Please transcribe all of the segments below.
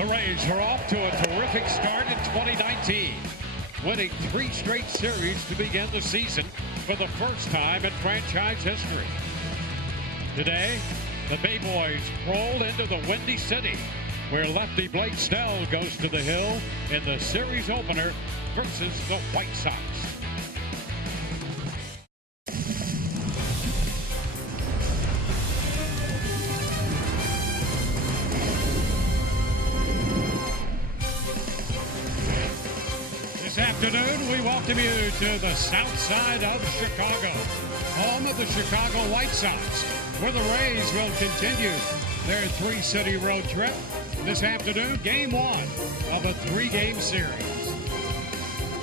The Rays are off to a terrific start in 2019, winning 3 straight series to begin the season for the first time in franchise history. Today, the Bay Boys roll into the Windy City, where lefty Blake Snell goes to the hill in the series opener versus the White Sox. This afternoon, we welcome you to the south side of Chicago, home of the Chicago White Sox, where the Rays will continue their 3-city road trip. This afternoon, game 1 of a 3-game series.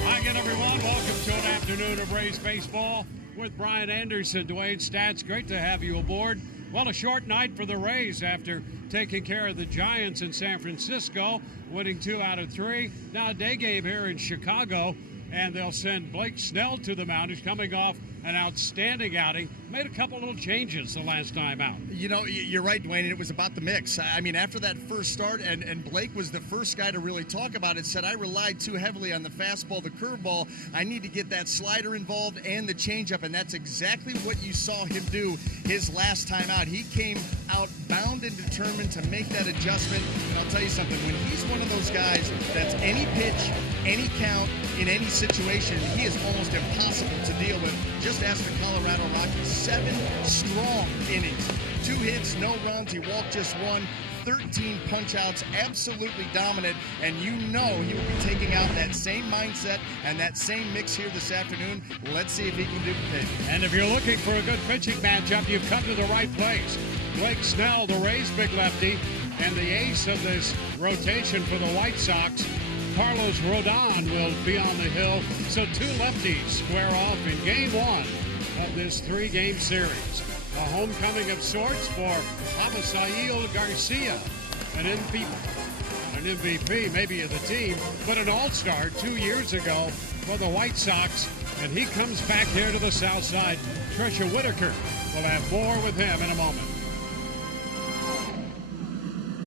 Hi again, everyone. Welcome to an afternoon of Rays baseball with Brian Anderson, Dewayne, Staats. Great to have you aboard. Well, a short night for the Rays after taking care of the Giants in San Francisco, winning 2 out of 3. Now a day game here in Chicago, and they'll send Blake Snell to the mound. He's coming off an outstanding outing. Made a couple little changes the last time out. You know, you're right, Dwayne, and it was about the mix. I mean, after that first start, and Blake was the first guy to really talk about it, said, I relied too heavily on the fastball, the curveball. I need to get that slider involved and the changeup, and that's exactly what you saw him do his last time out. He came out bound and determined to make that adjustment, and I'll tell you something, when he's one of those guys that's any pitch, any count, in any situation, he is almost impossible to deal with. Just ask the Colorado Rockies. 7 strong innings, 2 hits, no runs. He walked just 1. 13 punch-outs, absolutely dominant, and you know he will be taking out that same mindset and that same mix here this afternoon. Let's see if he can duplicate it. And if you're looking for a good pitching matchup, you've come to the right place. Blake Snell, the Rays' big lefty, and the ace of this rotation for the White Sox, Carlos Rodon, will be on the hill. So 2 lefties square off in game 1 of this 3-game series. A homecoming of sorts for Abisail Garcia, an MVP maybe of the team, but an all-star 2 years ago for the White Sox, and he comes back here to the south side. Trisha Whitaker will have more with him in a moment.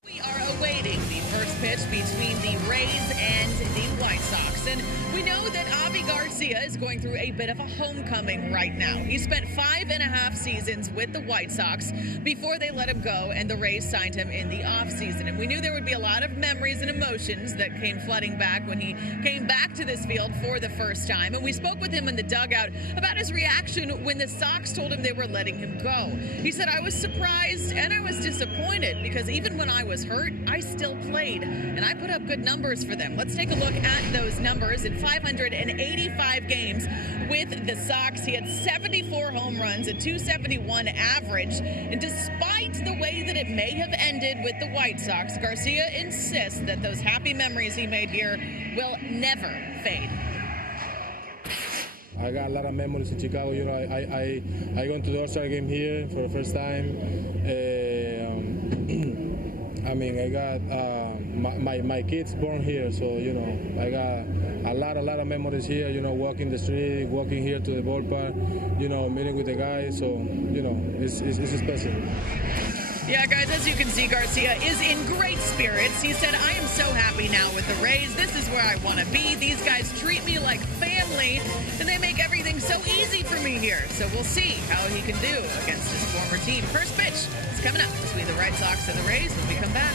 We are awaiting the first pitch between the Rays and the White Sox, and we know that Avi Garcia is going through a bit of a homecoming right now. He spent 5.5 seasons with the White Sox before they let him go, and the Rays signed him in the offseason. And we knew there would be a lot of memories and emotions that came flooding back when he came back to this field for the first time. And we spoke with him in the dugout about his reaction when the Sox told him they were letting him go. He said, I was surprised and I was disappointed because even when I was hurt, I still played, and I put up good numbers for them. Let's take a look at those numbers. In 585 games with the Sox, he had 74 home runs, a 271 average. And despite the way that it may have ended with the White Sox, Garcia insists that those happy memories he made here will never fade. I got a lot of memories in Chicago. You know, I went to the All-Star game here for the first time. I mean, I got my kids born here, so, you know, I got a lot of memories here, you know, walking the street, walking here to the ballpark, you know, meeting with the guys, so, you know, it's special. Yeah, guys, as you can see, Garcia is in great spirits. He said, I am so happy now with the Rays. This is where I want to be. These guys treat me like family, and they make everything so easy for me here. So we'll see how he can do against his former team. First pitch is coming up between the White Sox and the Rays when we come back.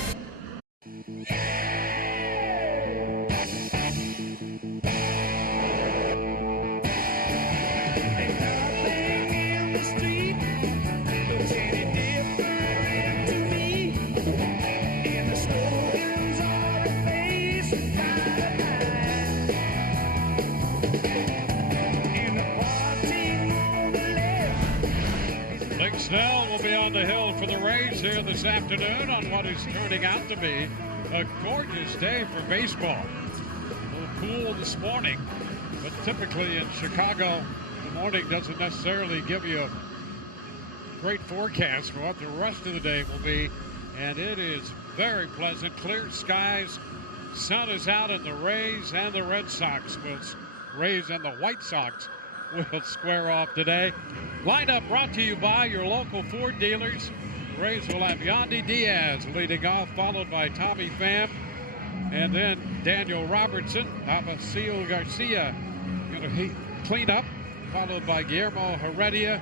Snell will be on the hill for the Rays here this afternoon on what is turning out to be a gorgeous day for baseball. A little cool this morning, but typically in Chicago, the morning doesn't necessarily give you a great forecast for what the rest of the day will be. And it is very pleasant, clear skies. Sun is out, and the Rays and the Red Sox Rays and the White Sox will square off today. Lineup brought to you by your local Ford dealers. The Rays will have Yandy Diaz leading off, followed by Tommy Pham. And then Daniel Robertson, Abasil Garcia going to clean up, followed by Guillermo Heredia.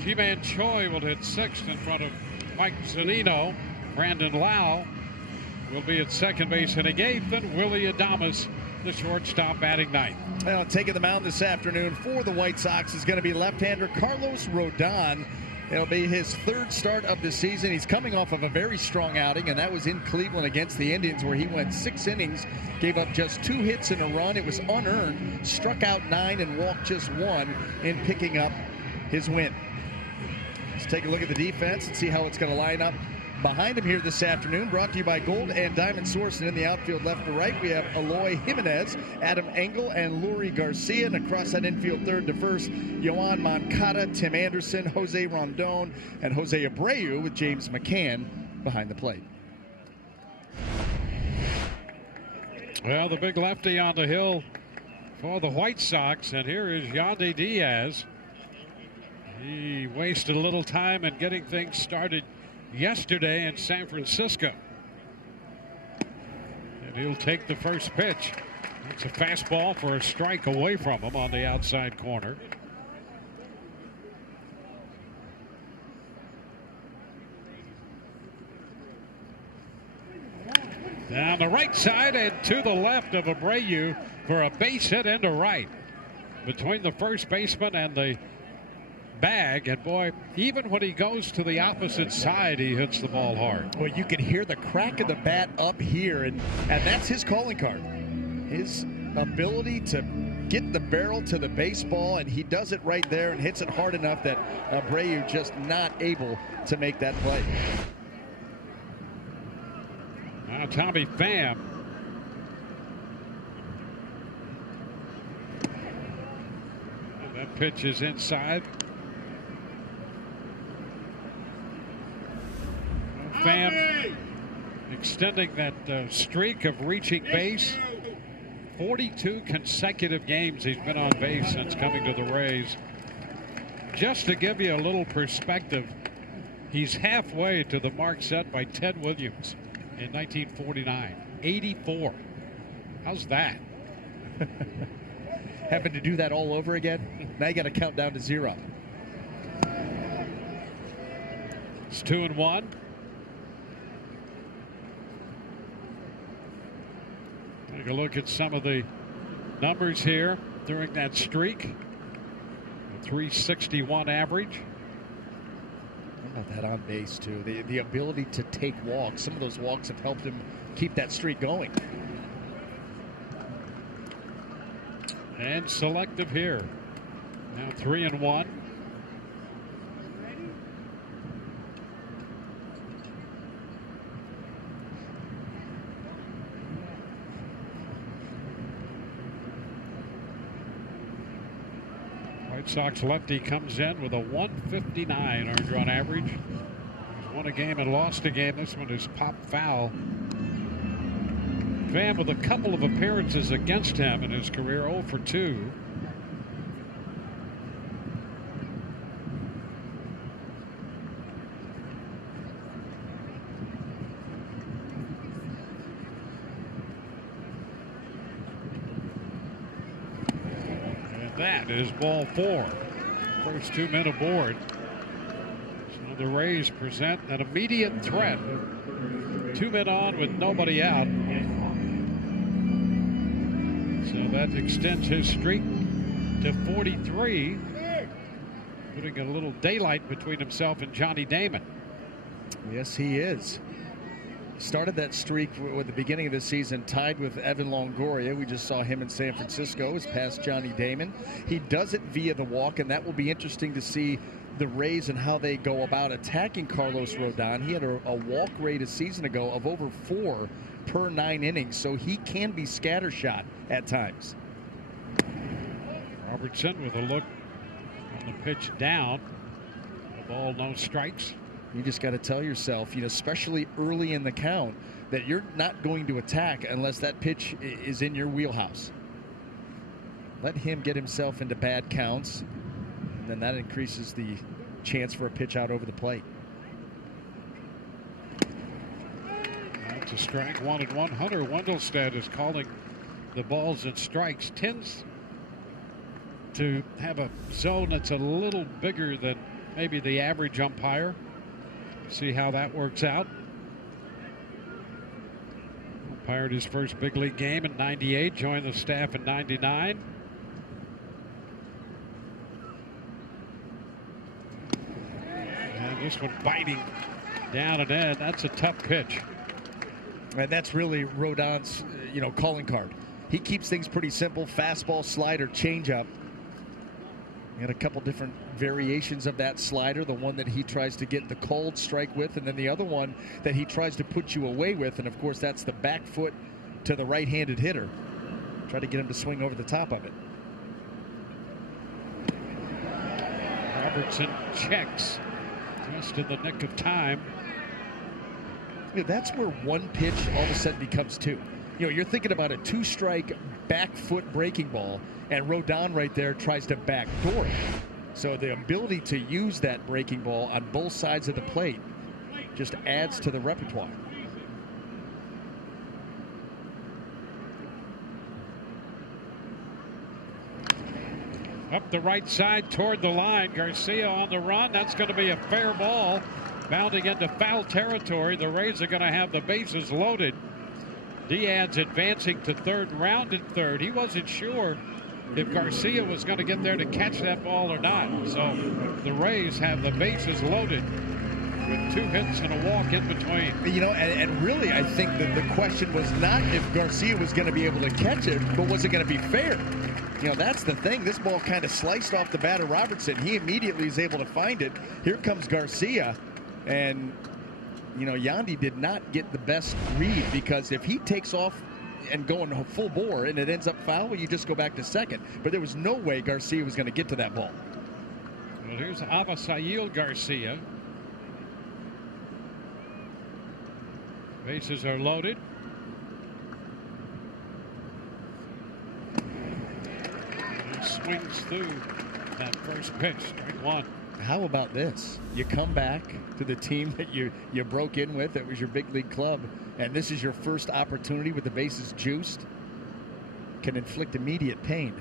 Ji-Man Choi will hit 6th in front of Mike Zunino. Brandon Lau will be at second base hitting 8th, and Willie Adames, the shortstop, batting 9th. Well, taking the mound this afternoon for the White Sox is going to be left-hander Carlos Rodon. It'll be his 3rd start of the season. He's coming off of a very strong outing, and that was in Cleveland against the Indians, where he went 6 innings, gave up just 2 hits and a run. It was unearned, struck out 9 and walked just 1 in picking up his win. Let's take a look at the defense and see how it's going to line up behind him here this afternoon. Brought to you by Gold and Diamond Source. And in the outfield left to right, we have Eloy Jimenez, Adam Engel, and Lurie Garcia. And across that infield third to first, Yoan Moncada, Tim Anderson, Jose Rondon, and Jose Abreu, with James McCann behind the plate. Well, the big lefty on the hill for the White Sox. And here is Yandy Diaz. He wasted a little time in getting things started yesterday in San Francisco. And he'll take the first pitch. It's a fastball for a strike away from him on the outside corner. Down the right side and to the left of Abreu for a base hit into right. Between the first baseman and the bag, and boy, even when he goes to the opposite side, he hits the ball hard. Well, you can hear the crack of the bat up here, and that's his calling card. His ability to get the barrel to the baseball, and he does it right there and hits it hard enough that Abreu just not able to make that play. Now Tommy Pham. And that pitch is inside. Pham extending that streak of reaching base. 42 consecutive games he's been on base since coming to the Rays. Just to give you a little perspective, he's halfway to the mark set by Ted Williams in 1949. 84. How's that? Having to do that all over again? Now you got to count down to 0. It's 2-1. Take a look at some of the numbers here during that streak. A 361 average. How about that on base, too? The ability to take walks. Some of those walks have helped him keep that streak going. And selective here. Now 3-1. White Sox lefty comes in with a 159 earned run average. He's won a game and lost a game. This one is pop foul. Pham with a couple of appearances against him in his career, 0 for 2. That is ball 4. First 2 men aboard. So the Rays present an immediate threat. 2 men on with nobody out. So that extends his streak to 43, putting a little daylight between himself and Johnny Damon. Yes, he is. Started that streak at the beginning of the season, tied with Evan Longoria. We just saw him in San Francisco. It's past Johnny Damon. He does it via the walk, and that will be interesting to see the Rays and how they go about attacking Carlos Rodon. He had a walk rate a season ago of over 4 per 9 innings, so he can be scattershot at times. Robertson with a look on the pitch down. The ball, no strikes. You just got to tell yourself, especially early in the count, that you're not going to attack unless that pitch is in your wheelhouse. Let him get himself into bad counts, and then that increases the chance for a pitch out over the plate. That's It's a strike, 1-1. Hunter Wendelstedt is calling the balls and strikes. Tends to have a zone that's a little bigger than maybe the average umpire. See how that works out. Umpired his first big league game in '98, joined the staff in '99. And this one biting down and in. That's a tough pitch. And that's really Rodon's, calling card. He keeps things pretty simple: fastball, slider, changeup. He had a couple different variations of that slider. The one that he tries to get the called strike with, and then the other one that he tries to put you away with. And of course, that's the back foot to the right-handed hitter. Try to get him to swing over the top of it. Robertson checks just in the nick of time. That's where one pitch all of a sudden becomes two. You're thinking about a two-strike back foot breaking ball, and Rodon right there tries to backdoor it. So the ability to use that breaking ball on both sides of the plate just adds to the repertoire. Up the right side toward the line. Garcia on the run. That's going to be a fair ball. Bounding into foul territory. The Rays are going to have the bases loaded. Diaz advancing to third, rounded third. He wasn't sure if Garcia was going to get there to catch that ball or not. So the Rays have the bases loaded with 2 hits and a walk in between. And really, I think that the question was not if Garcia was going to be able to catch it, but was it going to be fair? That's the thing. This ball kind of sliced off the bat of Robertson. He immediately is able to find it. Here comes Garcia. And, Yandy did not get the best read, because if he takes off and going full bore and it ends up foul, well, you just go back to second. But there was no way Garcia was going to get to that ball. Well, here's Avisail Garcia. Bases are loaded. He swings through that first pitch, strike one. How about this? You come back to the team that you broke in with, that was your big league club, and this is your first opportunity with the bases juiced. Can inflict immediate pain.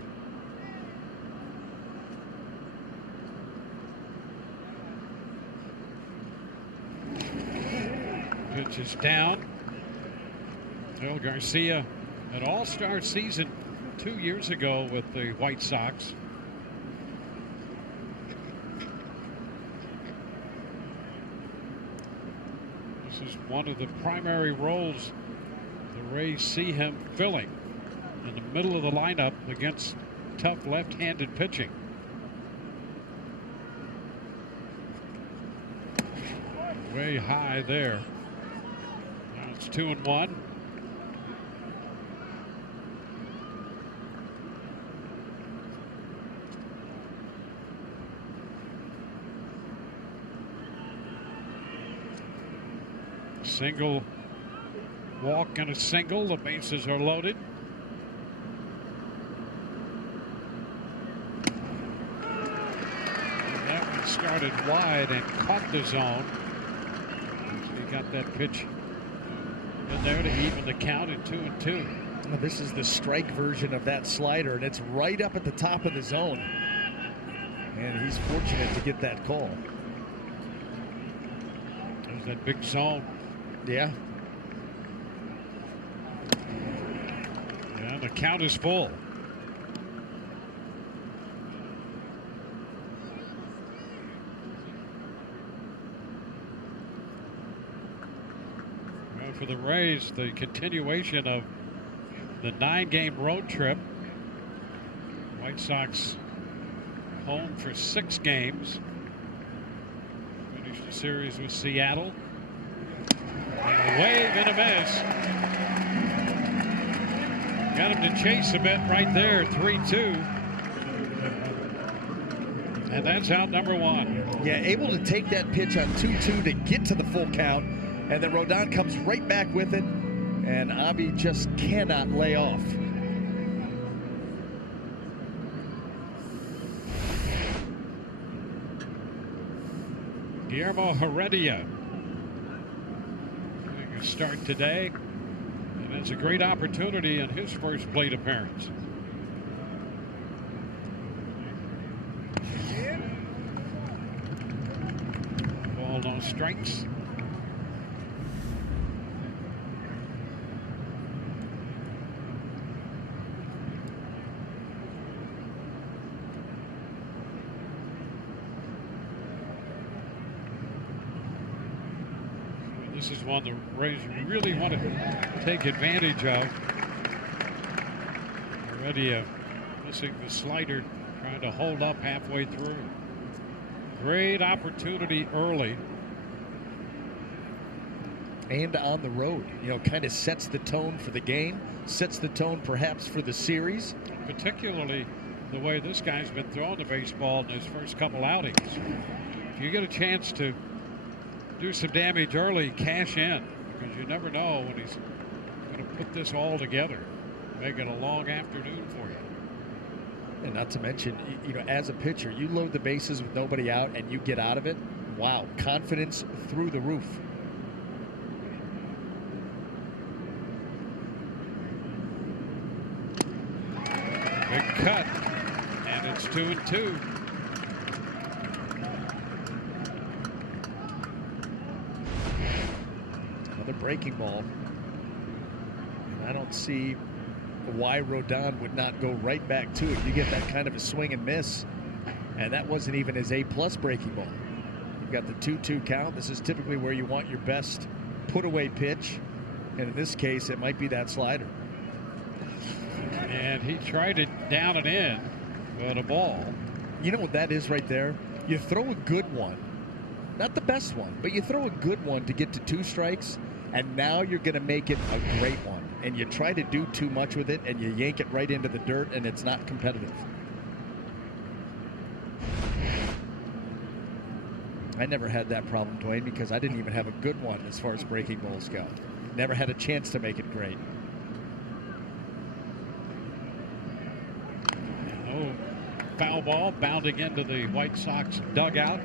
Pitch is down. Well, Garcia, an all-star season 2 years ago with the White Sox. This is one of the primary roles the Rays see him filling, in the middle of the lineup against tough left-handed pitching. Way high there. Now it's 2-1. Single walk and a single. The bases are loaded. And that one started wide and caught the zone. So he got that pitch in there to even the count at 2-2. Well, this is the strike version of that slider, and it's right up at the top of the zone. And he's fortunate to get that call. There's that big zone. Yeah. And the count is full. Well, for the Rays, the continuation of the 9-game road trip. White Sox home for 6 games. Finished the series with Seattle. And a wave and a miss. Got him to chase a bit right there, 3-2. And that's out number 1. Yeah, able to take that pitch on 2-2 to get to the full count. And then Rodon comes right back with it. And Avi just cannot lay off. Guillermo Heredia to start today. And it's a great opportunity in his first plate appearance. Ball, no strikes. This is one the Rays really want to take advantage of. Already missing the slider, trying to hold up halfway through. Great opportunity early. And on the road, kind of sets the tone for the game, sets the tone perhaps for the series. Particularly the way this guy's been throwing the baseball in his first couple outings. If you get a chance to do some damage early, cash in, because you never know when he's going to put this all together, make it a long afternoon for you. And not to mention, as a pitcher, you load the bases with nobody out and you get out of it. Wow, confidence through the roof. Big cut, and it's 2-2. Another breaking ball. And I don't see why Rodon would not go right back to it. You get that kind of a swing and miss. And that wasn't even his A-plus breaking ball. You've got the 2-2 count. This is typically where you want your best put-away pitch. And in this case, it might be that slider. And he tried it down and in, but a ball. You know what that is right there? You throw a good one. Not the best one, but you throw a good one to get to 2 strikes, and now you're going to make it a great one. And you try to do too much with it, and you yank it right into the dirt, and it's not competitive. I never had that problem, Dwayne, because I didn't even have a good one as far as breaking balls go. Never had a chance to make it great. Oh, foul ball bounding into the White Sox dugout.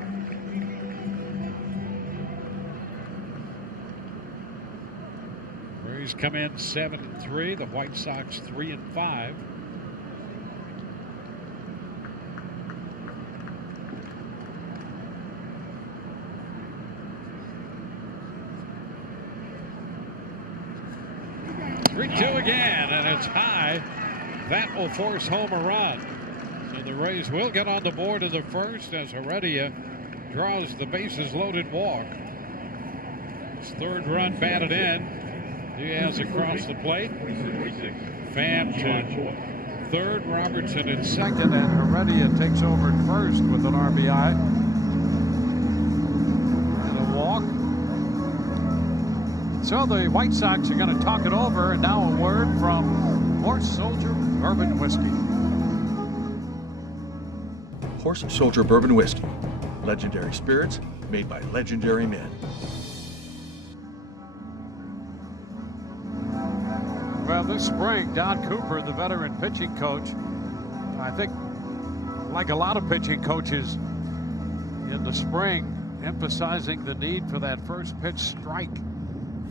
Rays come in 7-3. The White Sox 3-5. Two again, and it's high. That will force home a run. So the Rays will get on the board in the first as Heredia draws the bases loaded walk. His 3rd run batted in. Diaz across the plate. Pham to 3rd, Robertson in 2nd, and Heredia takes over at 1st with an RBI. And a walk. So the White Sox are going to talk it over, and now a word from Horse Soldier Bourbon Whiskey. Horse Soldier Bourbon Whiskey. Legendary spirits made by legendary men. Well, this spring, Don Cooper, the veteran pitching coach, I think, like a lot of pitching coaches in the spring, emphasizing the need for that first pitch strike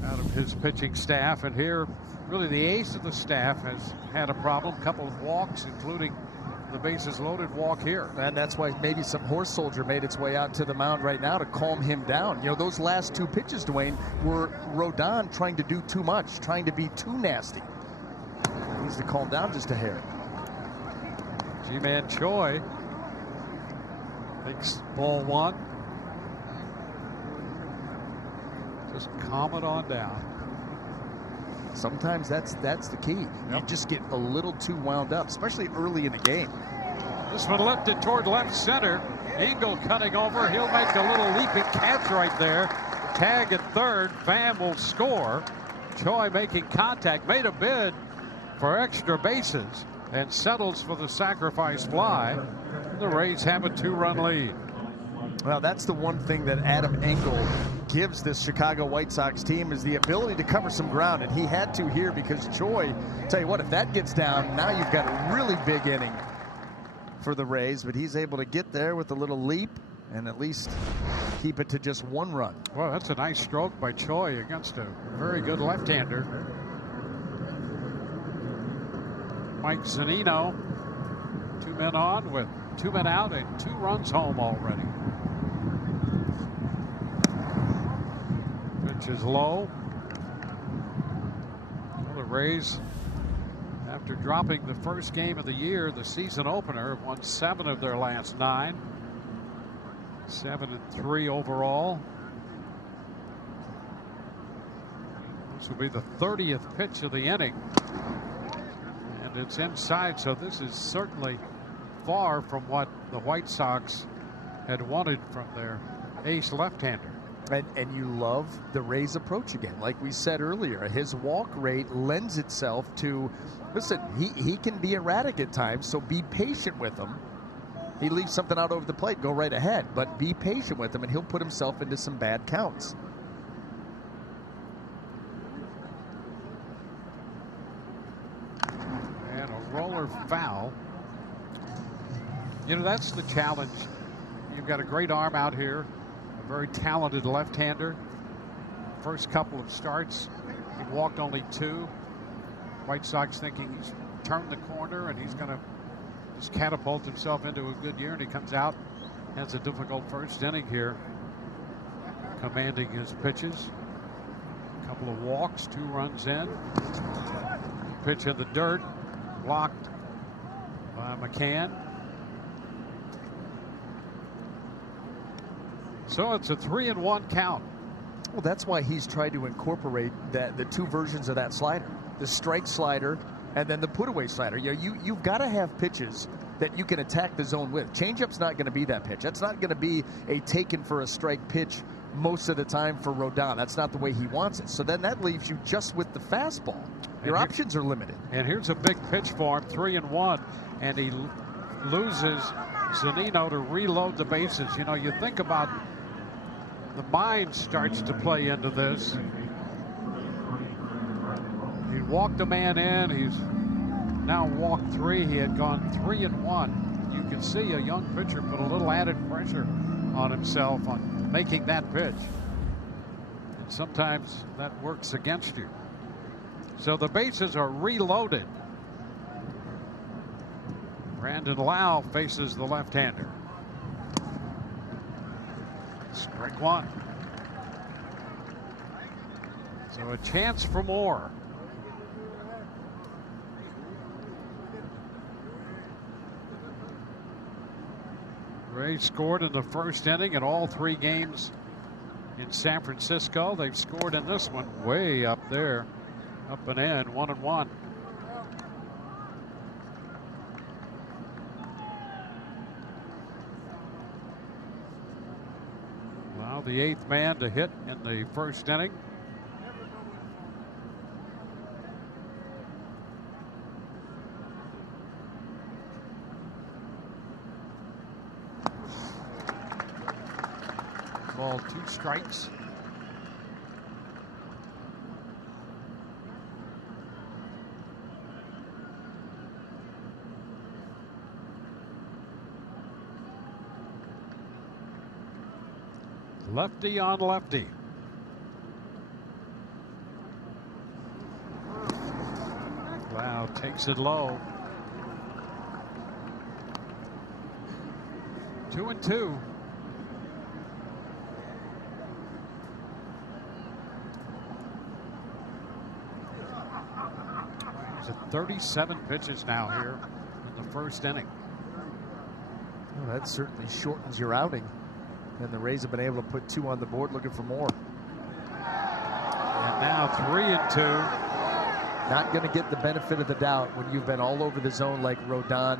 out of his pitching staff. And here, really the ace of the staff has had a problem. Couple of walks, including the bases loaded walk here. And that's why maybe some Horse Soldier made its way out to the mound right now to calm him down. Those last 2 pitches, Dwayne, were Rodon trying to do too much, trying to be too nasty. He needs to calm down just a hair. G-Man Choi takes ball 1. Just calm it on down. Sometimes that's the key. Yep. You just get a little too wound up, especially early in the game. This one lifted toward left center. Engel cutting over. He'll make a little leaping catch right there. Tag at 3rd. Pham will score. Choi making contact. Made a bid for extra bases and settles for the sacrifice fly. The Rays have a 2-run lead. Well, that's the one thing that Adam Engel gives this Chicago White Sox team is the ability to cover some ground, and he had to here because Choi, tell you what, if that gets down, now you've got a really big inning for the Rays, but he's able to get there with a little leap and at least keep it to just 1 run. Well, that's a nice stroke by Choi against a very good left-hander. Mike Zunino, 2 men on with 2 men out and 2 runs home already. Pitch is low. Well, the Rays, after dropping the first game of the year, the season opener, have won 7 of their last 9. 7-3 overall. This will be the 30th pitch of the inning. And it's inside, so this is certainly far from what the White Sox had wanted from their ace left-hander. And you love the Rays' approach again. Like we said earlier, his walk rate lends itself to, listen, he can be erratic at times, so be patient with him. He leaves something out over the plate, go right ahead, but be patient with him and he'll put himself into some bad counts. And a roller foul. You know, that's the challenge. You've got a great arm out here, a very talented left-hander. First couple of starts, he walked only 2. White Sox thinking he's turned the corner and he's going to just catapult himself into a good year, and he comes out, has a difficult first inning here, commanding his pitches. A couple of walks, 2 runs in. Pitch in the dirt, blocked by McCann. So it's a 3-1 count. Well, that's why he's tried to incorporate the 2 versions of that slider, the strike slider and then the put-away slider. You've got to have pitches that you can attack the zone with. Changeup's not going to be that pitch. That's not going to be a taken for a strike pitch most of the time for Rodon. That's not the way he wants it. So then that leaves you just with the fastball. Your options are limited. And here's a big pitch for him, 3-1, and he loses Zunino to reload the bases. You know, you think about the mind starts to play into this. He walked a man in. He's now walked 3. He had gone 3-1. You can see a young pitcher put a little added pressure on himself on making that pitch. And sometimes that works against you. So the bases are reloaded. Brandon Lau faces the left-hander. Strike 1. So a chance for more. Rays scored in the first inning in all 3 games in San Francisco. They've scored in this one way up there, up and in, 1-1. Now the 8th man to hit in the first inning. Ball, 2 strikes. Lefty on lefty. Wow, takes it low. 2-2. He's at 37 pitches now here in the first inning. Well, that certainly shortens your outing. And the Rays have been able to put 2 on the board, looking for more. And now 3-2. Not going to get the benefit of the doubt when you've been all over the zone like Rodon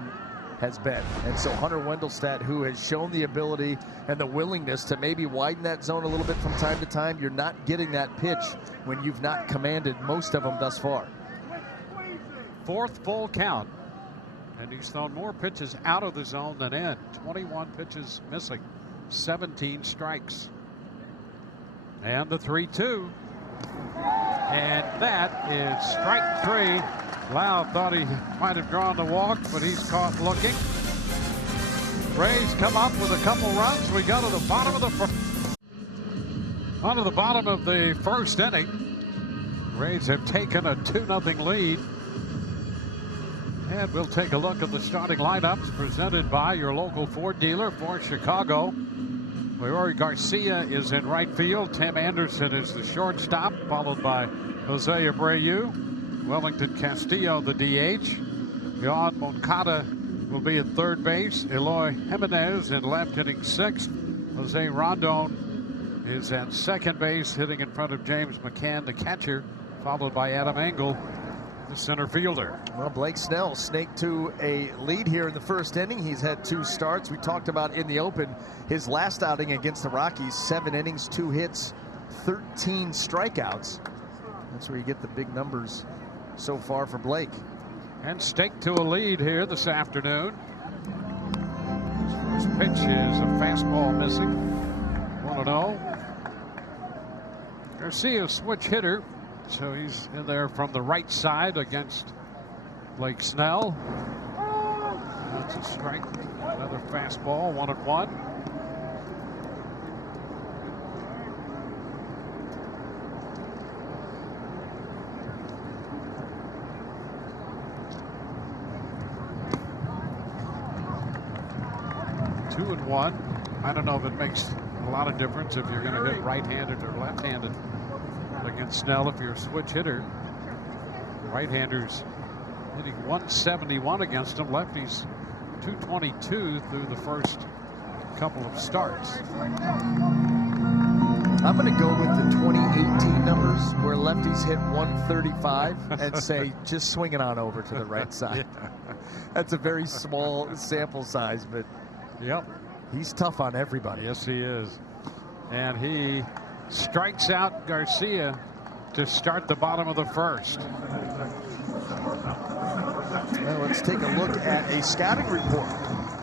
has been. And so Hunter Wendelstedt, who has shown the ability and the willingness to maybe widen that zone a little bit from time to time, you're not getting that pitch when you've not commanded most of them thus far. 4th full count. And he's thrown more pitches out of the zone than in. 21 pitches missing. 17 strikes. And the 3-2. And that is strike 3. Lau thought he might have drawn the walk, but he's caught looking. Rays come up with a couple runs. We go to the bottom of the first. On to the bottom of the first inning. Rays have taken a 2-0 lead. And we'll take a look at the starting lineups presented by your local Ford dealer for Chicago. Rory Garcia is in right field. Tim Anderson is the shortstop, followed by Jose Abreu. Wellington Castillo, the DH. Yohan Moncada will be at third base. Eloy Jimenez in left, hitting sixth. Jose Rondon is at second base, hitting in front of James McCann, the catcher, followed by Adam Engel, the center fielder. Well, Blake Snell snaked to a lead here in the first inning. He's had 2 starts. We talked about in the open his last outing against the Rockies, 7 innings, 2 hits, 13 strikeouts. That's where you get the big numbers so far for Blake. And staked to a lead here this afternoon. His first pitch is a fastball missing. 1-0. Garcia, switch hitter, so he's in there from the right side against Blake Snell. That's a strike. Another fastball, 1-1. Two and one. I don't know if it makes a lot of difference if you're going to hit right-handed or left-handed against Snell. If you're a switch hitter, right-handers hitting 171 against him. Lefties 222 through the first couple of starts. I'm going to go with the 2018 numbers where lefties hit 135 and say just swing it on over to the right side. Yeah. That's a very small sample size, but yep, he's tough on everybody. Yes, he is. And he strikes out Garcia to start the bottom of the first. Well, let's take a look at a scouting report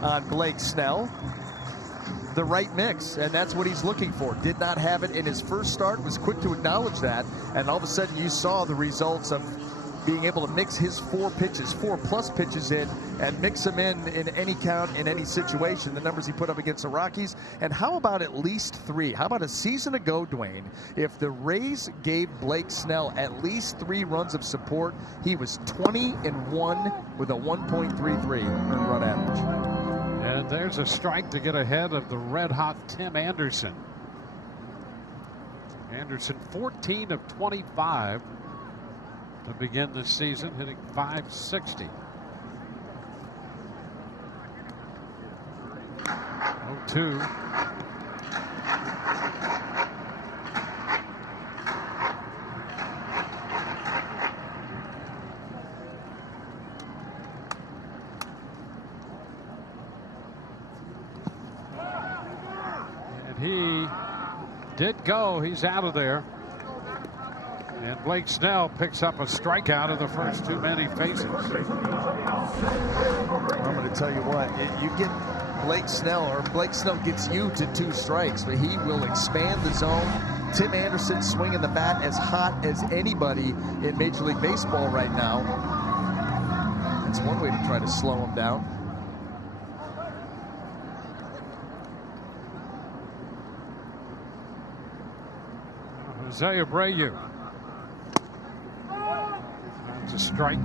on Blake Snell. The right mix, and that's what he's looking for. Did not have it in his first start, was quick to acknowledge that, and all of a sudden you saw the results of being able to mix his 4 plus pitches in, and mix them in any count, in any situation. The numbers he put up against the Rockies. And how about at least 3? How about a season ago, Dwayne, if the Rays gave Blake Snell at least 3 runs of support, he was 20-1 with a 1.33 earned run average. And there's a strike to get ahead of the red-hot Tim Anderson. Anderson 14 of 25 to begin this season, hitting .560. 0-2. And he did go. He's out of there. And Blake Snell picks up a strikeout of the first 2 men he faces. I'm going to tell you what, you get Blake Snell, or Blake Snell gets you to 2 strikes, but he will expand the zone. Tim Anderson swinging the bat as hot as anybody in Major League Baseball right now. That's one way to try to slow him down. Jose Abreu. That's a strike.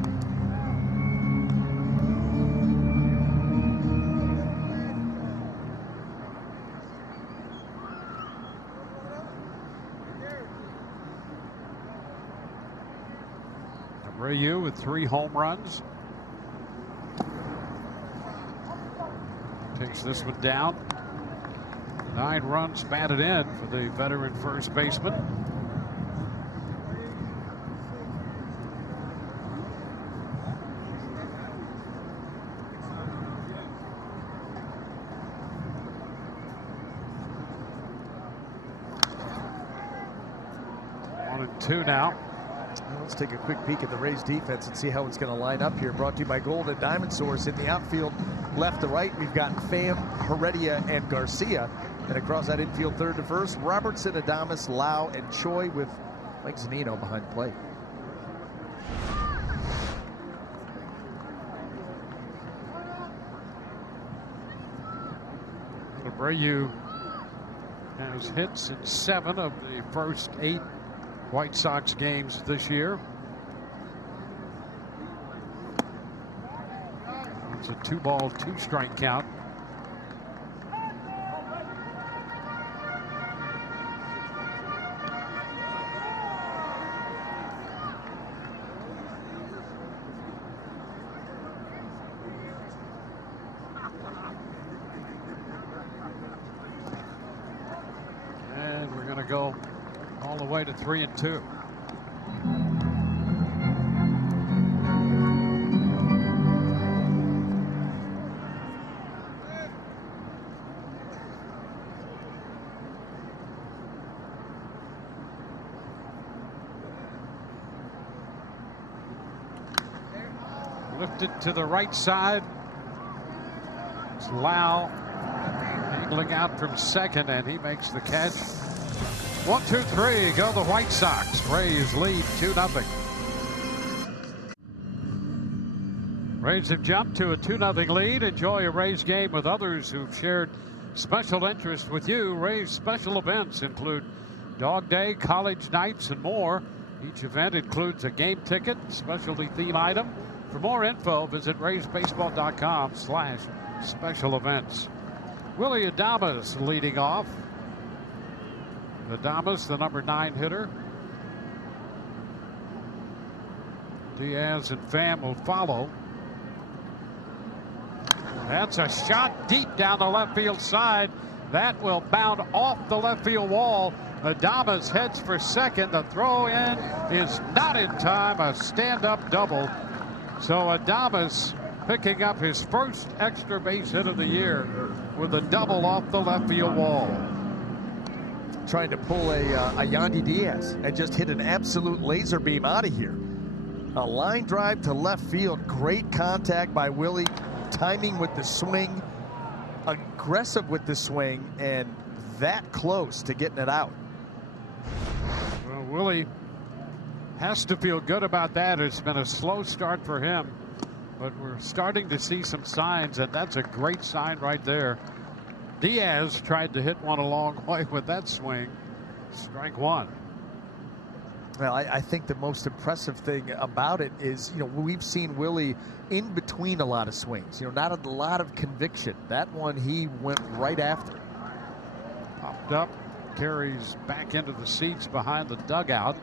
Abreu with 3 home runs. Takes this one down. 9 runs batted in for the veteran first baseman. Two now. Well, let's take a quick peek at the Rays defense and see how it's going to line up here. Brought to you by Gold and Diamond Source. In the outfield, left to right, we've got Pham, Heredia, and Garcia. And across that infield, third to first, Robertson, Adames, Lau, and Choi, with Mike Zunino behind the plate. Abreu has hits in 7 of the first 8 White Sox games this year. It's a 2-ball, 2-strike count. And we're going to go all the way to 3-2. Lifted to the right side. It's Lau angling out from second, and he makes the catch. 1, 2, 3, go the White Sox. Rays lead 2-0. Rays have jumped to a 2-0 lead. Enjoy a Rays game with others who've shared special interest with you. Rays special events include Dog Day, College Nights, and more. Each event includes a game ticket, specialty theme item. For more info, visit RaysBaseball.com/special events. Willie Adames leading off. Adames, the number 9 hitter. Diaz and Pham will follow. That's a shot deep down the left field side. That will bound off the left field wall. Adames heads for second. The throw in is not in time. A stand-up double. So Adames picking up his first extra base hit of the year with a double off the left field wall. Trying to pull a Yandy Diaz and just hit an absolute laser beam out of here. A line drive to left field. Great contact by Willie. Timing with the swing. Aggressive with the swing, and that close to getting it out. Well, Willie has to feel good about that. It's been a slow start for him, but we're starting to see some signs, and that's a great sign right there. Diaz tried to hit one a long way with that swing. Strike one. Well, I think the most impressive thing about it is, we've seen Willie in between a lot of swings. Not a lot of conviction. That one he went right after. Popped up, carries back into the seats behind the dugout.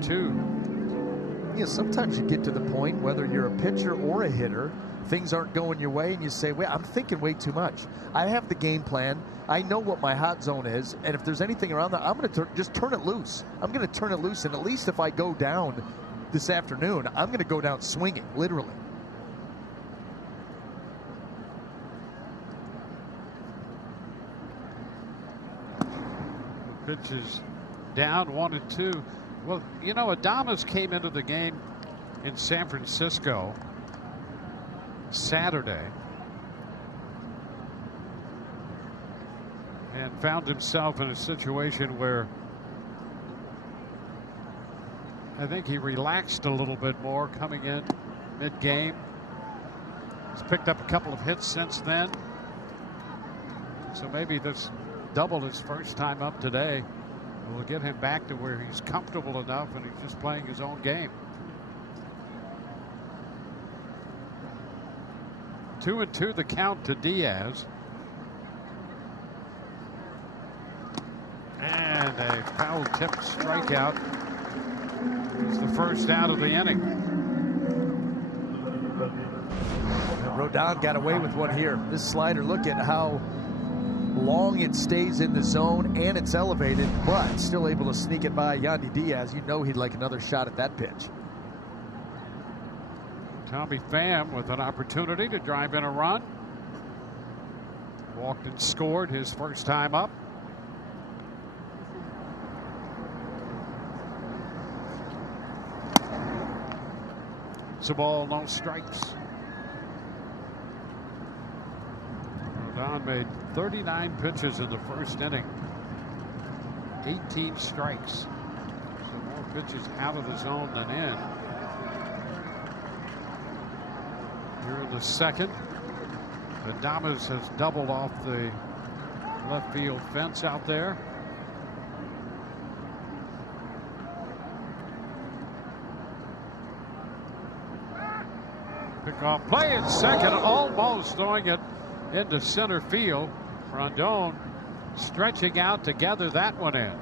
0-2. Sometimes you get to the point, whether you're a pitcher or a hitter, things aren't going your way, and you say, "Wait, I'm thinking way too much. I have the game plan. I know what my hot zone is, and if there's anything around there, I'm going to just turn it loose. I'm going to turn it loose, and at least if I go down this afternoon, I'm going to go down swinging, literally." Pitch is down 1-2. Well, Adames came into the game in San Francisco Saturday and found himself in a situation where I think he relaxed a little bit more coming in mid-game. He's picked up a couple of hits since then, so maybe this double his first time up today will get him back to where he's comfortable enough and he's just playing his own game. 2-2 the count to Diaz. And a foul-tipped strikeout is the first out of the inning. Rodon got away with one here. This slider, look at how long it stays in the zone, and it's elevated, but still able to sneak it by Yandy Diaz. He'd like another shot at that pitch. Tommy Pham with an opportunity to drive in a run. Walked and scored his first time up. It's a ball, no strikes. Rodon made 39 pitches in the first inning. 18 strikes. So more pitches out of the zone than in. Here in the second. Adames has doubled off the left field fence out there. Pickoff play at second, almost throwing it into center field. Rondon stretching out to gather that one in.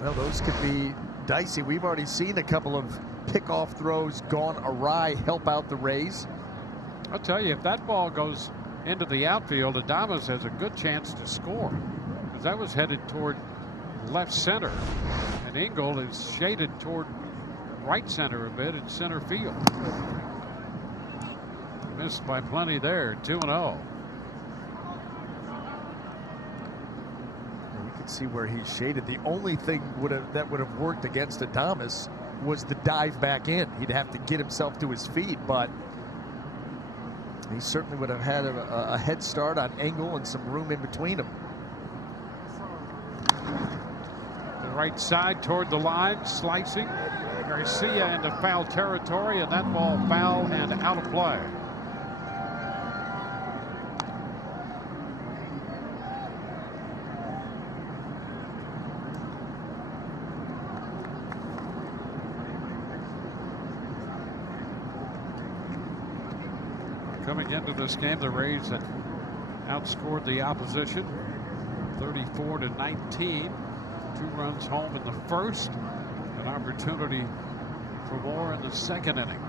Well, those could be dicey. We've already seen a couple of pickoff throws gone awry help out the Rays. I'll tell you, if that ball goes into the outfield, Adames has a good chance to score, because that was headed toward left center, and Engel is shaded toward right center a bit in center field. Missed by plenty there. 2-0. You can see where he's shaded. The only thing that would have worked against Adames was the dive back in. He'd have to get himself to his feet, but he certainly would have had a head start on Engel and some room in between them. The right side toward the line, slicing. Garcia into foul territory, and that ball foul and out of play. Coming into this game, the Rays had outscored the opposition 34-19. 2 runs home in the first. An opportunity for more in the second inning.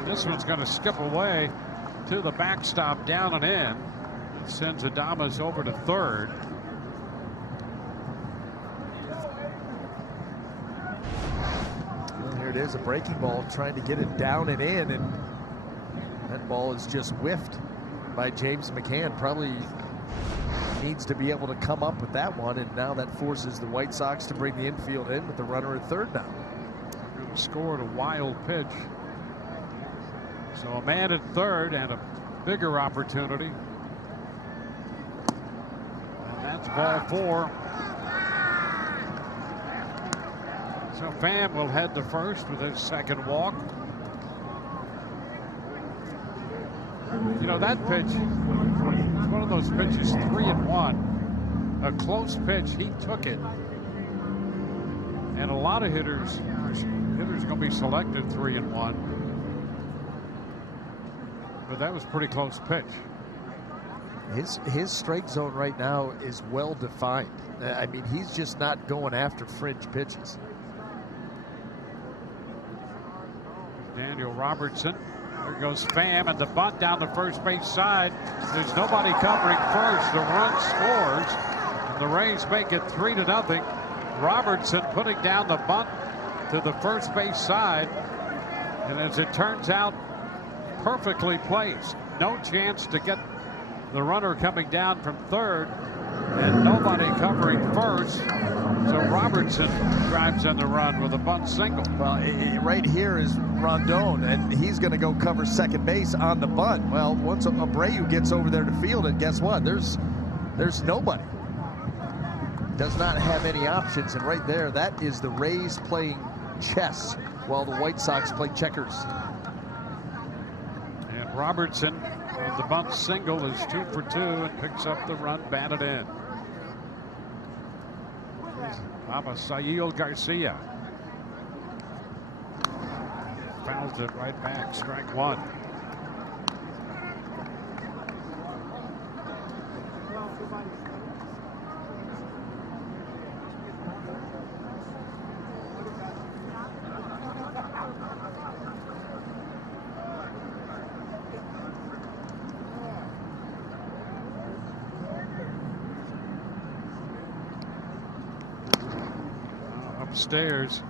And this one's going to skip away to the backstop, down and in. It sends Adames over to third. Well, here it is, a breaking ball trying to get it down and in, and that ball is just whiffed by James McCann. Probably needs to be able to come up with that one, and now that forces the White Sox to bring the infield in with the runner at third now. Scored a wild pitch. So a man at third and a bigger opportunity. And that's ball 4. So Pham will head to first with his second walk. You know, that pitch, one of those pitches, 3-1, a close pitch, he took it. And a lot of hitters going to be selected 3-1. But that was a pretty close pitch. His strike zone right now is well defined. I mean, he's just not going after fringe pitches. Daniel Robertson. There goes Pham, and the bunt down the first base side. There's nobody covering first. The run scores, and the Rays make it 3-0. Robertson putting down the bunt to the first base side, and as it turns out, perfectly placed. No chance to get the runner coming down from third, and nobody covering first. So Robertson drives in the run with a bunt single. Well, right here is Rondon, and he's going to go cover second base on the bunt. Well, once Abreu gets over there to field it, guess what? There's nobody. Does not have any options, and right there, that is the Rays playing chess while the White Sox play checkers. And Robertson, the bunt single, is 2 for 2 and picks up the run batted in. Abisail Garcia fouls it right back. Strike 1. Upstairs.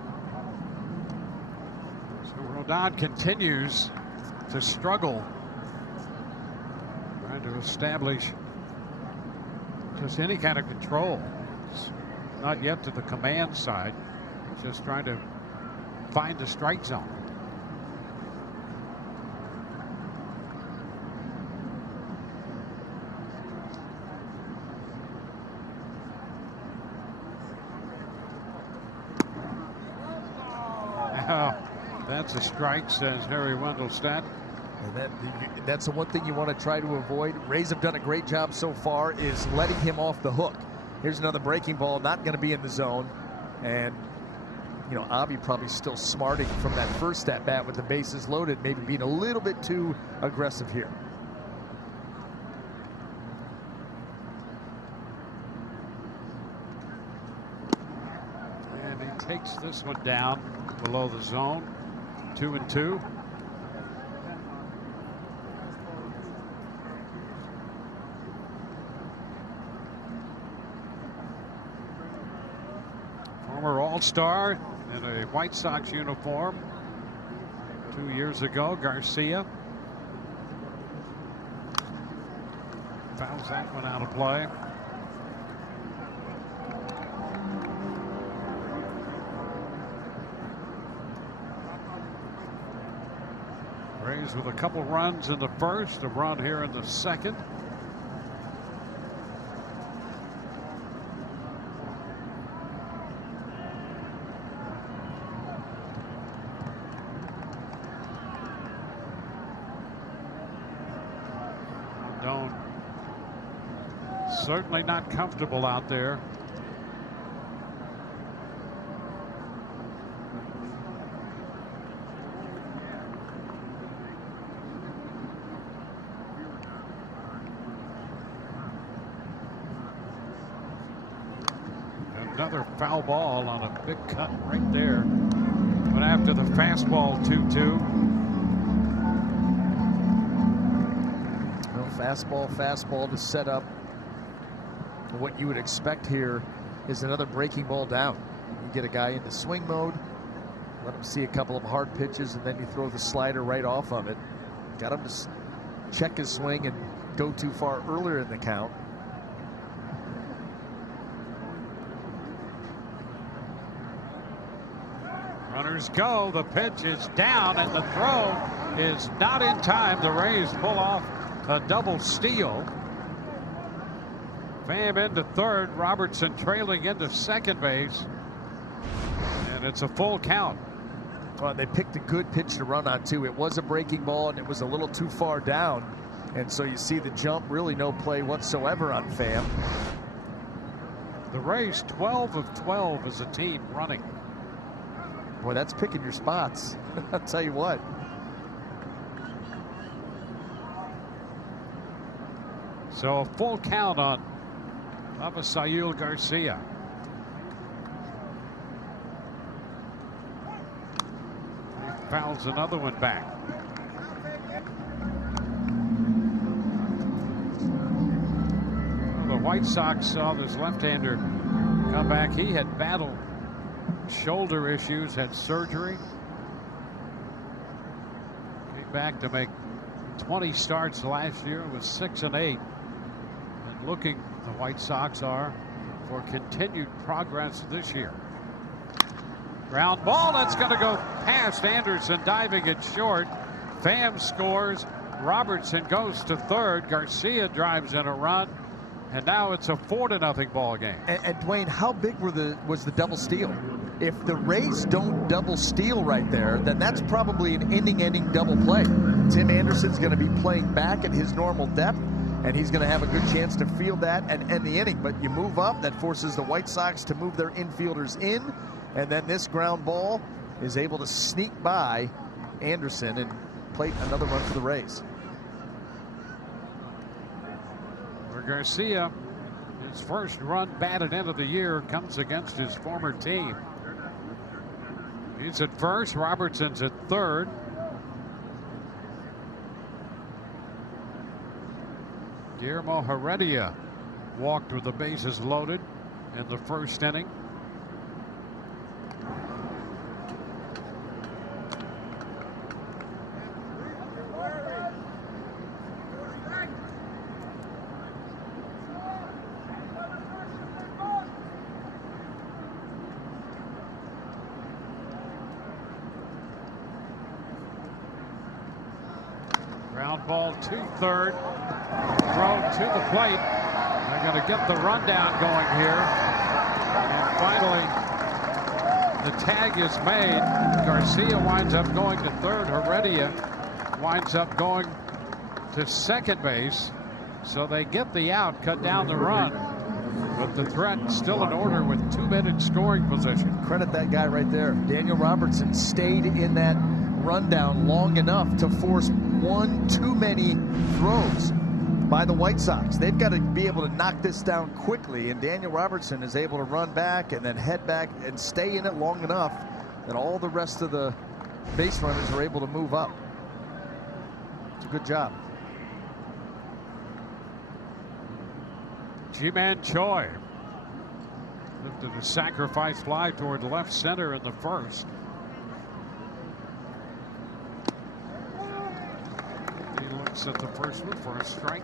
So Rodon continues to struggle, trying to establish just any kind of control. It's not yet to the command side, just trying to find the strike zone. That's a strike, says Harry Wendelstedt. And that's the one thing you want to try to avoid. Rays have done a great job so far is letting him off the hook. Here's another breaking ball, not going to be in the zone. And, you know, Avi probably still smarting from that first at bat with the bases loaded, maybe being a little bit too aggressive here. And he takes this one down below the zone. 2-2. Former All-Star in a White Sox uniform 2 years ago, Garcia. Fouls that one out of play. Rays with a couple runs in the first, a run here in the second. Certainly not comfortable out there. Another foul ball on a big cut right there. But after the fastball, 2-2. No, fastball to set up. What you would expect here is another breaking ball down. You get a guy into swing mode, let him see a couple of hard pitches, and then you throw the slider right off of it. Got him to check his swing and go too far earlier in the count. Runners go. The pitch is down, and the throw is not in time. The Rays pull off a double steal. Pham into third, Robertson trailing into second base, and it's a full count. Well, they picked a good pitch to run on too. It was a breaking ball, and it was a little too far down, and so you see the jump, really no play whatsoever on Pham. The Rays 12 of 12 as a team running. Boy, that's picking your spots. I'll tell you what. So a full count on Avisail Garcia. He fouls another one back. Well, the White Sox saw this left-hander come back. He had battled shoulder issues, had surgery. Came back to make 20 starts last year with 6 and 8. And looking, the White Sox are, for continued progress this year. Ground ball, that's going to go past Anderson, diving it short. Pham scores. Robertson goes to third. Garcia drives in a run. And now it's a 4-0 ball game. And Dewayne, how big was the double steal? If the Rays don't double steal right there, then that's probably an inning-ending double play. Tim Anderson's going to be playing back at his normal depth, and he's going to have a good chance to field that and end the inning. But you move up, that forces the White Sox to move their infielders in, and then this ground ball is able to sneak by Anderson and plate another run for the Rays. For Garcia, his first run batted into the year comes against his former team. He's at first, Robertson's at third. Guillermo Heredia walked with the bases loaded in the first inning. Ground ball to third. Throw to the plate. They're going to get the rundown going here. And finally, The tag is made. Garcia winds up going to third. Heredia winds up going to second base. So they get the out, cut down the run. But the threat still in order with 2 men in scoring position. Credit that guy right there. Daniel Robertson stayed in that rundown long enough to force one too many throws by the White Sox. They've got to be able to knock this down quickly, and Daniel Robertson is able to run back and then head back and stay in it long enough that all the rest of the base runners are able to move up. It's a good job. Ji-Man Choi lifted a sacrifice fly toward left center in the first. He looks at the first one for a strike.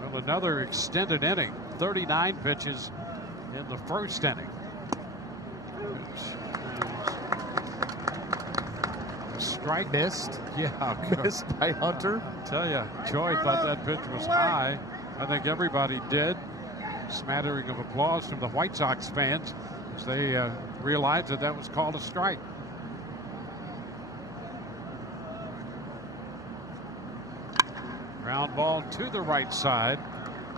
Well, another extended inning, 39 pitches in the first inning. A strike missed. Yeah, missed by Hunter. I tell you, Choi thought that pitch was high. I think everybody did. Smattering of applause from the White Sox fans as they realized that that was called a strike. Ground ball to the right side.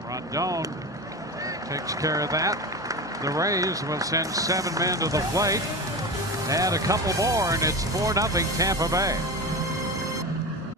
Rondon takes care of that. The Rays will send 7 men to the plate. Add a couple more, and it's 4-0 Tampa Bay.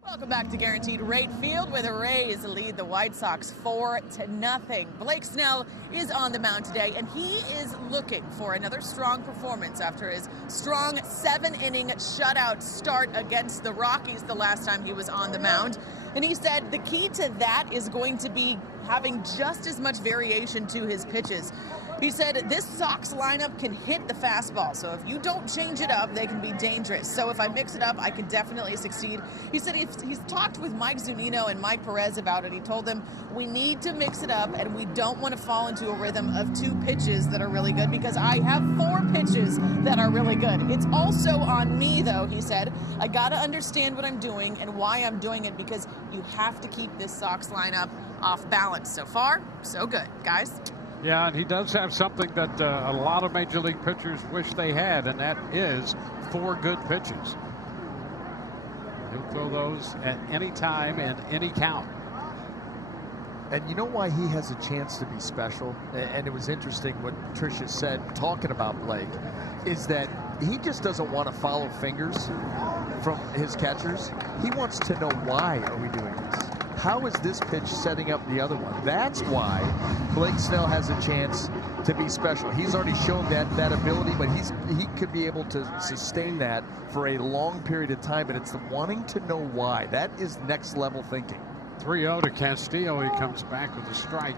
Welcome back to Guaranteed Rate Field, where the Rays lead the White Sox 4-0. Blake Snell is on the mound today, and he is looking for another strong performance after his strong 7-inning shutout start against the Rockies the last time he was on the mound. And he said the key to that is going to be having just as much variation to his pitches. He said this Sox lineup can hit the fastball, so if you don't change it up, they can be dangerous. So if I mix it up, I can definitely succeed. He said he's talked with Mike Zunino and Mike Perez about it. He told them we need to mix it up, and we don't want to fall into a rhythm of 2 pitches that are really good, because I have 4 pitches that are really good. It's also on me, though, he said. I got to understand what I'm doing and why I'm doing it, because you have to keep this Sox lineup off balance. So far, so good, guys. Yeah, and he does have something that a lot of major league pitchers wish they had, and that is 4 good pitches. He'll throw those at any time and any count. And you know why he has a chance to be special? And it was interesting what Tricia said talking about Blake, is that he just doesn't want to follow fingers from his catchers. He wants to know, why are we doing this? How is this pitch setting up the other one? That's why Blake Snell has a chance to be special. He's already shown that ability, but he could be able to sustain that for a long period of time. But it's the wanting to know why. That is next level thinking. 3-0 to Castillo. He comes back with a strike.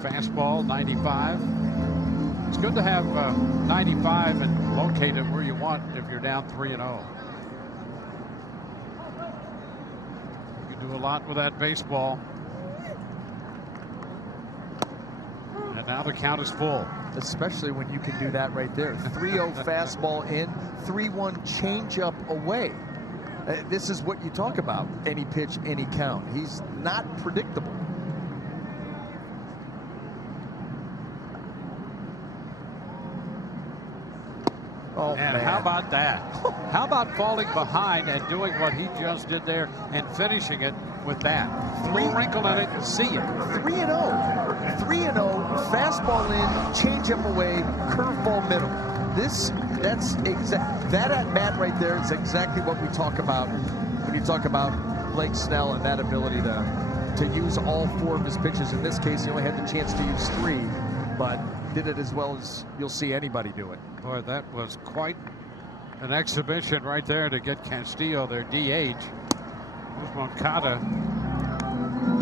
Fastball, 95. It's good to have 95 and locate it where you want if you're down 3-0. Do a lot with that baseball. And now the count is full. Especially when you can do that right there. 3-0 fastball in, 3-1 changeup away. This is what you talk about. Any pitch, any count. He's not predictable. Oh, and man, how about that? How about falling behind and doing what he just did there and finishing it with that? Throw a wrinkle in it and see it. 3-0. 3-0, fastball in, changeup away, curveball middle. That at bat right there is exactly what we talk about when you talk about Blake Snell and that ability to use all 4 of his pitches. In this case, he only had the chance to use 3, but did it as well as you'll see anybody do it. Boy, that was quite an exhibition right there to get Castillo their DH. Moncada.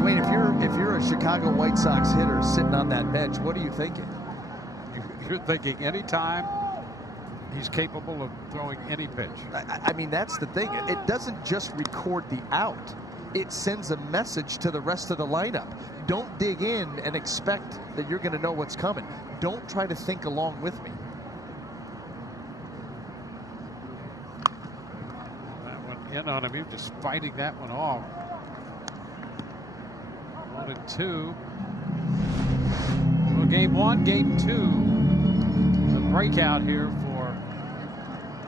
Dwayne, if you're a Chicago White Sox hitter sitting on that bench, what are you thinking? You're thinking anytime he's capable of throwing any pitch. I mean, that's the thing. It doesn't just record the out. It sends a message to the rest of the lineup. Don't dig in and expect that you're going to know what's coming. Don't try to think along with me. That in on him. He was just fighting that one off. 1-2. Well, game one, game two. The breakout here for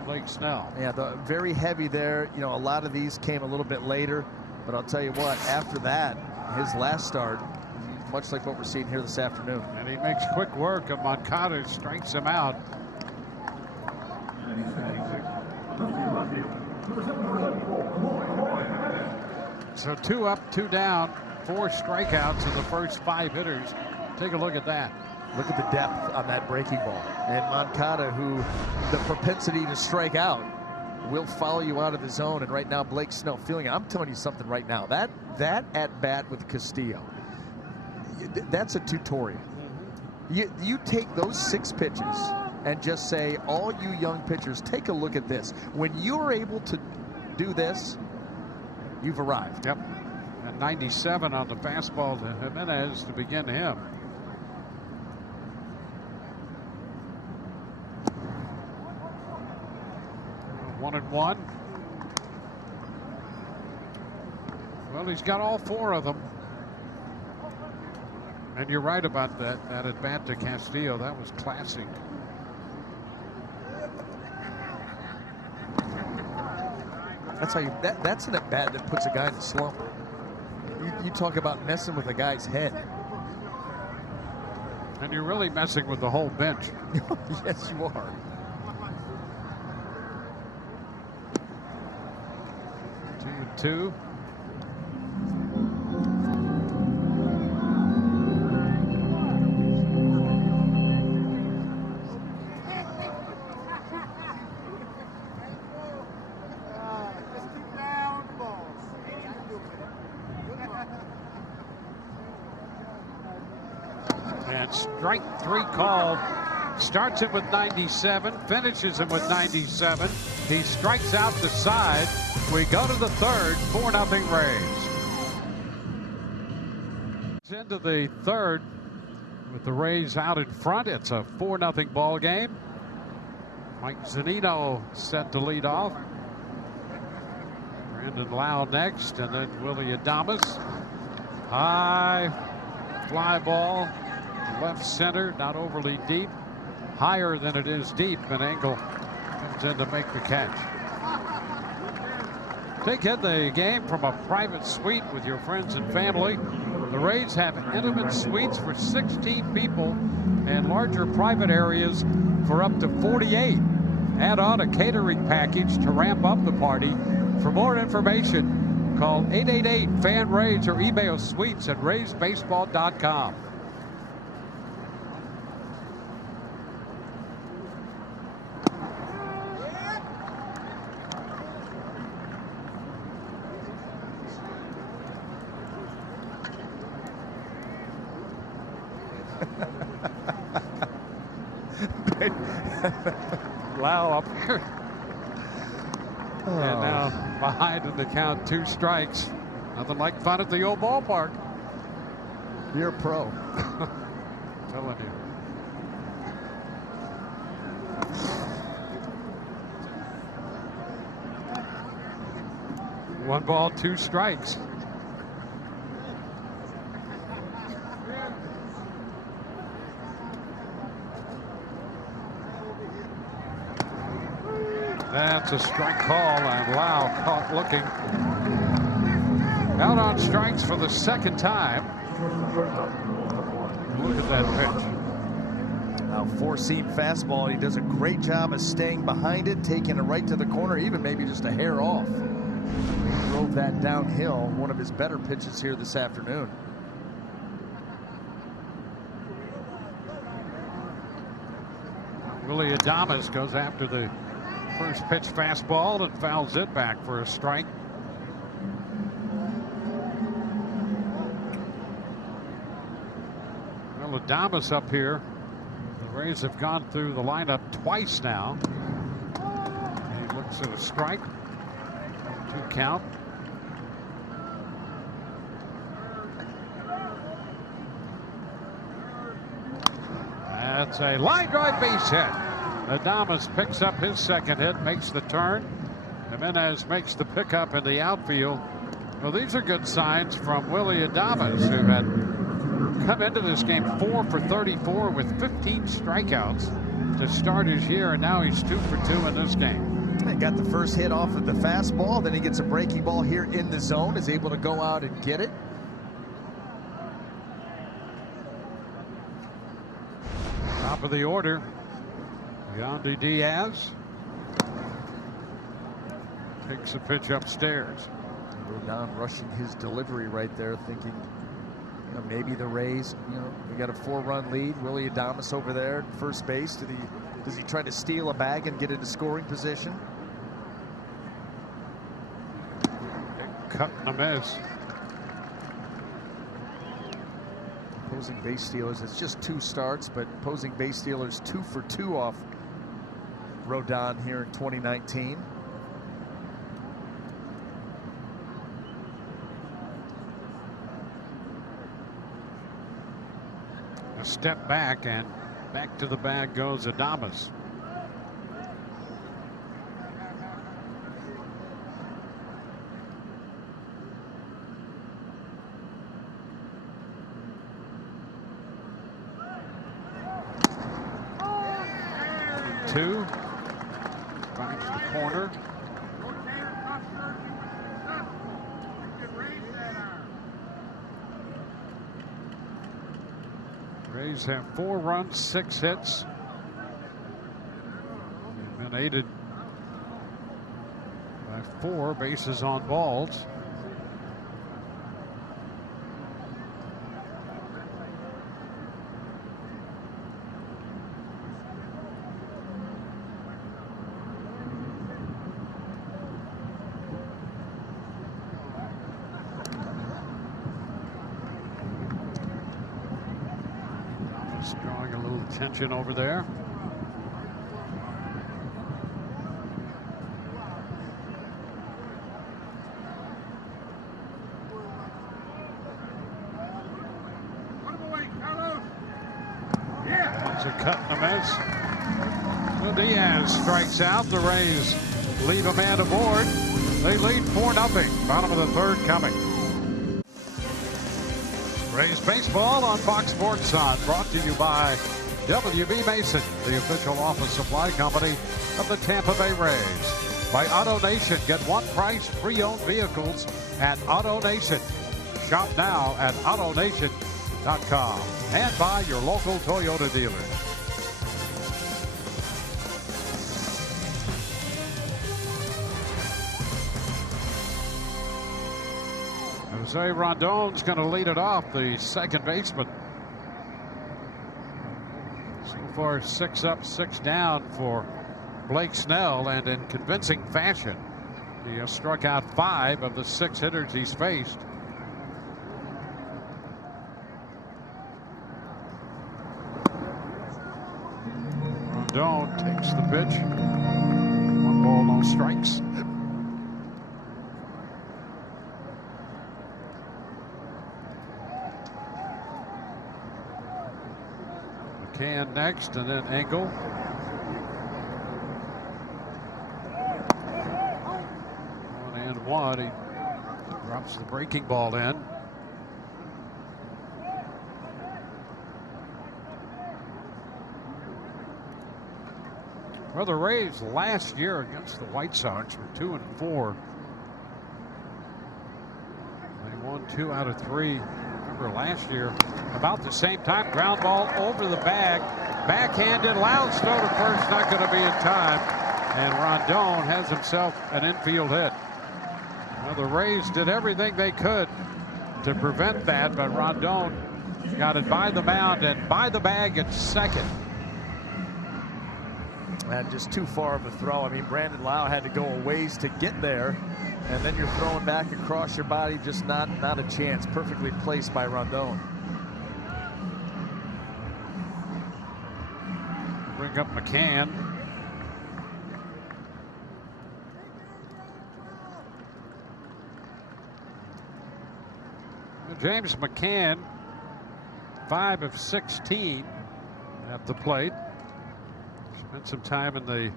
Blake Snell. Yeah, very heavy there. You know, a lot of these came a little bit later, but I'll tell you what, after that, his last start, much like what we're seeing here this afternoon. And he makes quick work of Moncada, strikes him out. So 2 up, 2 down, 4 strikeouts in the first 5 hitters. Take a look at that. Look at the depth on that breaking ball. And Moncada, who the propensity to strike out, will follow you out of the zone. And right now, Blake Snell feeling it. I'm telling you something right now. That at bat with Castillo, that's a tutorial. You take those 6 pitches and just say, all you young pitchers, take a look at this. When you're able to do this, you've arrived. Yep. And 97 on the fastball to Jimenez to begin him. One and one. Well, he's got all 4 of them. And you're right about that at bat to Castillo. That was classic. That's how that's an at bat that puts a guy in a slump. You talk about messing with a guy's head. And you're really messing with the whole bench. Yes, you are. Two. And strike 3 called. Starts him with 97, finishes him with 97. He strikes out the side. We go to the third, 4-0 Rays. Into the third with the Rays out in front. It's a 4-0 ball game. Mike Zunino set to lead off. Brandon Lau next, and then Willie Adames. High fly ball, left center, not overly deep. Higher than it is deep, and Engel comes in to make the catch. Take in the game from a private suite with your friends and family. The Rays have intimate suites for 16 people and larger private areas for up to 48. Add on a catering package to ramp up the party. For more information, call 888-FAN-RAYS or email suites@raysbaseball.com. Lau up here. And now behind in the count, 2 strikes. Nothing like fun at the old ballpark. You're a pro. Telling you. One ball, 2 strikes. That's a strike call, and Lau caught looking. Out on strikes for the 2nd time. Look at that pitch. Now, 4-seam fastball. He does a great job of staying behind it, taking it right to the corner, even maybe just a hair off. He drove that downhill. One of his better pitches here this afternoon. Willie Adames goes after the first pitch fastball and fouls it back for a strike. Well, Adames up here. The Rays have gone through the lineup twice now. He looks at a strike. 2 count. That's a line drive base hit. Adames picks up his 2nd hit, makes the turn. Jimenez makes the pickup in the outfield. Well, these are good signs from Willie Adames, who had come into this game 4 for 34 with 15 strikeouts to start his year, and now he's 2 for 2 in this game. He got the first hit off of the fastball, then he gets a breaking ball here in the zone, is able to go out and get it. Top of the order, Yandy Diaz takes a pitch upstairs. Rodon rushing his delivery right there, thinking, you know, maybe the Rays, you know, we got a 4-run lead. Willie Adames over there at first base. Does he try to steal a bag and get into scoring position? Cut and a miss. Opposing base stealers, it's just 2 starts, but opposing base stealers 2 for 2 off Rodon here in 2019. A step back, and back to the bag goes Adames. Two. Finds the corner. Rays have 4 runs, 6 hits. They've been aided by 4 bases on balls. Drawing a little tension over there. It's a cut and a miss. So Diaz strikes out. The Rays leave a man aboard. They lead 4-0. Bottom of the 3rd coming. Rays baseball on Fox Sports Sun, brought to you by W.B. Mason, the official office supply company of the Tampa Bay Rays. By Auto Nation, get one price pre-owned vehicles at Auto Nation. Shop now at AutoNation.com and by your local Toyota dealer. Jose Rondon's going to lead it off, the second baseman. So far, 6 up, 6 down for Blake Snell, and in convincing fashion. He has struck out 5 of the 6 hitters he's faced. Rondon takes the pitch. 1 ball, no strikes. McCann next, and then Engel. 1-1. He drops the breaking ball in. Well, the Rays last year against the White Sox were 2-4. They won 2 out of 3. Remember last year, about the same time, ground ball over the bag, backhanded, Lounge throw to first, not going to be in time, and Rondon has himself an infield hit. Well, the Rays did everything they could to prevent that, but Rondon got it by the mound and by the bag at second. And just too far of a throw. I mean, Brandon Lau had to go a ways to get there, and then you're throwing back across your body, just not a chance. Perfectly placed by Rondon. Bring up McCann. James McCann, 5 of 16 at the plate. Spent some time in the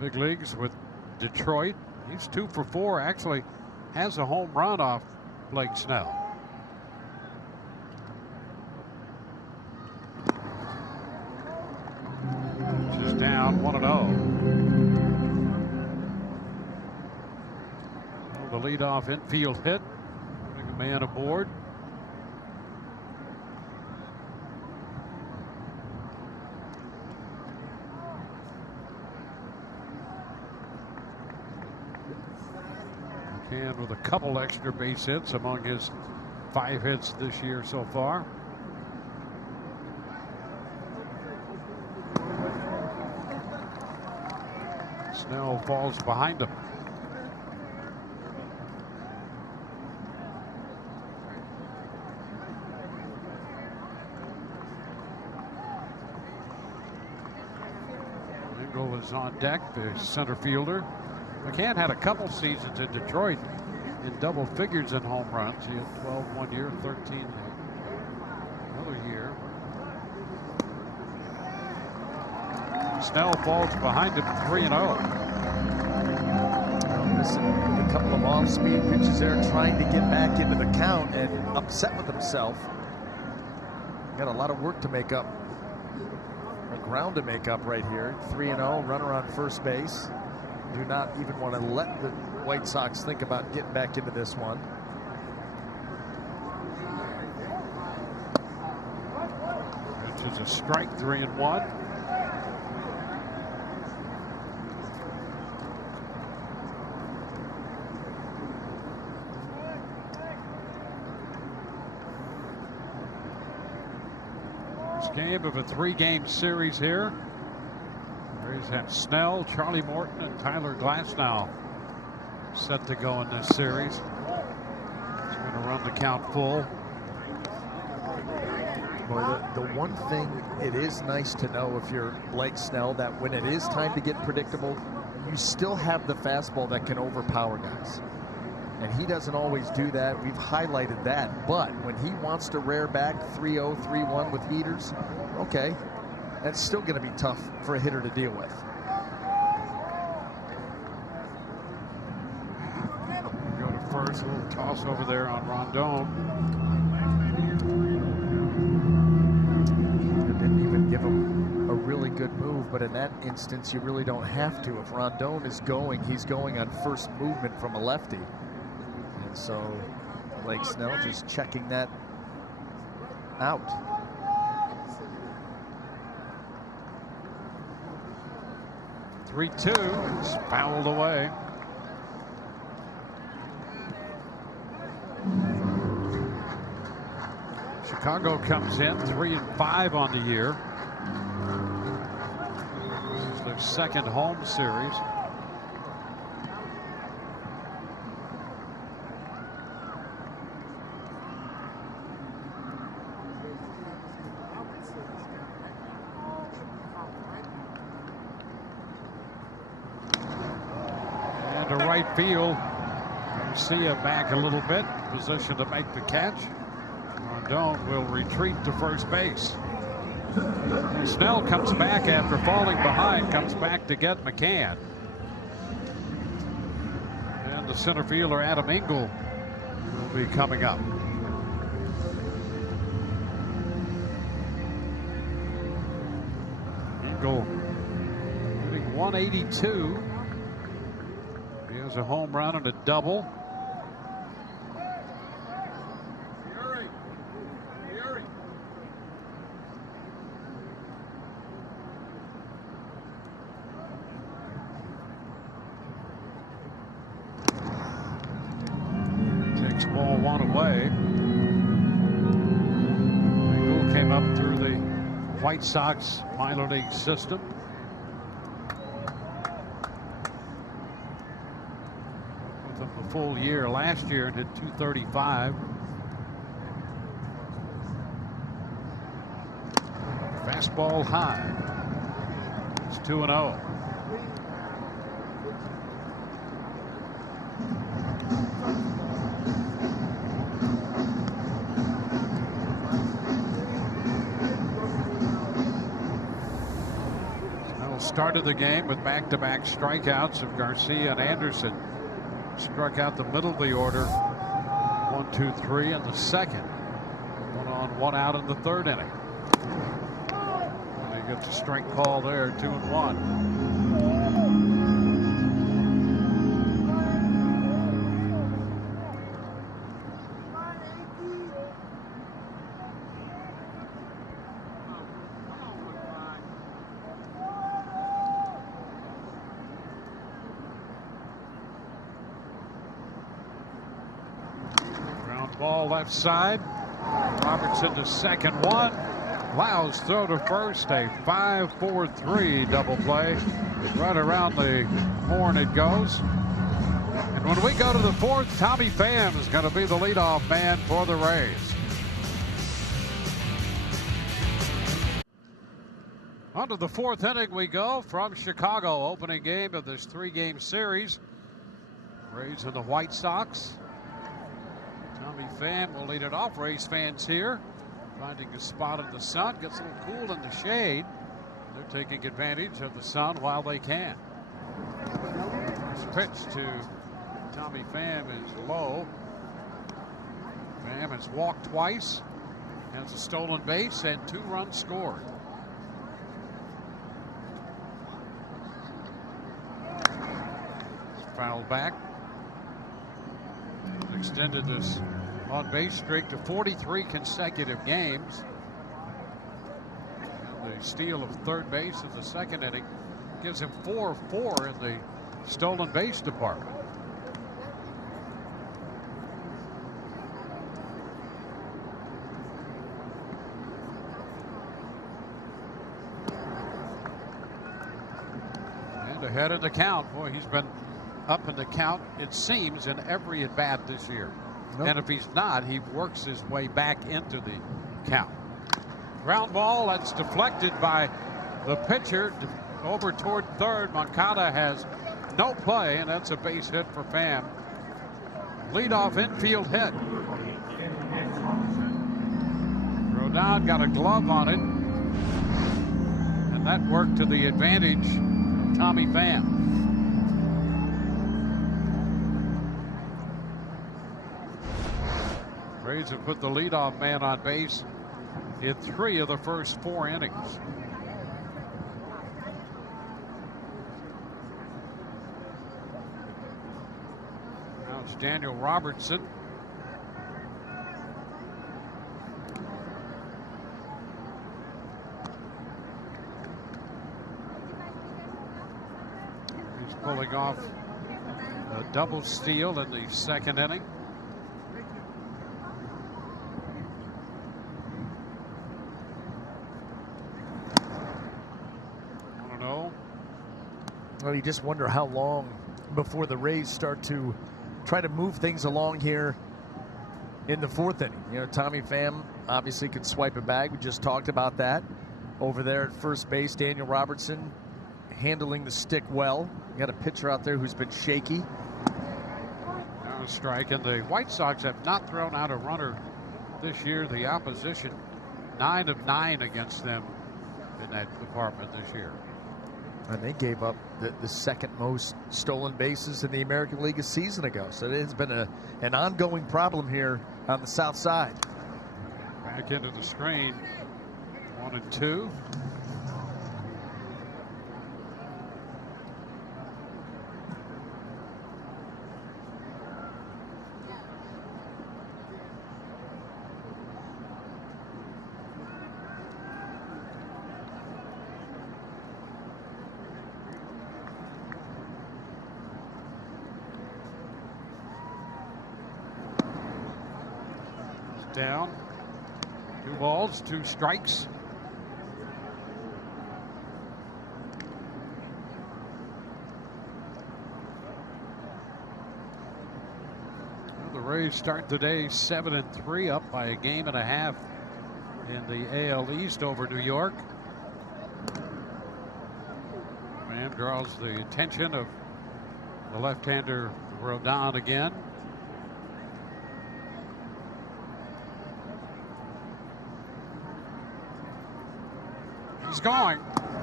big leagues with Detroit He's 2 for 4. Actually has a home run off Blake Snell. Just down 1-0. The leadoff infield hit. Putting a man aboard. And with a couple extra base hits among his 5 hits this year so far. Snell falls behind him. Engel is on deck, the center fielder. McCann had a couple seasons in Detroit in double figures in home runs. He had 12 one year, 13 another year. Snell falls behind him 3-0. Listen, a couple of off-speed pitches there, trying to get back into the count and upset with himself. Got a lot of work to make up, or ground to make up right here. 3-0, runner on first base. Do not even want to let the White Sox think about getting back into this one. Which is a strike, 3-1. This game of a 3-game series here. Rays have Snell, Charlie Morton, and Tyler Glasnow set to go in this series. He's going to run the count full. Well, the one thing it is nice to know if you're Blake Snell, that when it is time to get predictable, you still have the fastball that can overpower guys. And he doesn't always do that. We've highlighted that. But when he wants to rear back 3-0, 3-1 with heaters, okay, that's still going to be tough for a hitter to deal with. Go to first, a little toss over there on Rondon. Didn't even give him a really good move, but in that instance, you really don't have to. If Rondon is going, he's going on first movement from a lefty. And so Blake Snell just checking that out. 3-2, it's fouled away. Chicago comes in 3-5 on the year. This is their second home series. And to right field, Garcia back a little bit, position to make the catch. Rondon will retreat to first base. Snell comes back after falling behind, comes back to get McCann. And the center fielder, Adam Engel, will be coming up. Engel hitting 182. He has a home run and a double. Ball one away. Engel came up through the White Sox minor league system. With them the full year last year and hit .235. Fastball high. It's 2-0. Started the game with back-to-back strikeouts of Garcia and Anderson. struck out the middle of the order. 1, 2, 3 in the second. 1 on, 1 out in the third inning. And he gets a strike call there, 2-1. Ball left side. Robertson to second one. Lyles throw to first. A 5-4-3 double play. Right around the horn it goes. And when we go to the fourth, Tommy Pham is going to be the leadoff man for the Rays. On to the fourth inning we go from Chicago. Opening game of this 3-game series. Rays and the White Sox. Tommy Pham will lead it off. Rays fans here finding a spot in the sun. Gets a little cool in the shade. They're taking advantage of the sun while they can. This pitch to Tommy Pham is low. Pham has walked twice, has a stolen base, and 2 runs scored. Fouled back. Extended this on-base streak to 43 consecutive games. And the steal of third base in the second inning gives him 4-4 in the stolen base department. And ahead in the count. Boy, he's been up in the count, it seems, in every at-bat this year. Nope. And if he's not, he works his way back into the count. Ground ball, that's deflected by the pitcher over toward third. Moncada has no play, and that's a base hit for Pham. Leadoff infield hit. Rodon got a glove on it, and that worked to the advantage of Tommy Pham. Rays have put the leadoff man on base in 3 of the first 4 innings. Now it's Daniel Robertson. He's pulling off a double steal in the second inning. Well, you just wonder how long before the Rays start to try to move things along here in the fourth inning. You know, Tommy Pham obviously can swipe it back. We just talked about that. Over there at first base, Daniel Robertson handling the stick well. You got a pitcher out there who's been shaky. Now a strike, and the White Sox have not thrown out a runner this year. The opposition, 9 of 9 against them in that department this year. And they gave up the second most stolen bases in the American League a season ago. So it has been an ongoing problem here on the south side. Back into the screen. 1-2. Down. 2 balls, 2 strikes. Well, the Rays start today 7-3, up by a game and a half in the AL East over New York. Man draws the attention of the left-hander Rodon again. He's going.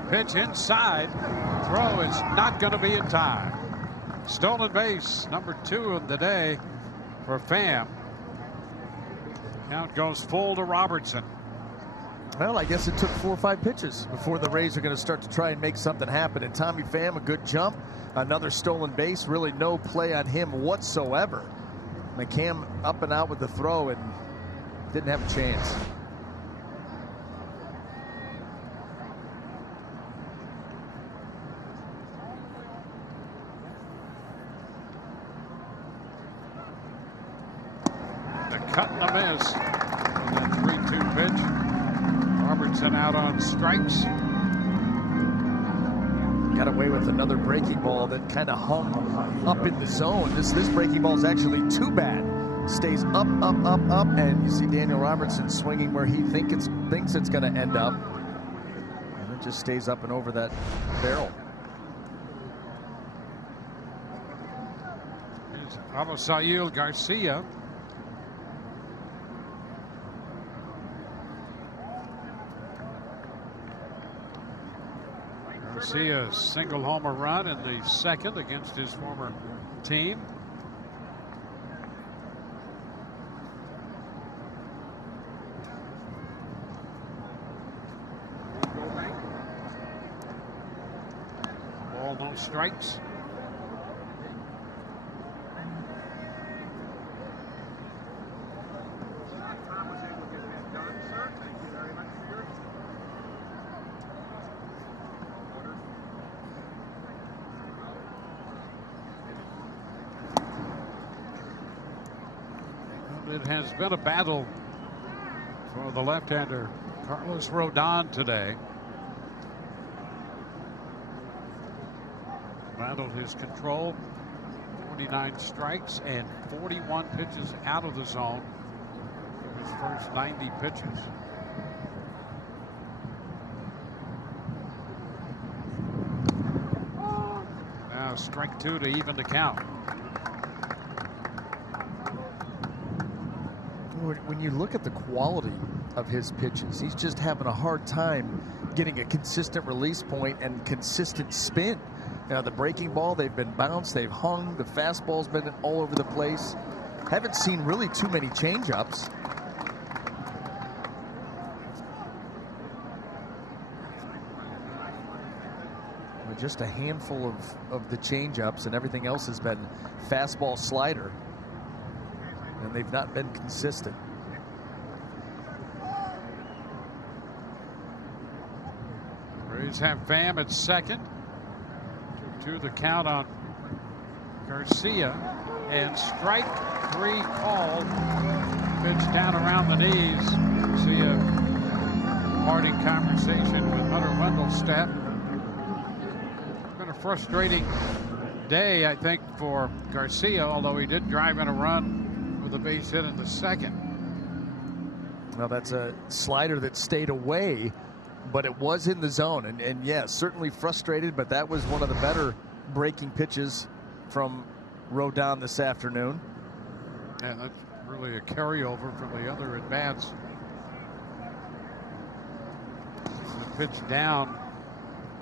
Pitch inside. Throw is not going to be in time. Stolen base, number 2 of the day for Pham. Count goes full to Robertson. Well, I guess it took 4 or 5 pitches before the Rays are going to start to try and make something happen. And Tommy Pham, a good jump, another stolen base, really no play on him whatsoever. McCann up and out with the throw and didn't have a chance. The cut and a miss. And that 3-2 pitch. Robertson out on strikes. Got away with another breaking ball that kind of hung up in the zone. This breaking ball is actually too bad. Stays up, and you see Daniel Robertson swinging where he thinks it's going to end up. And it just stays up and over that barrel. Here's Avisail Garcia. Garcia single homer run in the second against his former team. Ball, no strikes. It has been a battle for the left-hander Carlos Rodon today. Battled his control, 49 strikes and 41 pitches out of the zone for his first 90 pitches. Now strike 2 to even the count. When you look at the quality of his pitches, he's just having a hard time getting a consistent release point and consistent spin. Now, the breaking ball, they've been bounced, they've hung, the fastball's been all over the place. Haven't seen really too many changeups. Just a handful of the changeups, and everything else has been fastball, slider. And they've not been consistent. Rays have Pham at second. To the count on Garcia. And strike 3 called. Pitch down around the knees. See a parting conversation with Hunter Wendelstedt. Been a frustrating day, I think, for Garcia, although he did drive in a run with a base hit in the second. Well, that's a slider that stayed away, but it was in the zone. And yeah, certainly frustrated, but that was one of the better breaking pitches from Rodon this afternoon. Yeah, that's really a carryover from the other at-bats. The pitch down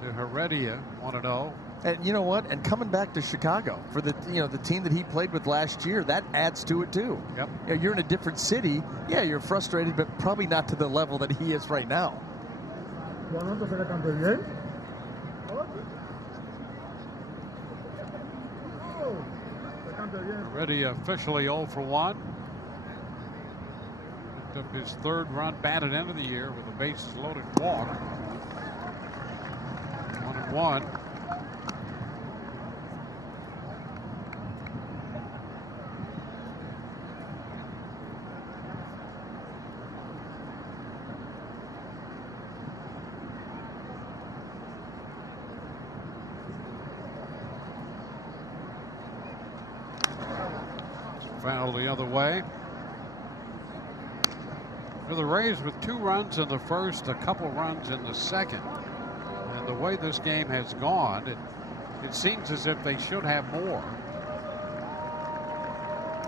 to Heredia, 1-0. And you know what? And coming back to Chicago for the the team that he played with last year, that adds to it too. Yep. You're in a different city. Yeah, you're frustrated, but probably not to the level that he is right now. Heredia officially 0 for 1. Picked up his 3rd run batted into the year with a bases loaded walk. 1-1. Foul the other way. For the Rays with 2 runs in the first, a couple runs in the second. And the way this game has gone, it seems as if they should have more.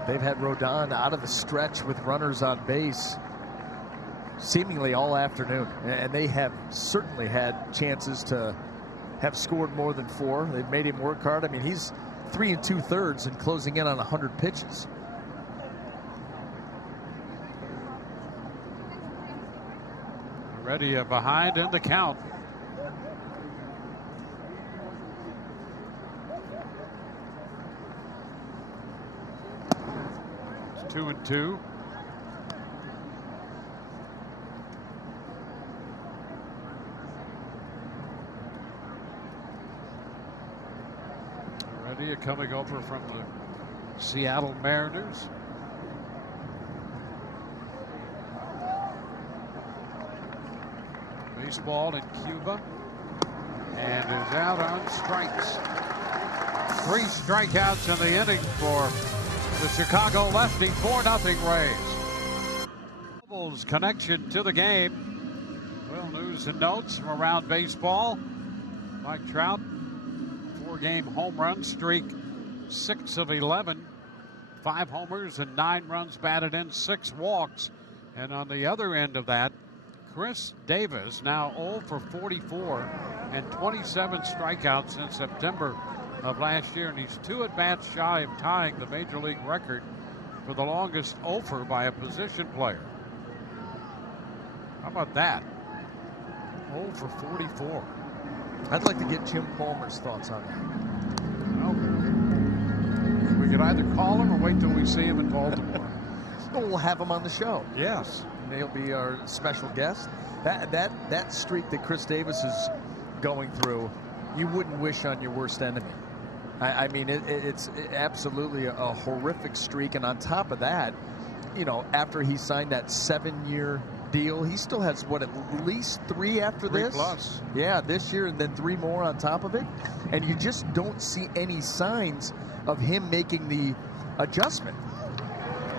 They've had Rodon out of the stretch with runners on base seemingly all afternoon. And they have certainly had chances to have scored more than 4. They've made him work hard. I mean, he's 3 2/3 and closing in on 100 pitches. Already behind in the count. It's 2-2. Already coming over from the Seattle Mariners. Baseball in Cuba, and is out on strikes. 3 strikeouts in the inning for the Chicago lefty. 4-0 Rays. Global's connection to the game. Well, news and notes from around baseball. Mike Trout, 4-game home run streak, 6 of 11, 5 homers and 9 runs batted in, 6 walks. And on the other end of that, Chris Davis, now 0 for 44 and 27 strikeouts since September of last year, and he's 2 at-bats shy of tying the Major League record for the longest offer by a position player. How about that? 0 for 44. I'd like to get Jim Palmer's thoughts on that. Well, we could either call him or wait till we see him in Baltimore. Well, we'll have him on the show. Yes. He'll be our special guest. That streak that Chris Davis is going through, you wouldn't wish on your worst enemy. I mean, it's absolutely a horrific streak. And on top of that, you know, after he signed that 7-year deal, he still has, what, at least 3 after 3 this? plus. Yeah, this year, and then 3 more on top of it. And you just don't see any signs of him making the adjustment.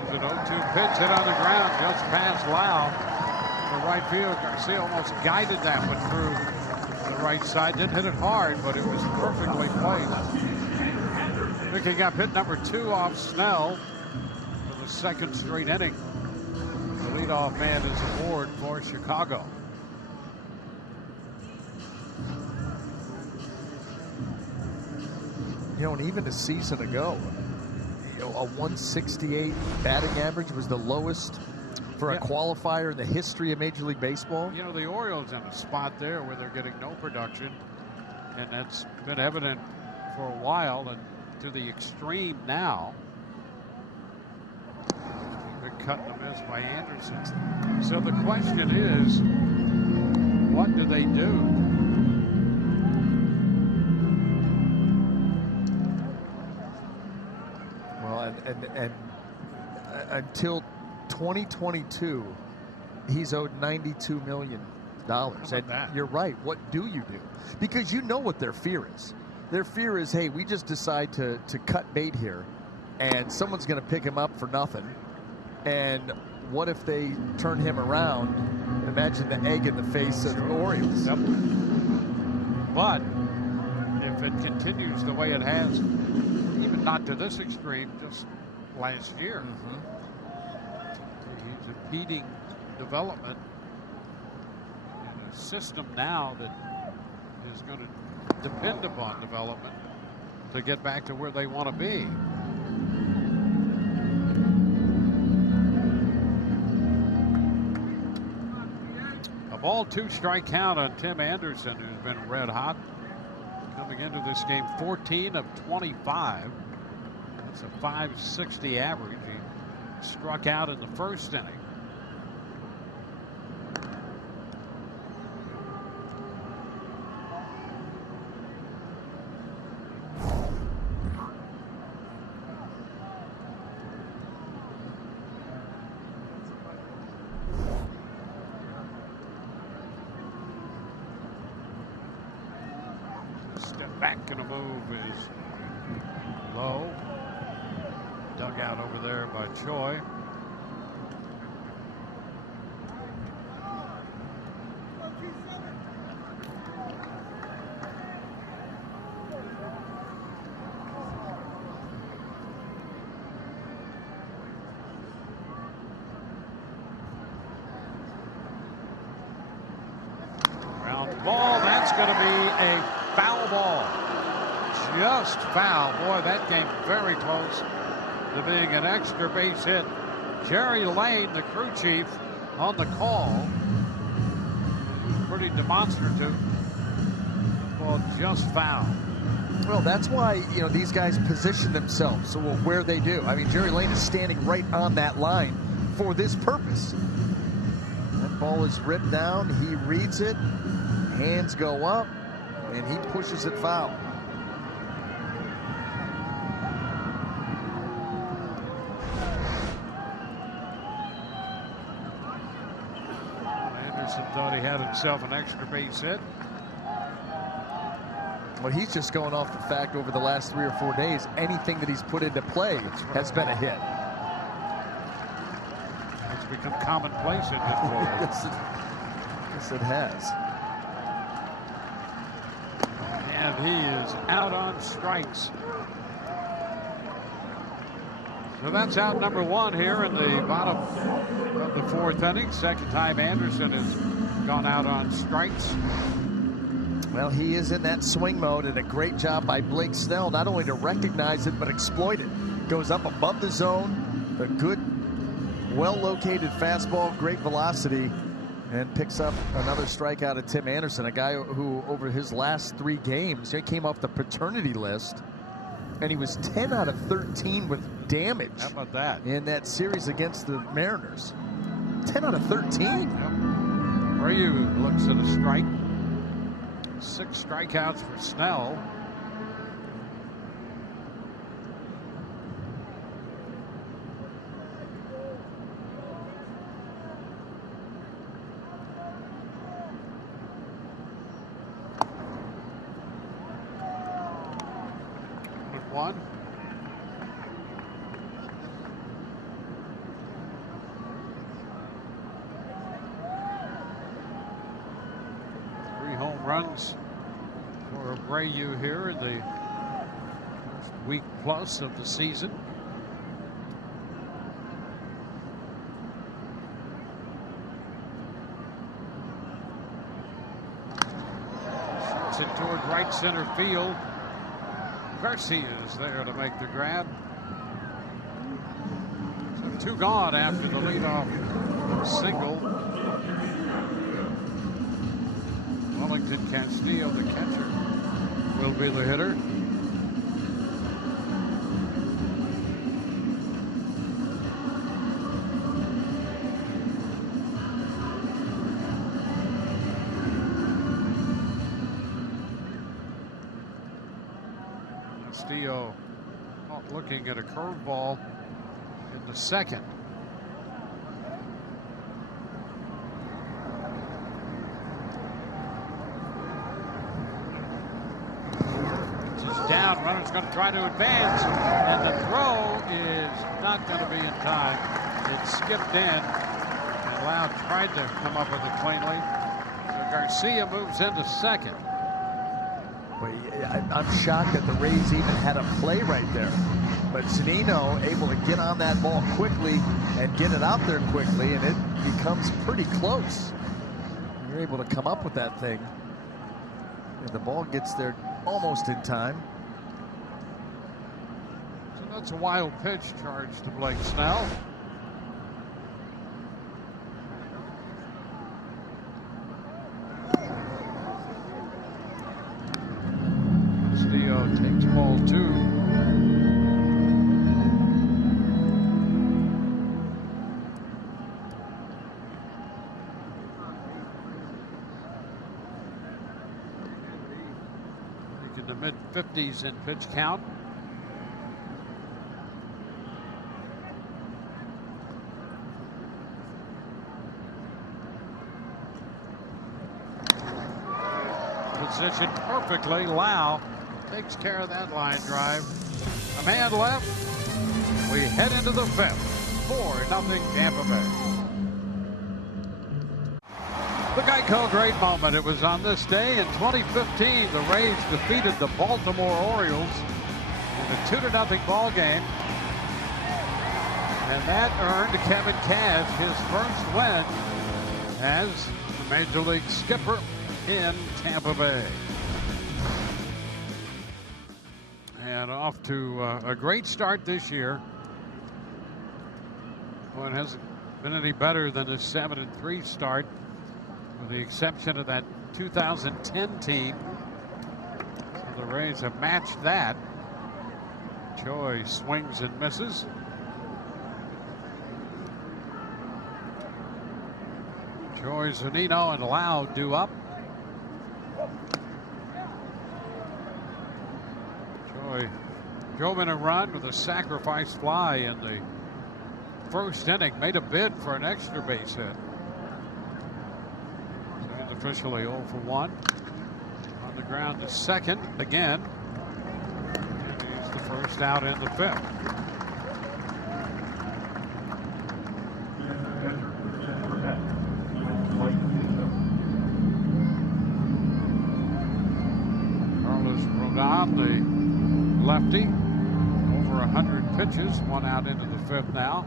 An 0-2 pitch hit on the ground just past Lau for right field. Garcia almost guided that one through the right side. Didn't hit it hard, but it was perfectly placed. Picking up hit number 2 off Snell for the 2nd straight inning. The leadoff man is aboard for Chicago. You know, and even a season ago, a 168 batting average was the lowest for a qualifier in the history of Major League Baseball. You know, the Orioles in a spot there where they're getting no production, and that's been evident for a while, and to the extreme now. Big cut and a miss by Anderson. So the question is, what do they do? And until 2022, he's owed $92 million. And you're right. What do you do? Because you know what their fear is. Their fear is, hey, we just decide to cut bait here, and someone's going to pick him up for nothing. And what if they turn him around? Imagine the egg in the face of the Orioles. Yep. But if it continues the way it has, even not to this extreme, just last year, he's impeding development in a system now that is going to depend upon development to get back to where they want to be. A ball 2 strike count on Tim Anderson, who's been red hot coming into this game. 14 of 25. That's a .560 average. He struck out in the 1st inning. Step back and a move is low. Dug out over there by Choi. Ground ball. That's going to be a foul ball. just foul. Boy, that came very close to being an extra base hit. Jerry Lane, the crew chief, on the call. Pretty demonstrative. Well, just foul. Well, that's why, these guys position themselves so where they do. I mean, Jerry Lane is standing right on that line for this purpose. That ball is ripped down. He reads it. Hands go up, and he pushes it foul. Anderson thought he had himself an extra base hit. Well, he's just going off the fact over the last 3 or 4 days, anything that he's put into play has been a hit. It's become commonplace in this world. Yes, it has. And he is out on strikes. So that's out number 1 here in the bottom of the 4th inning. Second time Anderson has gone out on strikes. Well, he is in that swing mode, and a great job by Blake Snell not only to recognize it but exploit it. Goes up above the zone, a good, well-located fastball, great velocity, and picks up another strikeout of Tim Anderson, a guy who over his last 3 games, he came off the paternity list, and he was 10 out of 13 with damage. How about that? In that series against the Mariners. 10 out of 13. Yep. Ryu looks at a strike. 6 strikeouts for Snell. With 1. Home runs for Abreu here in the first week plus of the season. Shoots it toward right center field. Garcia is there to make the grab. So 2 gone after the leadoff single. Wellington Castillo, the catcher, will be the hitter. Castillo looking at a curveball in the second. Down, runner's going to try to advance, and the throw is not going to be in time. It skipped in, and Lau tried to come up with it cleanly. So Garcia moves into second. I'm shocked that the Rays even had a play right there. But Zunino able to get on that ball quickly and get it out there quickly, and it becomes pretty close. You're able to come up with that thing. And the ball gets there almost in time. So that's a wild pitch charged to Blake Snell. Castillo takes ball 2. In the mid-50s in pitch count. Positioned perfectly. Lau takes care of that line drive. A man left. We head into the 5th. 4-0 Tampa Bay. The Geico great moment. It was on this day in 2015. The Rays defeated the Baltimore Orioles in a 2-0 ball game. And that earned Kevin Cash his first win as the Major League skipper in Tampa Bay. And off to a great start this year. Well, it hasn't been any better than the 7-3 start, with the exception of that 2010 team. So the Rays have matched that. Choi swings and misses. Choi, Zunino, and Lau due up. Choi drove in a run with a sacrifice fly in the first inning, made a bid for an extra base hit. So he's officially 0 for 1. On the ground to second again. And he's the first out in the 5th. Carlos Rodon, the lefty, over 100 pitches, 1 out into the 5th now.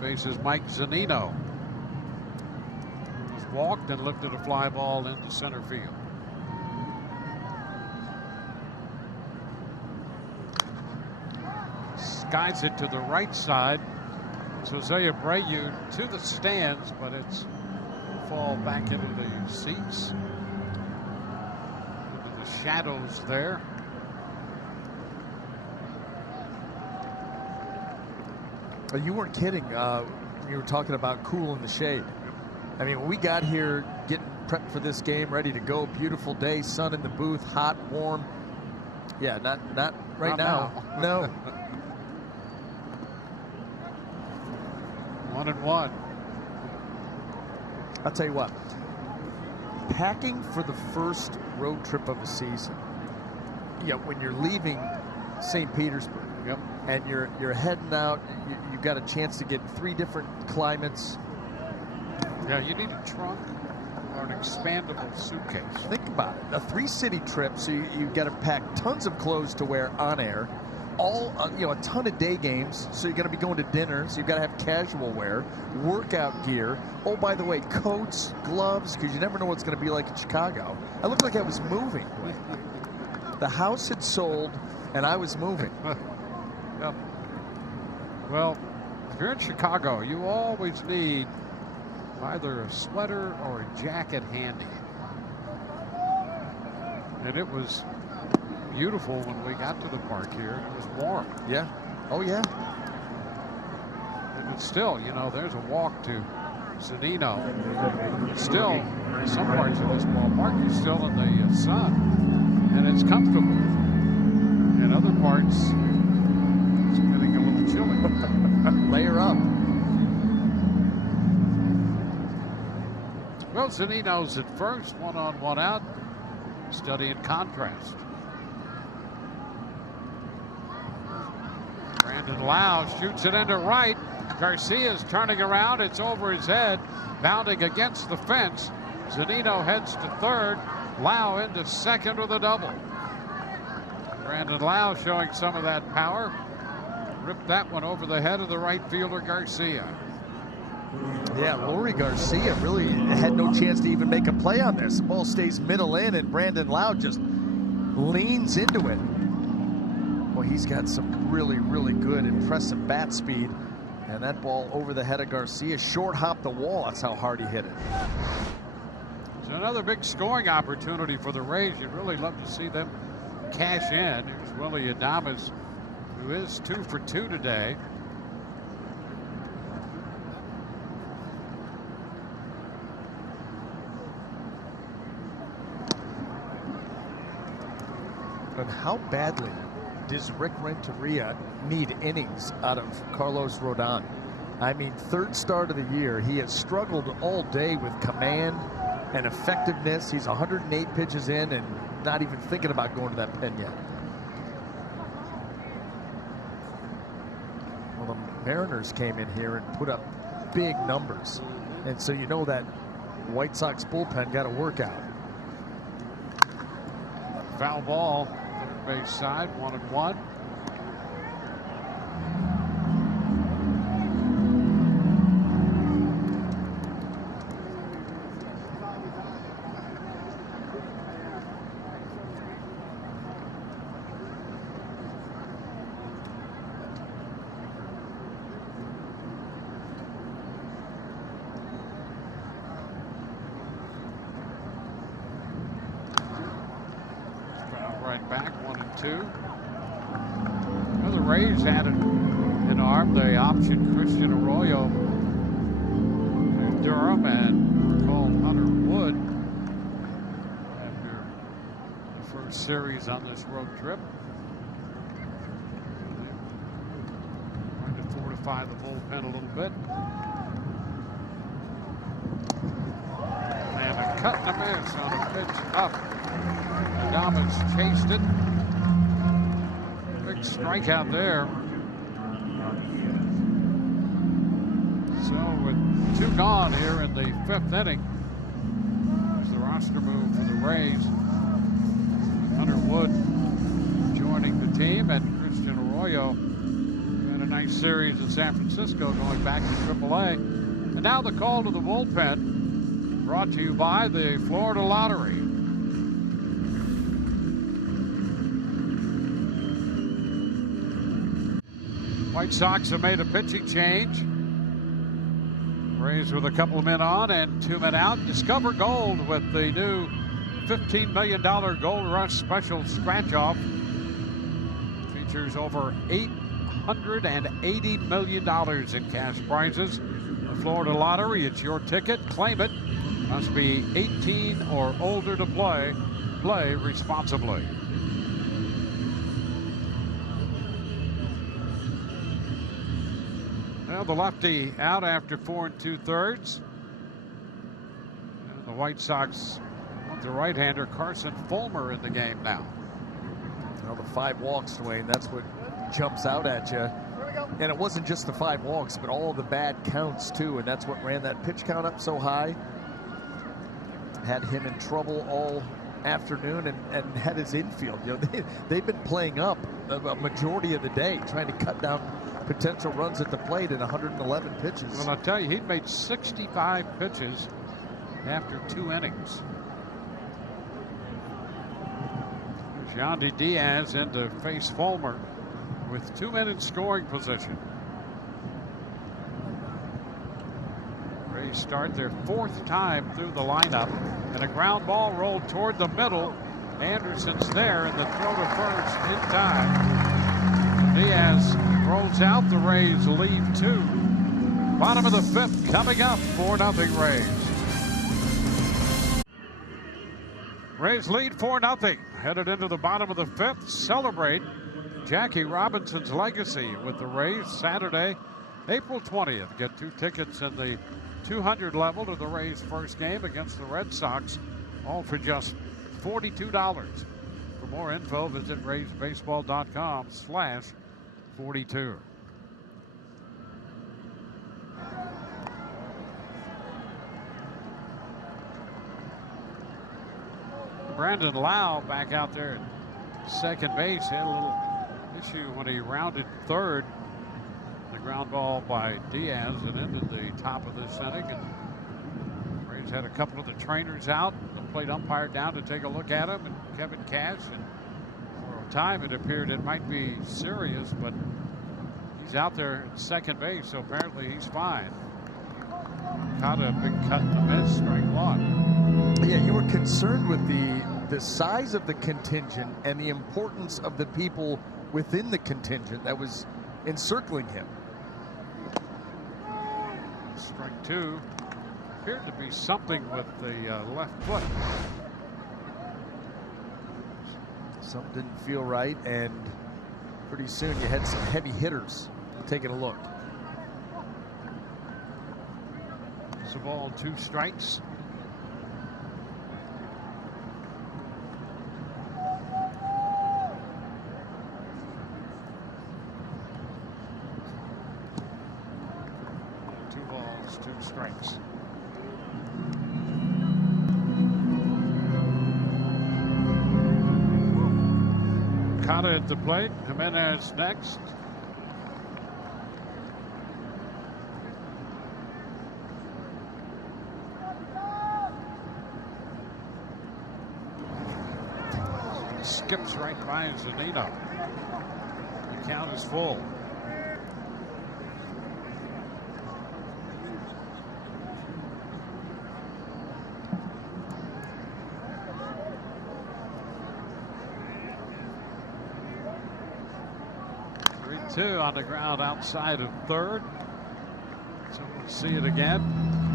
Faces Mike Zunino, who was walked and lifted a fly ball into center field. Skies it to the right side. It's Jose Abreu to the stands, but it's fall back into the seats, into the shadows there. You weren't kidding. You were talking about cool in the shade. I mean, when we got here getting prepped for this game, ready to go, beautiful day, sun in the booth, hot, warm. Yeah, not right now. No. 1-1. I'll tell you what, packing for the first road trip of a season, when you're leaving St. Petersburg, yep, and you're heading out, you've got a chance to get 3 different climates. Yeah, you need a trunk or an expandable suitcase. Think about it, a 3-city trip, so you've got to pack tons of clothes to wear on air, all a ton of day games, so you're going to be going to dinner, so you've got to have casual wear, workout gear. Oh, by the way, coats, gloves, because you never know what's going to be like in Chicago. I looked like I was moving. The house had sold, and I was moving. Yep. Well, if you're in Chicago, you always need either a sweater or a jacket handy. And it was beautiful when we got to the park here. It was warm. Yeah. Oh, yeah. And it's still, there's a walk to Zunino. Still, in some parts of this ballpark, you're still in the sun, and it's comfortable. In other parts, it's getting a little chilly. Layer up. Well, Zunino's at first, 1 on, 1 out. Studying contrast. Brandon Lau shoots it into right. Garcia's turning around. It's over his head, bounding against the fence. Zunino heads to third. Lau into second with a double. Brandon Lau showing some of that power. Ripped that one over the head of the right fielder, Garcia. Yeah, Lori Garcia really had no chance to even make a play on this. The ball stays middle in, and Brandon Lau just leans into it. Well, he's got some really, really good, impressive bat speed. And that ball over the head of Garcia, short hop the wall. That's how hard he hit it. It's another big scoring opportunity for the Rays. You'd really love to see them cash in. Here's Willie Adames, who is 2 for 2 today. And how badly does Rick Renteria need innings out of Carlos Rodon? I mean, 3rd start of the year. He has struggled all day with command and effectiveness. He's 108 pitches in and not even thinking about going to that pen yet. Well, the Mariners came in here and put up big numbers. And so you know that White Sox bullpen got a workout. Foul ball, third base side, 1-1. 2. Well, the Rays had it in arm. They optioned Christian Arroyo to Durham and called Hunter Wood after the first series on this road trip. Trying to fortify the bullpen a little bit. And a cut and a miss on a pitch up. Adames chased it. Big strikeout there. So with 2 gone here in the 5th inning, there's the roster move for the Rays. Hunter Wood joining the team, and Christian Arroyo had a nice series in San Francisco going back to AAA. And now the call to the bullpen, brought to you by the Florida Lottery. White Sox have made a pitching change. Rays with a couple of men on and 2 men out. Discover Gold with the new $15 million Gold Rush Special Scratch-Off. Features over $880 million in cash prizes. The Florida Lottery, it's your ticket. Claim it. Must be 18 or older to play. Play responsibly. Well, the lefty out after 4 2/3. And the White Sox want the right-hander Carson Fulmer in the game now. Well, the 5 walks, Dwayne, that's what jumps out at you. And it wasn't just the 5 walks, but all the bad counts, too. And that's what ran that pitch count up so high. Had him in trouble all afternoon and had his infield. You know, they've been playing up a majority of the day, trying to cut down potential runs at the plate in 111 pitches. Well, I'll tell you, he'd made 65 pitches after 2 innings. Yandy Diaz in to face Fulmer with 2 men in scoring position. Rays start their 4th time through the lineup, and a ground ball rolled toward the middle. Anderson's there, and the throw to first in time. Diaz rolls out. The Rays lead 2. Bottom of the 5th coming up. 4-0 Rays. Rays lead 4-0. Headed into the bottom of the 5th. Celebrate Jackie Robinson's legacy with the Rays Saturday, April 20th. Get 2 tickets in the 200 level to the Rays' first game against the Red Sox, all for just $42. For more info, visit RaysBaseball.com/42. Brandon Lau back out there at second base. He had a little issue when he rounded third. The ground ball by Diaz and ended the top of this inning. And Rays had a couple of the trainers out. The plate umpire down to take a look at him, and Kevin Cash. And for a time it appeared it might be serious, but he's out there at second base, so apparently he's fine. Caught a big cut in the miss, strike 1. Yeah, you were concerned with the size of the contingent and the importance of the people within the contingent that was encircling him. Strike 2. Appeared to be something with the left foot. Something didn't feel right, and pretty soon you had some heavy hitters taking a look. It's a ball, 2 strikes. Strikes. Cotta at the plate. Jimenez next. He skips right by Zunino. The count is full. 2 on the ground outside of third. So we'll see it again.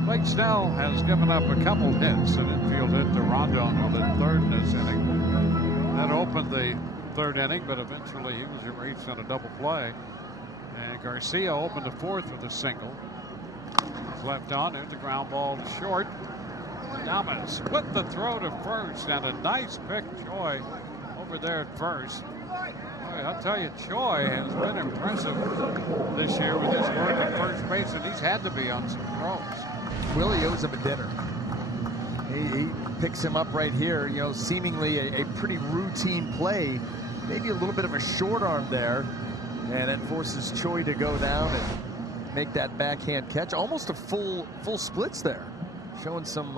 Blake Snell has given up a couple hits, an infield hit to Rondon on the third in this inning. That opened the third inning, but eventually he was erased on a double play. And Garcia opened the fourth with a single. He's left on. There's the ground ball short. Thomas with the throw to first, and a nice pick, Choi, over there at first. Boy, I'll tell you, Choi has been impressive this year with his work at first base, and he's had to be on some throws. Willie owes him a dinner. He picks him up right here, you know, seemingly a pretty routine play. Maybe a little bit of a short arm there, and it forces Choi to go down and make that backhand catch. Almost a full splits there, showing some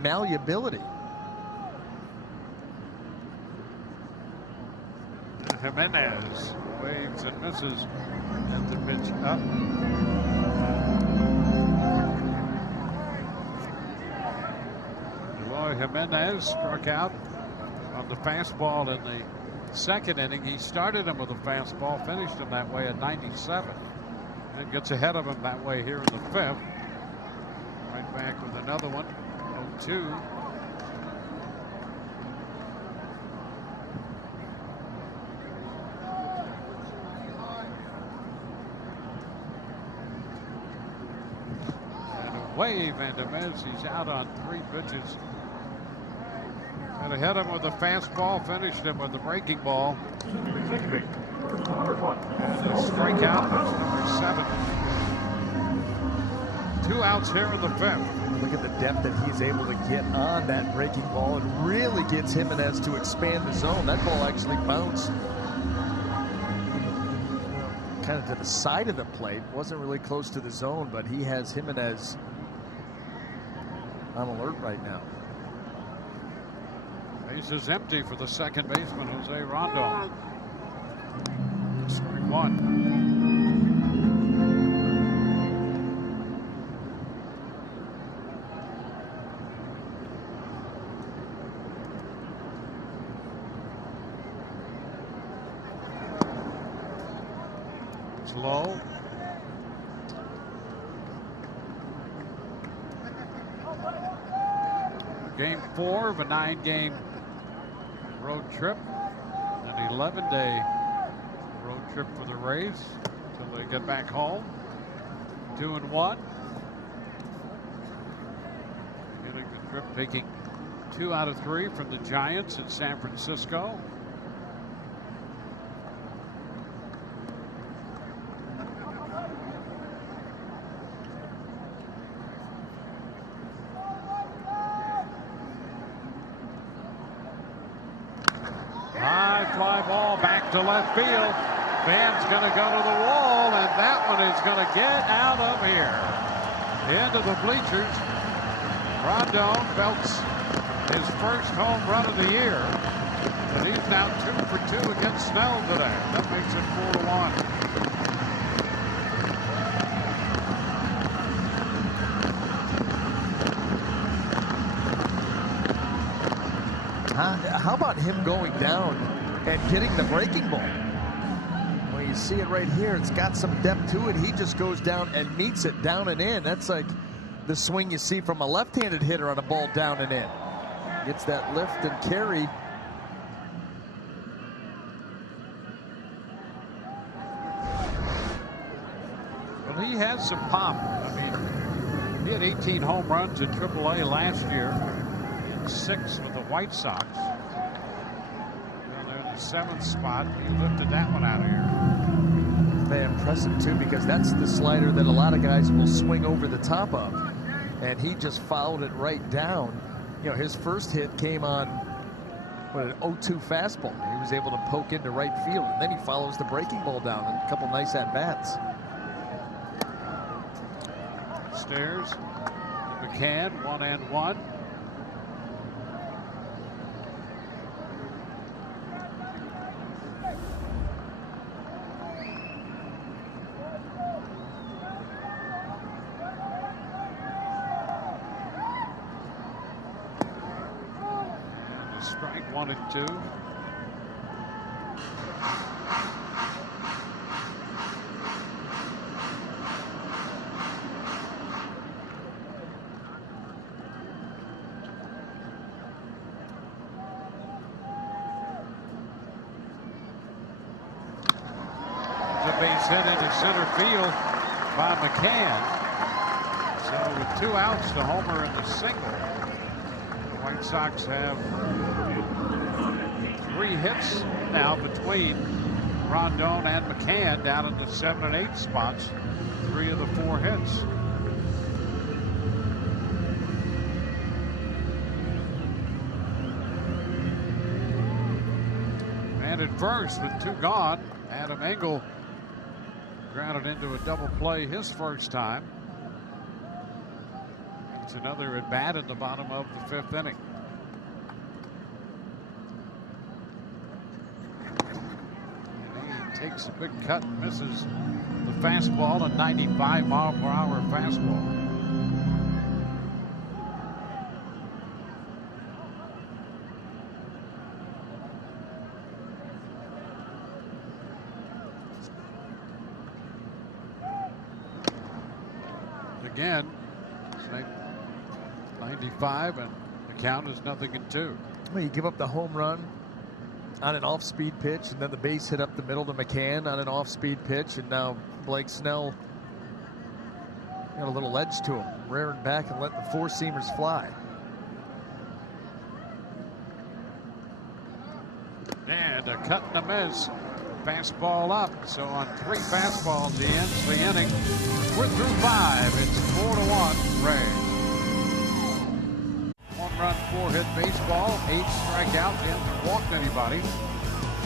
malleability. Jimenez waves and misses at the pitch up. Eloy Jimenez struck out on the fastball in the second inning. He started him with a fastball, finished him that way at 97, and gets ahead of him that way here in the fifth. Right back with another one, 0-2. Wave and Jimenez, he's out on 3 pitches. And ahead of him with a fastball, finished him with the breaking ball. And a strikeout, that's number 7. 2 outs here in the fifth. Look at the depth that he's able to get on that breaking ball. It really gets Jimenez to expand the zone. That ball actually bounced kind of to the side of the plate. Wasn't really close to the zone, but he has Jimenez on alert right now. Base is empty for the second baseman, Jose Rondon. Strike 1. It's low. Game 4 of a 9-game road trip, an 11-day road trip for the Rays until they get back home. 2-1. Beginning the trip, taking 2 out of 3 from the Giants in San Francisco. To left field. Van's going to go to the wall, and that one is going to get out of here. Into the bleachers. Rondon belts his first home run of the year, and he's now 2 for 2 against Snell today. That makes it 4-1. How about him going down and getting the breaking ball? Well, you see it right here. It's got some depth to it. He just goes down and meets it down and in. That's like the swing you see from a left-handed hitter on a ball down and in. Gets that lift and carry. Well, he has some pop. I mean, he had 18 home runs in AAA last year, and 6 with the White Sox. 7th spot. He lifted that one out of here. Very impressive too, because that's the slider that a lot of guys will swing over the top of, and he just fouled it right down. You know, his first hit came on an 0-2 fastball. He was able to poke into right field, and then he follows the breaking ball down and a couple nice at bats. Stairs, McCann, 1-1. Strike 1 and 2. That's hit into center field by McCann. So with 2 outs, the homer and the single, the White Sox have 3 hits now between Rondon and McCann down in the 7 and 8 spots. 3 of the 4 hits. And at first, with 2 gone, Adam Engel grounded into a double play his first time. It's another at bat in the bottom of the 5th inning. And he takes a big cut and misses the fastball, a 95-mile-per-hour fastball. Again, same 95, and the count is 0-2. Well, you give up the home run on an off-speed pitch, and then the base hit up the middle to McCann on an off-speed pitch, and now Blake Snell got a little edge to him, rearing back and let the 4-seamers fly. And a cut and a miss. Fastball up. So on 3 fastballs, he ends the inning. We're through 5. It's 4-1 Rays. 1-run, 4-hit baseball. 8 strikeouts. He hasn't walked anybody.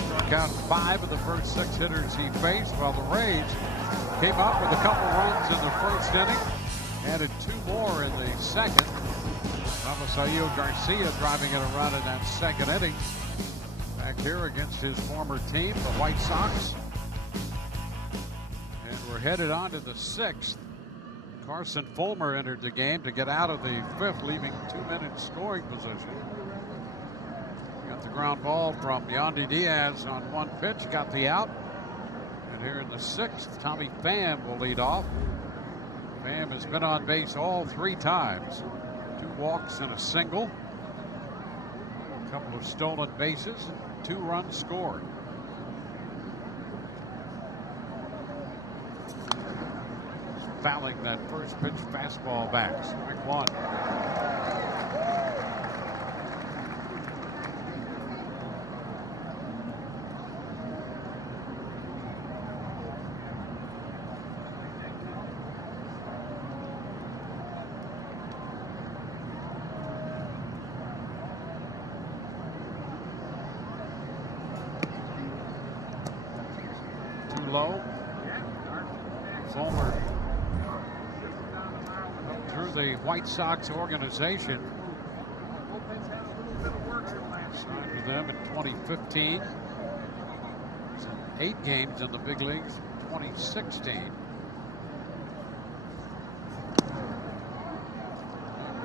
Struck out 5 of the first 6 hitters he faced, while the Rays came up with a couple runs in the first inning. Added 2 more in the second. Avisaíl Garcia driving in a run in that second inning. Back here against his former team, the White Sox. And we're headed on to the 6th. Carson Fulmer entered the game to get out of the 5th, leaving 2 men in scoring position. Got the ground ball from Yandy Diaz on 1 pitch, got the out. And here in the 6th, Tommy Pham will lead off. Pham has been on base all 3 times. 2 walks and a single. A couple of stolen bases. 2 runs scored. Fouling that first pitch fastball back. Strike 1. Low. Fulmer up through the White Sox organization. Signed with them in 2015. 8 games in the big leagues in 2016.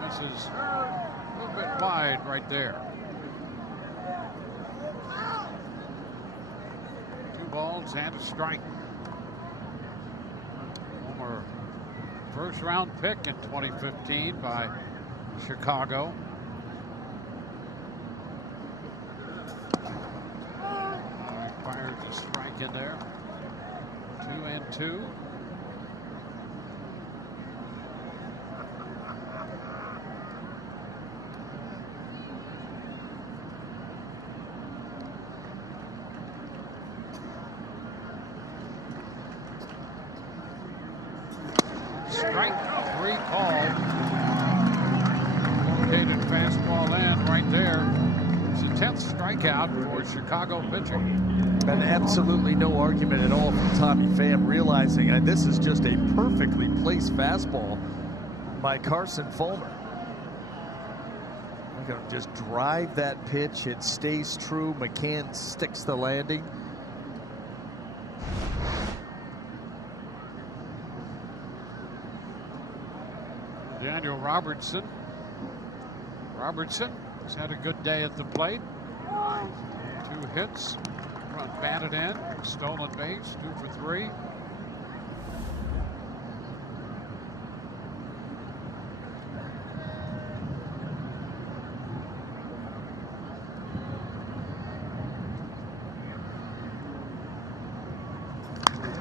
This is a little bit wide right there. 2 balls and a strike. Former first-round pick in 2015 by Chicago. He fires a strike in there. 2-2. Strike 3 called. Located fastball in right there. It's the 10th strikeout for Chicago pitching. And absolutely no argument at all from Tommy Pham, realizing this is just a perfectly placed fastball by Carson Fulmer. They're going to just drive that pitch. It stays true. McCann sticks the landing. Daniel Robertson. Robertson has had a good day at the plate. 2 hits, run batted in, stolen base, 2 for 3.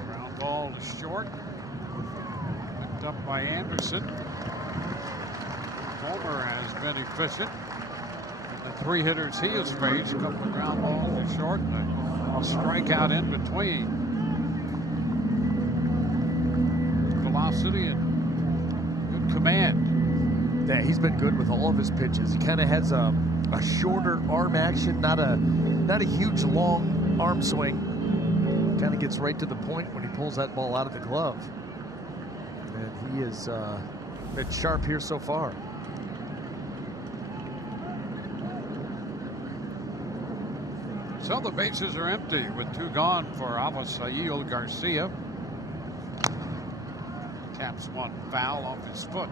Ground ball short. Picked up by Anderson. Homer has been efficient. And the 3 hitters he has faced, a couple of ground balls to short, and a strikeout in between. Velocity and good command. Yeah, he's been good with all of his pitches. He kind of has a shorter arm action, not a huge long arm swing. Kind of gets right to the point when he pulls that ball out of the glove. And he has been sharp here so far. So the bases are empty with 2 gone for Avisail Garcia. Taps one foul off his foot.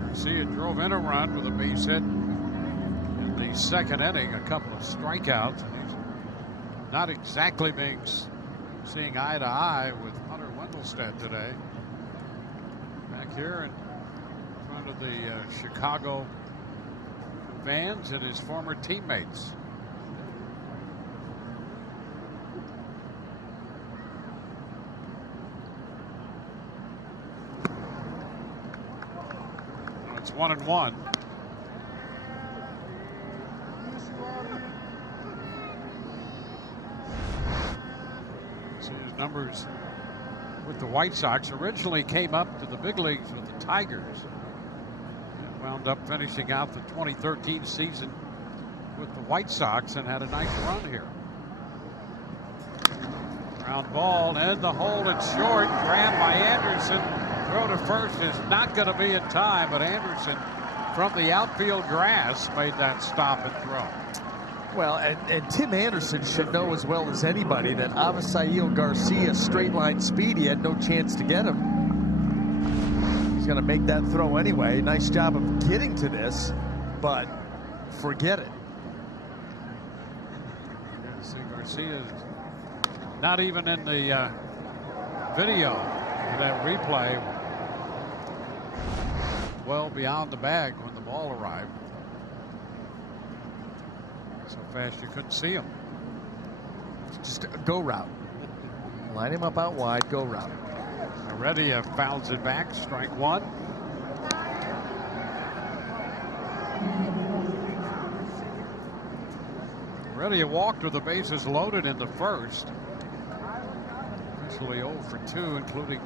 Garcia drove in a run with a base hit in the 2nd inning, a couple of strikeouts, and he's not exactly seeing eye to eye with Hunter Wendelstedt today. Back here in front of the Chicago fans and his former teammates. It's 1-1. See his numbers with the White Sox. Originally came up to the big leagues with the Tigers. And wound up finishing out the 2013 season with the White Sox and had a nice run here. Ground ball in the hole. It's short. Grabbed by Anderson. Throw to first is not going to be in time, but Anderson from the outfield grass made that stop and throw. Well, and Tim Anderson should know as well as anybody that Avisail Garcia straight line speed, he had no chance to get him. He's going to make that throw anyway. Nice job of getting to this, but forget it. See, Garcia not even in the video, that replay, well beyond the bag when the ball arrived. So fast you couldn't see him. It's just a go route. Line him up out wide, go route. Heredia fouls it back, strike 1. Heredia walked with the bases loaded in the first. Officially 0 for 2, including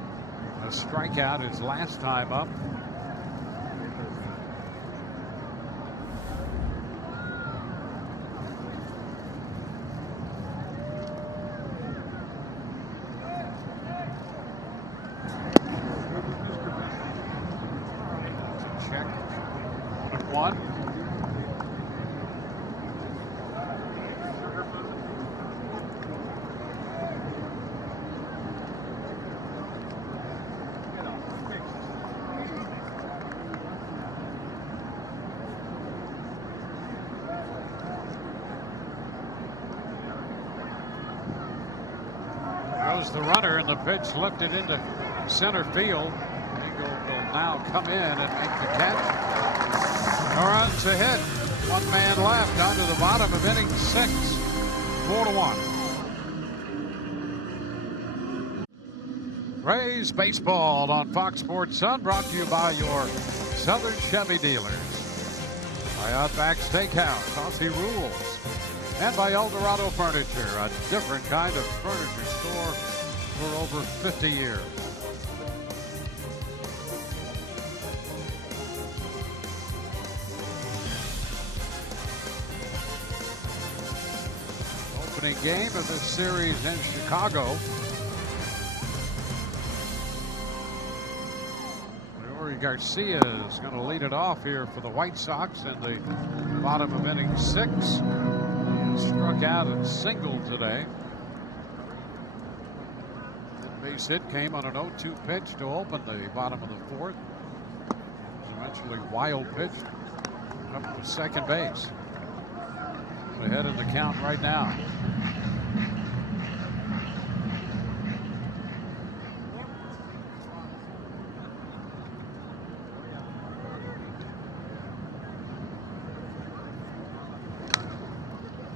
a strikeout his last time up. Check. 1-1. The runner, and the pitch lifted into center field. Engel will now come in and make the catch. No runs ahead. 1 man left down to the bottom of inning 6. 4-1. Rays baseball on Fox Sports Sun, brought to you by your Southern Chevy dealers, by Outback Steakhouse, Aussie Rules, and by Eldorado Furniture, a different kind of furniture store for over 50 years. Opening game of this series in Chicago. Dewayne Garcia is going to lead it off here for the White Sox in the bottom of inning 6. He struck out and singled today. Base hit came on an 0-2 pitch to open the bottom of the 4th. Eventually wild pitch up to second base. Ahead in the count right now.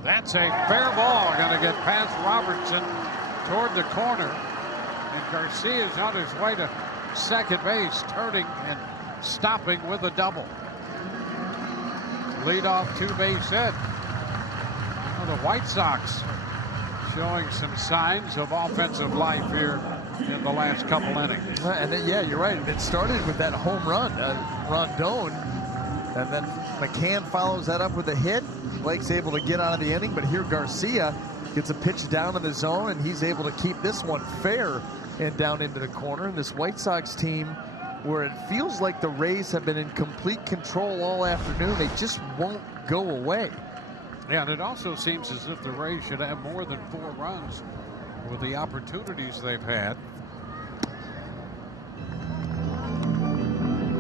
That's a fair ball. Going to get past Robertson toward the corner. And Garcia's on his way to second base, turning and stopping with a double. Leadoff two-base hit. Well, the White Sox showing some signs of offensive life here in the last couple innings. And then, yeah, you're right. It started with that home run, Rondon, and then McCann follows that up with a hit. Blake's able to get out of the inning, but here Garcia gets a pitch down in the zone, and he's able to keep this one fair and down into the corner. And this White Sox team, where it feels like the Rays have been in complete control all afternoon, they just won't go away. Yeah, and it also seems as if the Rays should have more than 4 runs with the opportunities they've had.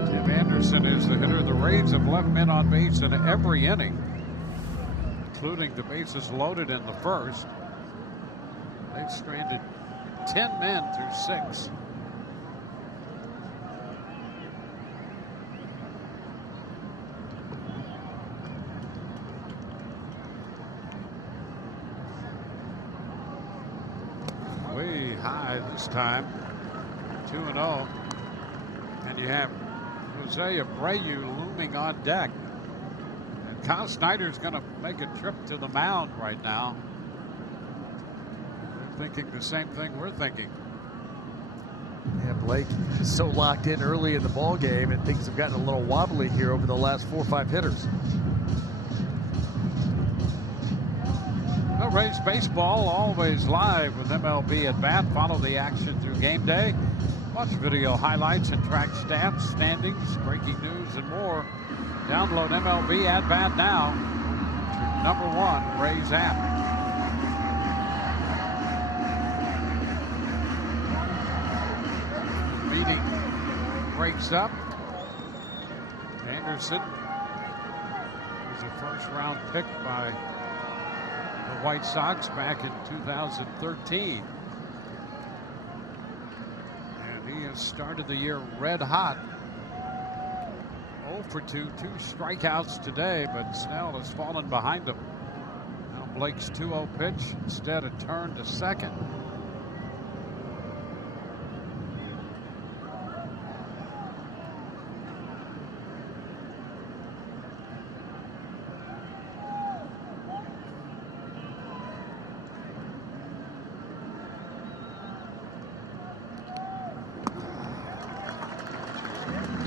Tim Anderson is the hitter. The Rays have left men on base in every inning, including the bases loaded in the first. They've stranded 10 men through 6. Way high this time, 2-0, and you have Jose Abreu looming on deck. And Kyle Snyder's going to make a trip to the mound right now. They're thinking the same thing we're thinking. Yeah, Blake is so locked in early in the ball game, and things have gotten a little wobbly here over the last 4 or 5 hitters. Well, Rays baseball always live with MLB at bat. Follow the action through game day. Watch video highlights and track stats, standings, breaking news, and more. Download MLB at bat now. #1 Rays app. Meeting breaks up. Anderson was a first-round pick by the White Sox back in 2013. And he has started the year red hot. 0 for 2, 2 strikeouts today, but Snell has fallen behind him. Now Blake's 2-0 pitch, instead a turn to second.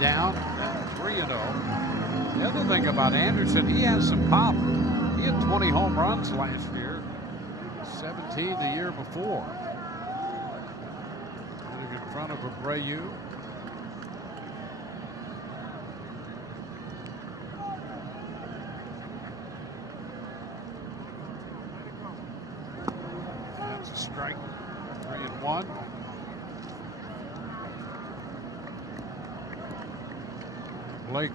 Down 3-0. The other thing about Anderson, he has some pop. He had 20 home runs last year, 17 the year before. Hitting in front of Abreu. That's a strike. 3-1. Blake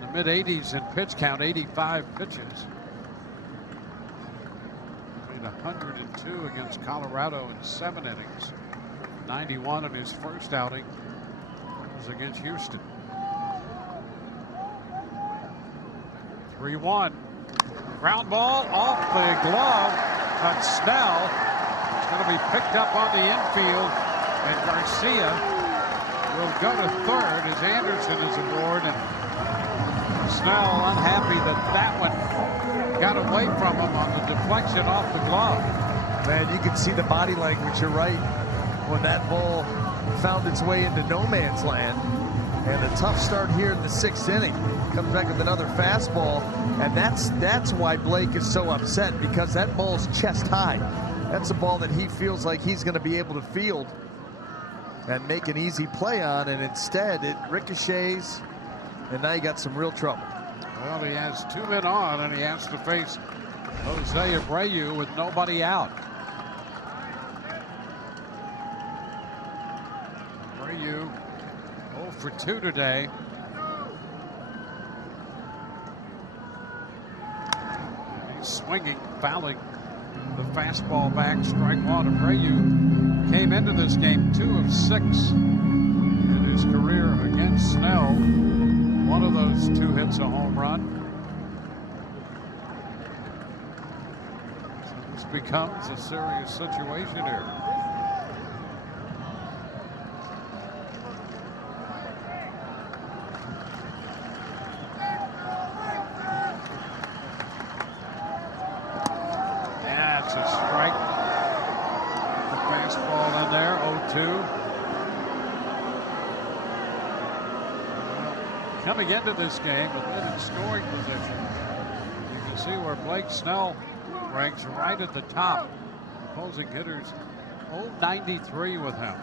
in the mid-80s in pitch count, 85 pitches. Made 102 against Colorado in 7 innings. 91 in his first outing was against Houston. 3-1. Ground ball off the glove of Snell. It's going to be picked up on the infield, and Garcia will go to third as Anderson is aboard, and Snell unhappy that one got away from him on the deflection off the glove. Man, you can see the body language. You're right. When that ball found its way into no man's land, and a tough start here in the 6th inning, comes back with another fastball, and that's why Blake is so upset, because that ball's chest high. That's a ball that he feels like he's going to be able to field and make an easy play on, and instead it ricochets, and now you got some real trouble. Well, he has 2 men on, and he has to face Jose Abreu with nobody out. Abreu 0 for 2 today. And he's swinging, fouling the fastball back, strike one. Abreu came into this game 2 of 6 in his career against Snell. One of those 2 hits a home run. So this becomes a serious situation here. coming into this game with men in scoring position. You can see where Blake Snell ranks right at the top. Opposing hitters 0-93 with him,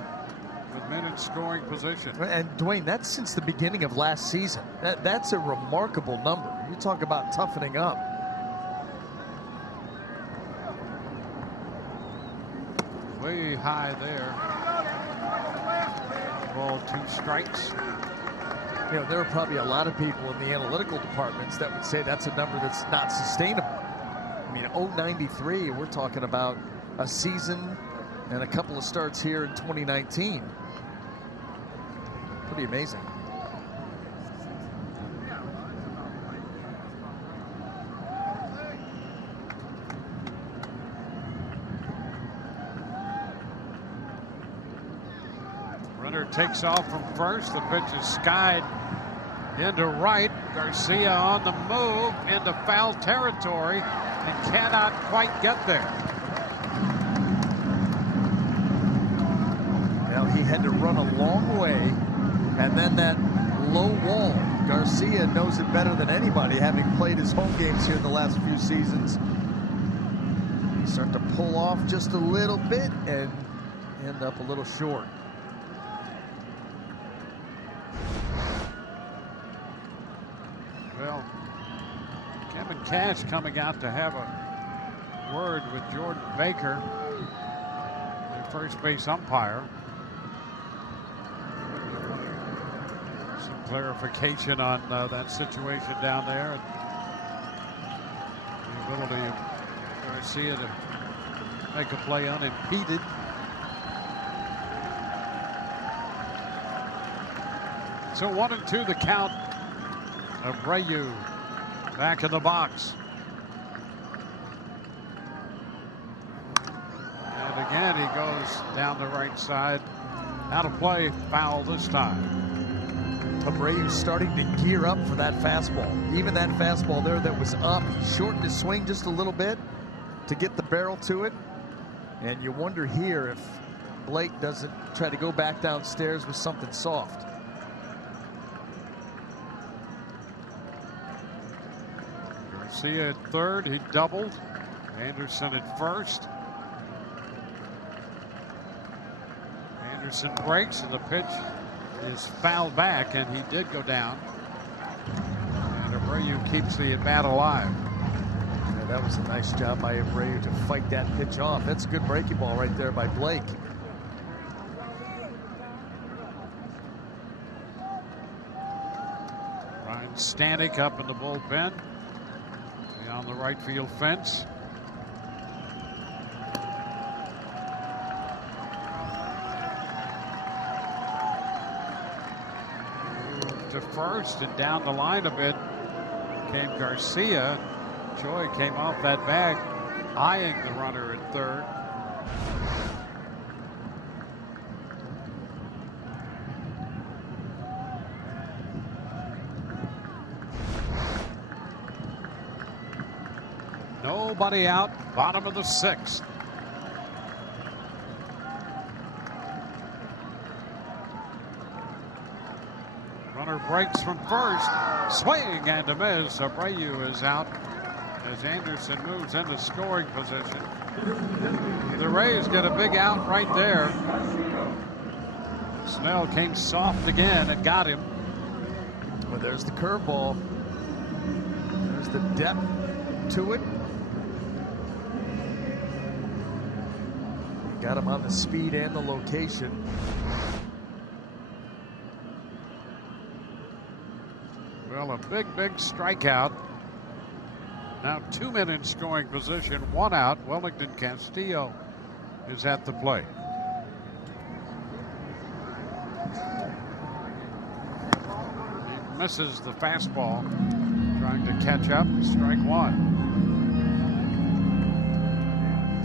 with men in scoring position. And Dewayne, that's since the beginning of last season. That's a remarkable number. You talk about toughening up. Way high there. Ball, 2 strikes. You know, there are probably a lot of people in the analytical departments that would say that's a number that's not sustainable. I mean, 0-93, we're talking about a season and a couple of starts here in 2019. Pretty amazing. Runner takes off from first. The pitch is skied into right. Garcia on the move into foul territory and cannot quite get there. Well, he had to run a long way, and then that low wall. Garcia knows it better than anybody, having played his home games here in the last few seasons. Start to pull off just a little bit and end up a little short. Well, Kevin Cash coming out to have a word with Jordan Baker, the first base umpire. Some clarification on that situation down there. The ability of Garcia to make a play unimpeded. So 1-2 the count. Abreu back in the box. And again, he goes down the right side. Out of play, foul this time. Abreu starting to gear up for that fastball. Even that fastball there that was up, he shortened his swing just a little bit to get the barrel to it. And you wonder here if Blake doesn't try to go back downstairs with something soft. Garcia at third, he doubled. Anderson at first. Anderson breaks and the pitch is fouled back, and he did go down. And Abreu keeps the at bat alive. Yeah, that was a nice job by Abreu to fight that pitch off. That's a good breaking ball right there by Blake. Ryan Stanek up in the bullpen. On the right field fence. To first and down the line a bit came Garcia. Choi came off that bag, eyeing the runner at third. Nobody out, bottom of the 6th. Runner breaks from first, swing and a miss. Abreu is out as Anderson moves into scoring position. The Rays get a big out right there. Snell came soft again and got him. Well, there's the curveball. There's the depth to it. Got him on the speed and the location. Well, a big strikeout. Now 2 men in scoring position, 1 out. Wellington Castillo is at the plate. He misses the fastball, trying to catch up. Strike 1.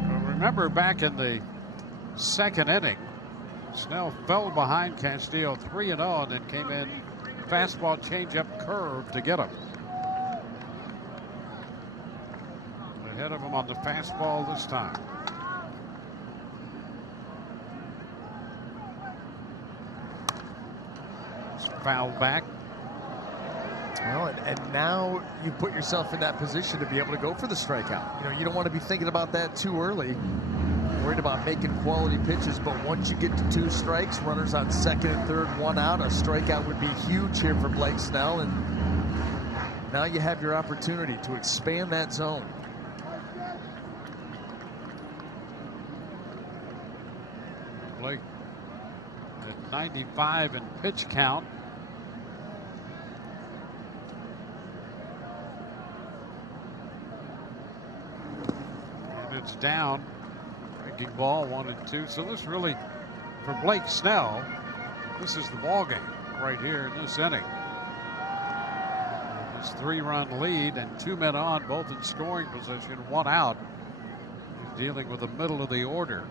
Well, remember back in the 2nd inning, Snell fell behind Castillo 3-0 and then came in fastball changeup curve to get him. Ahead of him on the fastball this time. It's fouled back. Well, and now you put yourself in that position to be able to go for the strikeout. You know, you don't want to be thinking about that too early. Worried about making quality pitches, but once you get to 2 strikes, runners on second and third, 1 out, a strikeout would be huge here for Blake Snell, and now you have your opportunity to expand that zone. Blake at 95 in pitch count. And it's down. Breaking ball 1-2. So this really, for Blake Snell, this is the ball game right here in this inning. His 3-run lead and 2 men on, both in scoring position, 1 out. He's dealing with the middle of the order.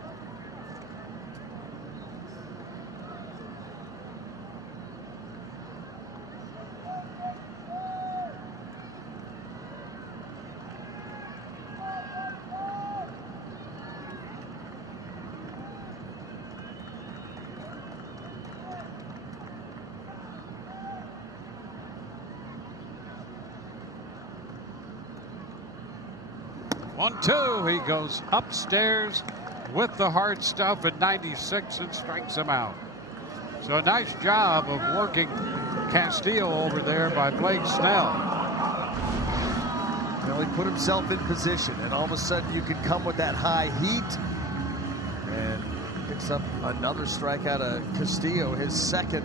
One-two, he goes upstairs with the hard stuff at 96 and strikes him out. So a nice job of working Castillo over there by Blake Snell. Well, he put himself in position, and all of a sudden you can come with that high heat, and picks up another strikeout of Castillo, his second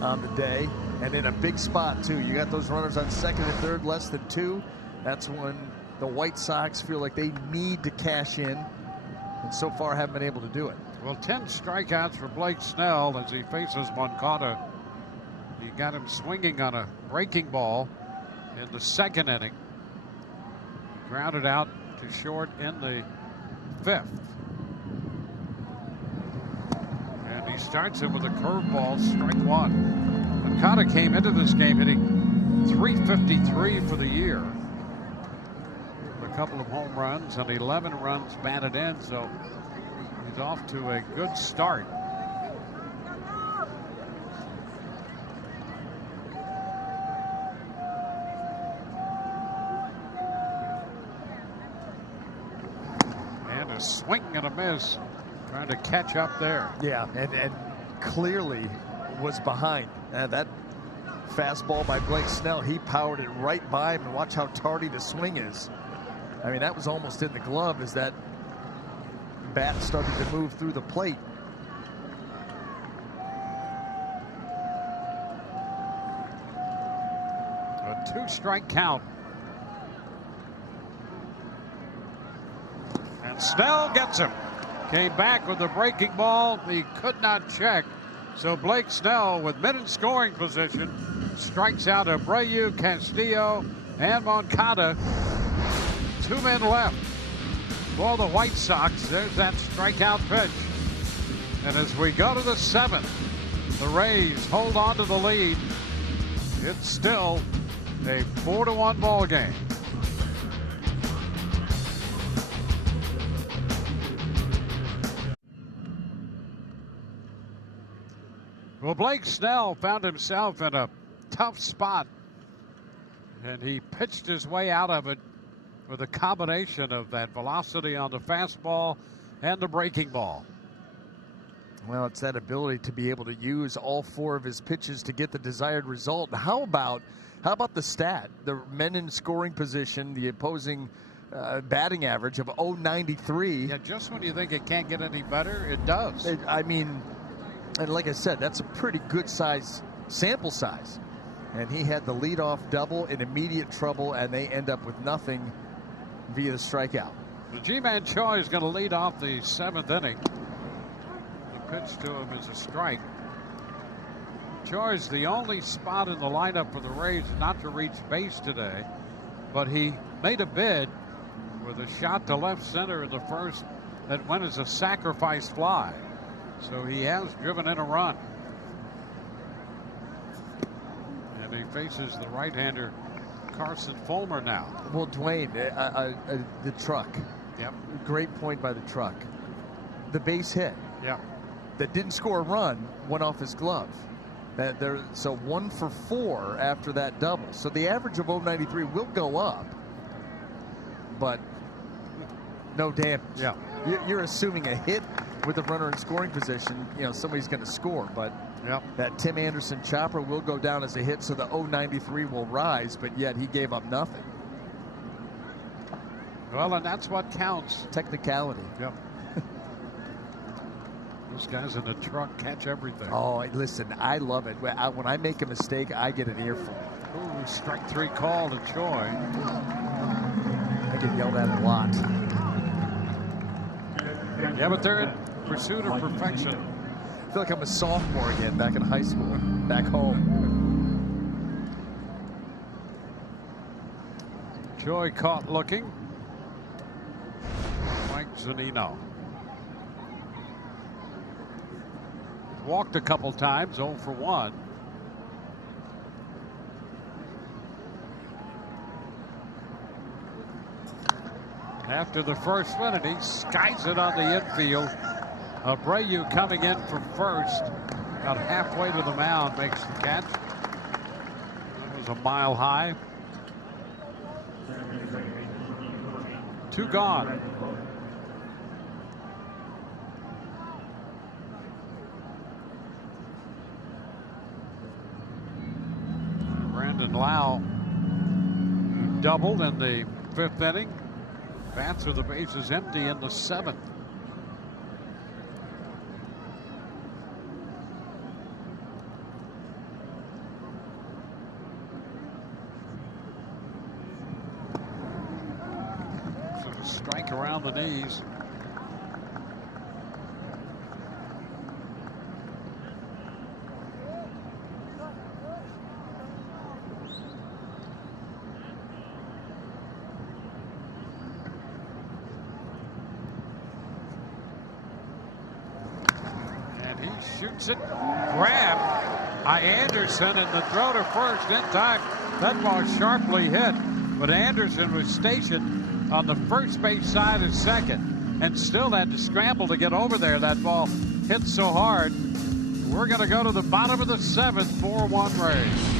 on the day, and in a big spot too. You got those runners on second and third, less than 2. That's when the White Sox feel like they need to cash in, and so far haven't been able to do it. Well, 10 strikeouts for Blake Snell as he faces Moncada. He got him swinging on a breaking ball in the 2nd inning. Grounded out to short in the 5th. And he starts him with a curveball, strike 1. Moncada came into this game hitting .353 for the year. A couple of home runs and 11 runs batted in, so he's off to a good start. And a swing and a miss, trying to catch up there. Yeah, and clearly was behind. That fastball by Blake Snell, he powered it right by him, and watch how tardy the swing is. I mean, that was almost in the glove as that bat started to move through the plate. A 2-strike count. And Snell gets him. Came back with a breaking ball. He could not check. So Blake Snell, with men in scoring position, strikes out Abreu, Castillo, and Moncada. 2 men left for the White Sox. There's that strikeout pitch. And as we go to the 7th, the Rays hold on to the lead. It's still a 4-1 ball game. Well, Blake Snell found himself in a tough spot, and he pitched his way out of it with a combination of that velocity on the fastball and the breaking ball. Well, it's that ability to be able to use all 4 of his pitches to get the desired result. How about the stat? The men in scoring position, the opposing batting average of .093. Yeah, just when you think it can't get any better, it does. I mean, and like I said, that's a pretty good size sample size. And he had the leadoff double in immediate trouble, and they end up with nothing via the strikeout. The G-Man Choi is going to lead off the 7th inning. The pitch to him is a strike. Choi is the only spot in the lineup for the Rays not to reach base today, but he made a bid with a shot to left center in the 1st that went as a sacrifice fly. So he has driven in a run. And he faces the right-hander Carson Fulmer now. Well, Dewayne, the truck. Yep. Great point by the truck. The base hit. Yep. That didn't score a run went off his glove. So 1 for 4 after that double. So the average of 093 will go up, but no damage. Yeah. You're assuming a hit with a runner in scoring position. Somebody's going to score, but that Tim Anderson chopper will go down as a hit, so the 093 will rise, but yet he gave up nothing. Well, and that's what counts. Technicality. Yep. Those guys in the truck catch everything. Oh, listen, I love it. When I make a mistake, I get an earful. Ooh, strike 3 call to Choi. I get yelled at a lot. Yeah, but they're in pursuit of perfection. I feel like I'm a sophomore again back in high school, back home. Choi caught looking. Mike Zunino. Walked a couple times, 0 for 1. After the first one, and he skies it on the infield. Abreu coming in from first, about halfway to the mound, makes the catch. That was a mile high. 2 gone. Brandon Lau, who doubled in the 5th inning, bats with the bases empty in the 7th. Sort of strike around the knees. Shoots it, grabbed by Anderson, and the throw to first in time. That ball sharply hit, but Anderson was stationed on the first base side of second and still had to scramble to get over there. That ball hit so hard. We're going to go to the bottom of the 7th, 4-1 Rays.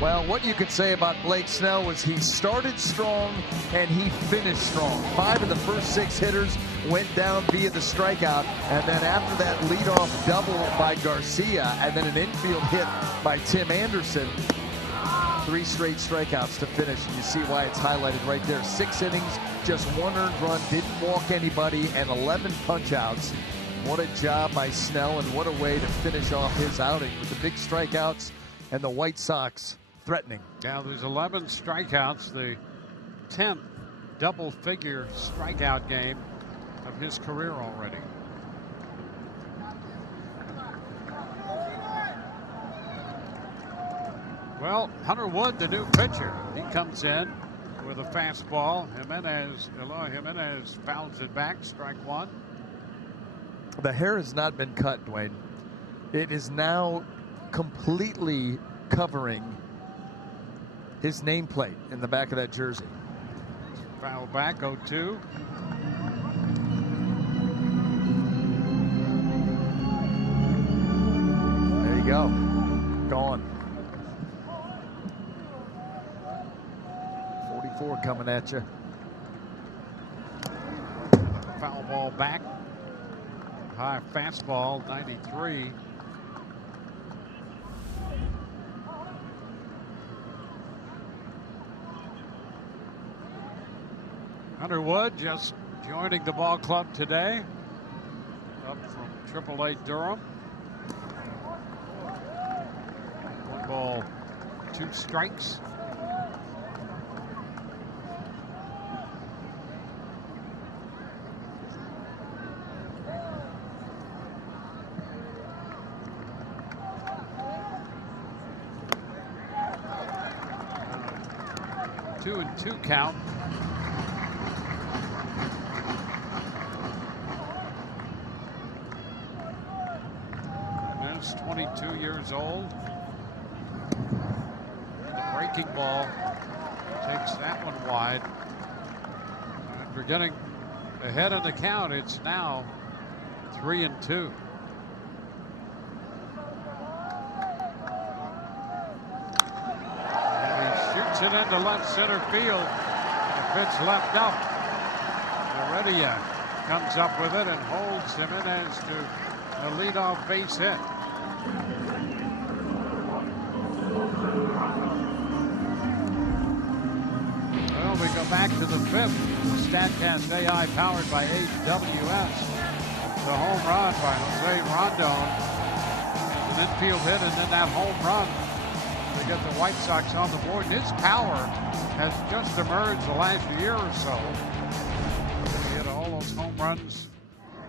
Well, what you could say about Blake Snell was he started strong and he finished strong. 5 of the first 6 hitters went down via the strikeout, and then after that leadoff double by Garcia and then an infield hit by Tim Anderson, 3 straight strikeouts to finish, and you see why it's highlighted right there. 6 innings, just 1 earned run, didn't walk anybody, and 11 punch-outs. What a job by Snell, and what a way to finish off his outing with the big strikeouts and the White Sox threatening. Now there's 11 strikeouts, the 10th double-figure strikeout game of his career already. Well, Hunter Wood, the new pitcher, he comes in with a fastball. Jimenez fouls it back, strike 1. The hair has not been cut, Dewayne. It is now completely covering his nameplate in the back of that jersey. Foul back, 0-2. There you go. Gone. 44 coming at you. Foul ball back. High fastball, 93. Underwood just joining the ball club today. Up from AAA Durham. 1 ball, 2 strikes. Two and 2 count. Is 22 years old. The breaking ball takes that one wide. And we're getting ahead of the count. It's now 3 and 2. And he shoots it into left center field. The pitch left up. Heredia comes up with it and holds Jimenez to a leadoff base hit. Well, we go back to the 5th. The StatCast AI powered by AWS. The home run by Jose Rondon. An infield hit and then that home run to get the White Sox on the board. And his power has just emerged the last year or so. He hit all those home runs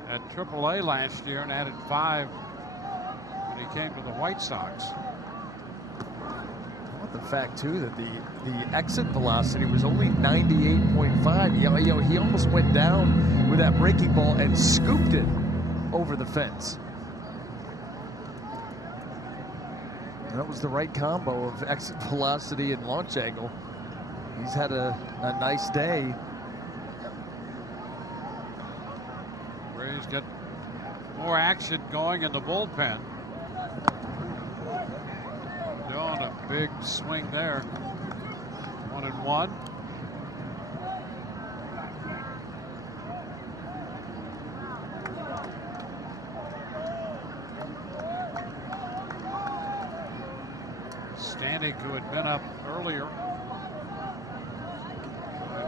at AAA last year and added 5 when he came to the White Sox. The fact too that the exit velocity was only 98.5. He almost went down with that breaking ball and scooped it over the fence. And that was the right combo of exit velocity and launch angle. He's had a nice day. Rays get more action going in the bullpen. Doing a big swing there. 1-1. Stanek, who had been up earlier,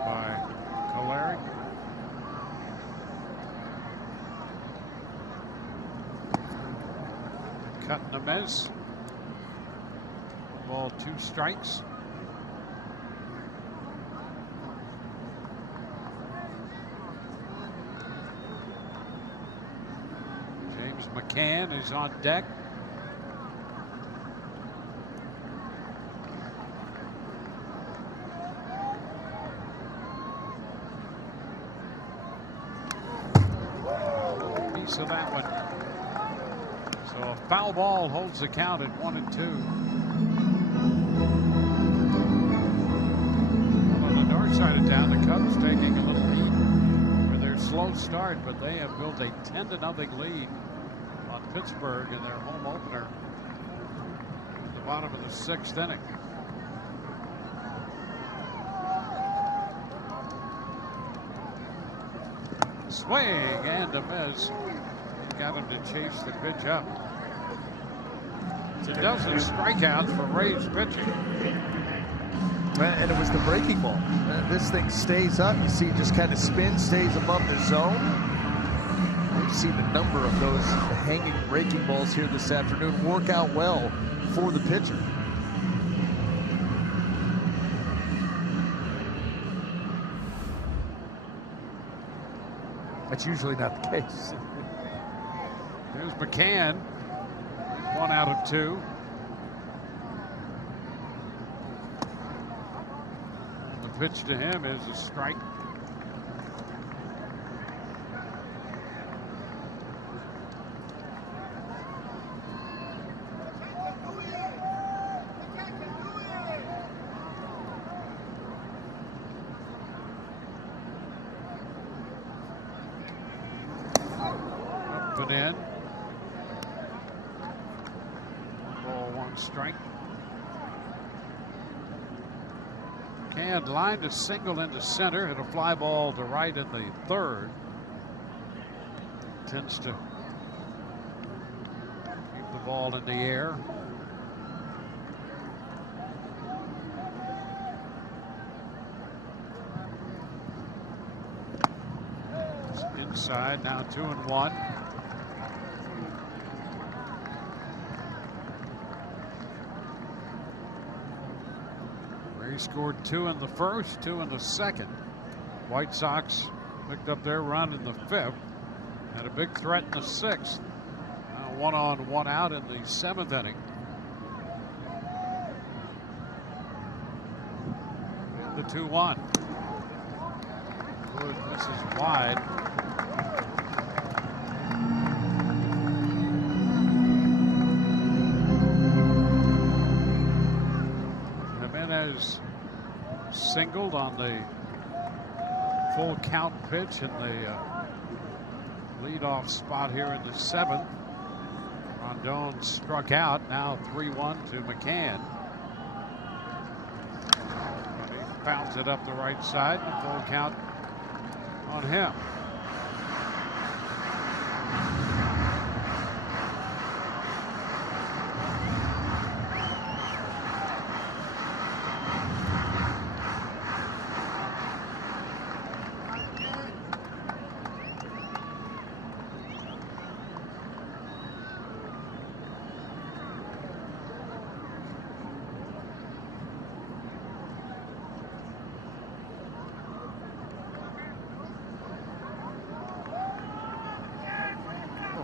by Kolarek. Cutting the miss. Ball, 2 strikes. James McCann is on deck. Piece of that one. So a foul ball holds the count at 1-2. Side of town, the Cubs taking a little lead for their slow start, but they have built a 10-0 lead on Pittsburgh in their home opener at the bottom of the 6th inning. Swing and a miss. Got him to chase the pitch up. It's a dozen strikeouts for Rays pitching. And it was the breaking ball. This thing stays up. You see it just kind of spins, stays above the zone. We've seen a number of those hanging breaking balls here this afternoon work out well for the pitcher. That's usually not the case. Here's McCann. 1 out of 2. Pitch to him is a strike. 7 in. 1 strike. McCann lined a single into center, hit a fly ball to right in the 3rd. Tends to keep the ball in the air. Inside, now 2-1. Rays scored 2 in the 1st, 2 in the 2nd. White Sox picked up their run in the 5th. Had a big threat in the 6th. Now 1 on, 1 out in the 7th inning. The 2-1. Wood misses wide. Jimenez singled on the full count pitch in the leadoff spot here in the 7th. Rondon struck out. Now 3-1 to McCann. He bounds it up the right side. Full count on him.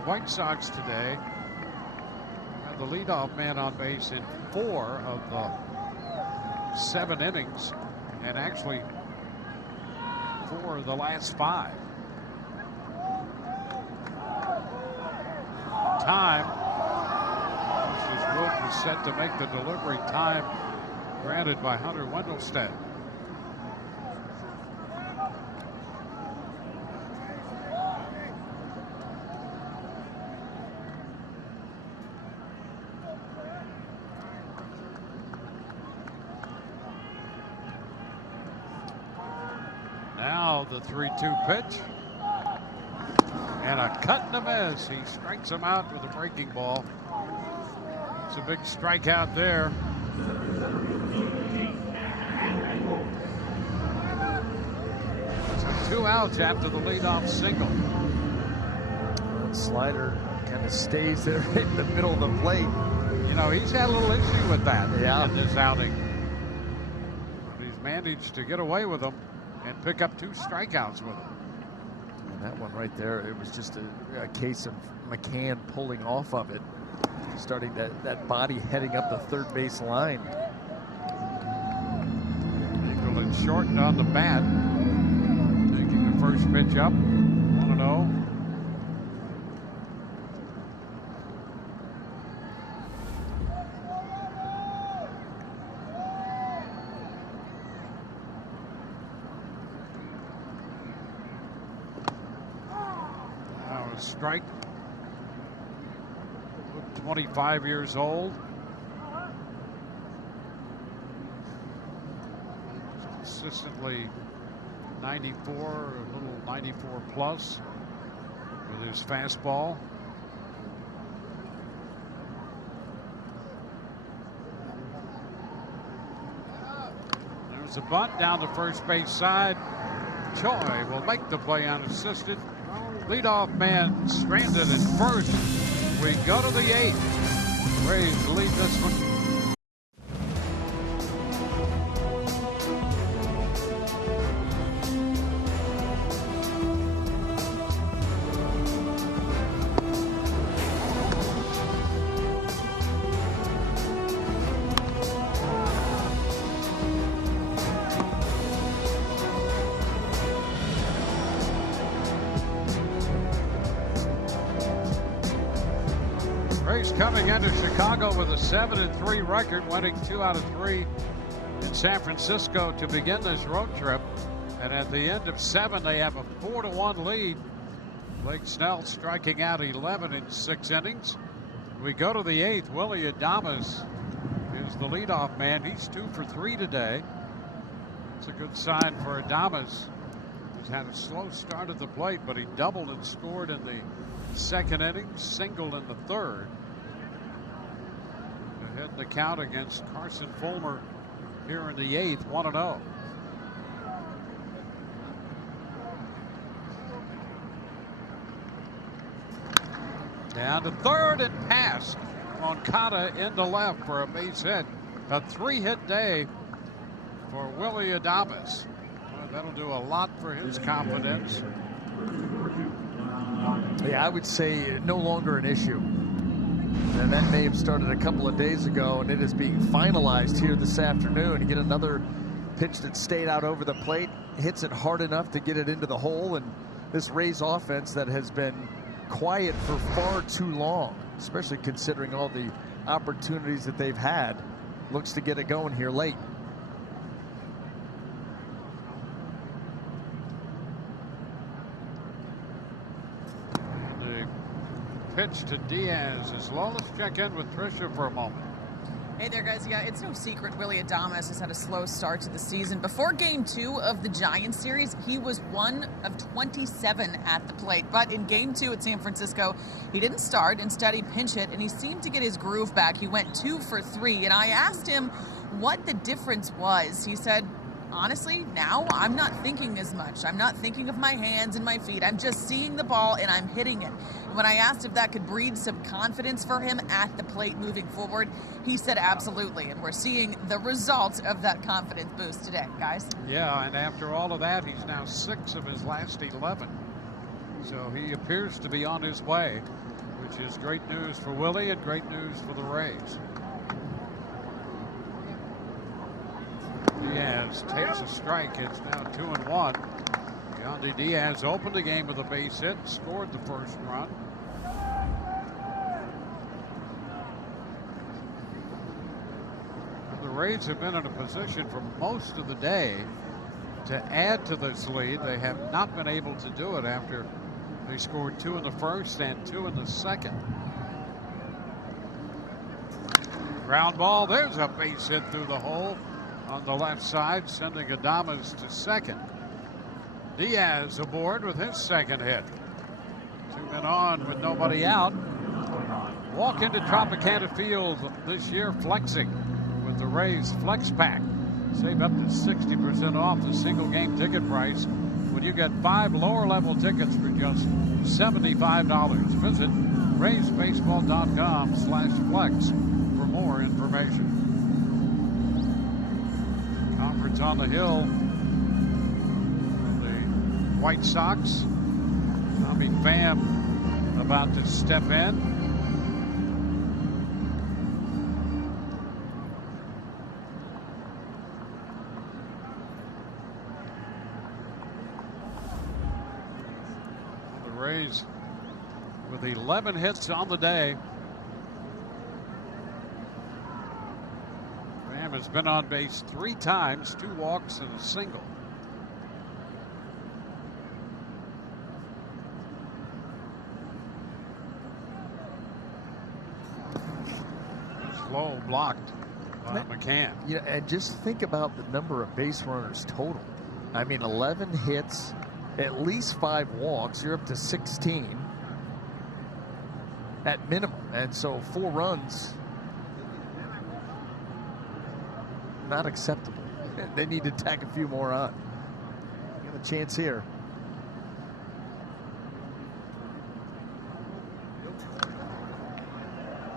White Sox today had the leadoff man on base in 4 of the 7 innings, and actually 4 of the last 5. Time. Wood was set to make the delivery. Time granted by Hunter Wendelstedt. Now the 3-2 pitch. And a cut and a miss. He strikes him out with a breaking ball. It's a big strikeout there. So 2 outs after the leadoff single. Slider kind of stays there in the middle of the plate. You know, he's had a little issue with that in this outing. But he's managed to get away with them and pick up 2 strikeouts with him. And that one right there, it was just a case of McCann pulling off of it, starting that body heading up the 3rd base line. April had shortened on the bat, taking the first pitch up, 1-0. Strike. 25 years old. Consistently 94, a little 94 plus with his fastball. There's a bunt down the first base side. Choi will make the play unassisted. Leadoff man stranded at first. We go to the 8th. Rays lead this one. Rays coming into Chicago with a 7-3 record, winning 2 out of 3 in San Francisco to begin this road trip. And at the end of 7, they have a 4-1 lead Blake Snell striking out 11 in 6 innings. We go to the 8th. Willie Adames is the leadoff man. He's 2 for 3 today. It's a good sign for Adames. He's had a slow start at the plate, but he doubled and scored in the 2nd inning, singled in the 3rd. Ahead in the count against Carson Fulmer here in the 8th, 1-0. Down to 3rd and pass. Moncada into left for a base hit. A 3-hit day for Willie Adames. Well, that'll do a lot for his confidence. Yeah, I would say no longer an issue. And that may have started a couple of days ago, and it is being finalized here this afternoon. You get another pitch that stayed out over the plate, hits it hard enough to get it into the hole, and this Rays offense that has been quiet for far too long, especially considering all the opportunities that they've had, looks to get it going here late. Pitch to Diaz as well. Let's check in with Tricia for a moment. Hey there, guys. Yeah, it's no secret Willie Adames has had a slow start to the season. Before Game 2 of the Giants series, he was 1 of 27 at the plate. But in Game 2 at San Francisco, he didn't start. Instead, he pinch hit, and he seemed to get his groove back. He went 2 for 3, and I asked him what the difference was. He said, honestly, now I'm not thinking as much. I'm not thinking of my hands and my feet. I'm just seeing the ball and I'm hitting it. And when I asked if that could breed some confidence for him at the plate moving forward, he said absolutely. And we're seeing the results of that confidence boost today, guys. Yeah, and after all of that, he's now 6 of his last 11. So he appears to be on his way, which is great news for Willie and great news for the Rays. Diaz takes a strike. It's now 2-1. Yandy Diaz opened the game with a base hit and scored the first run. And the Rays have been in a position for most of the day to add to this lead. They have not been able to do it after they scored 2 in the first and 2 in the second. Ground ball. There's a base hit through the hole on the left side, sending Adames to second. Diaz aboard with his second hit. 2 men on with nobody out. Walk into Tropicana Field this year flexing with the Rays Flex Pack. Save up to 60% off the single game ticket price when you get 5 lower level tickets for just $75. Visit RaysBaseball.com/flex for more information. Conference on the Hill. The White Sox. Tommy Pham about to step in. The Rays with 11 hits on the day. Has been on base 3 times, 2 walks and a single. Slow blocked by McCann. Yeah, and just think about the number of base runners total. I mean, 11 hits, at least 5 walks. You're up to 16 at minimum, and so 4 runs. Not acceptable. They need to tack a few more on. Got a chance here.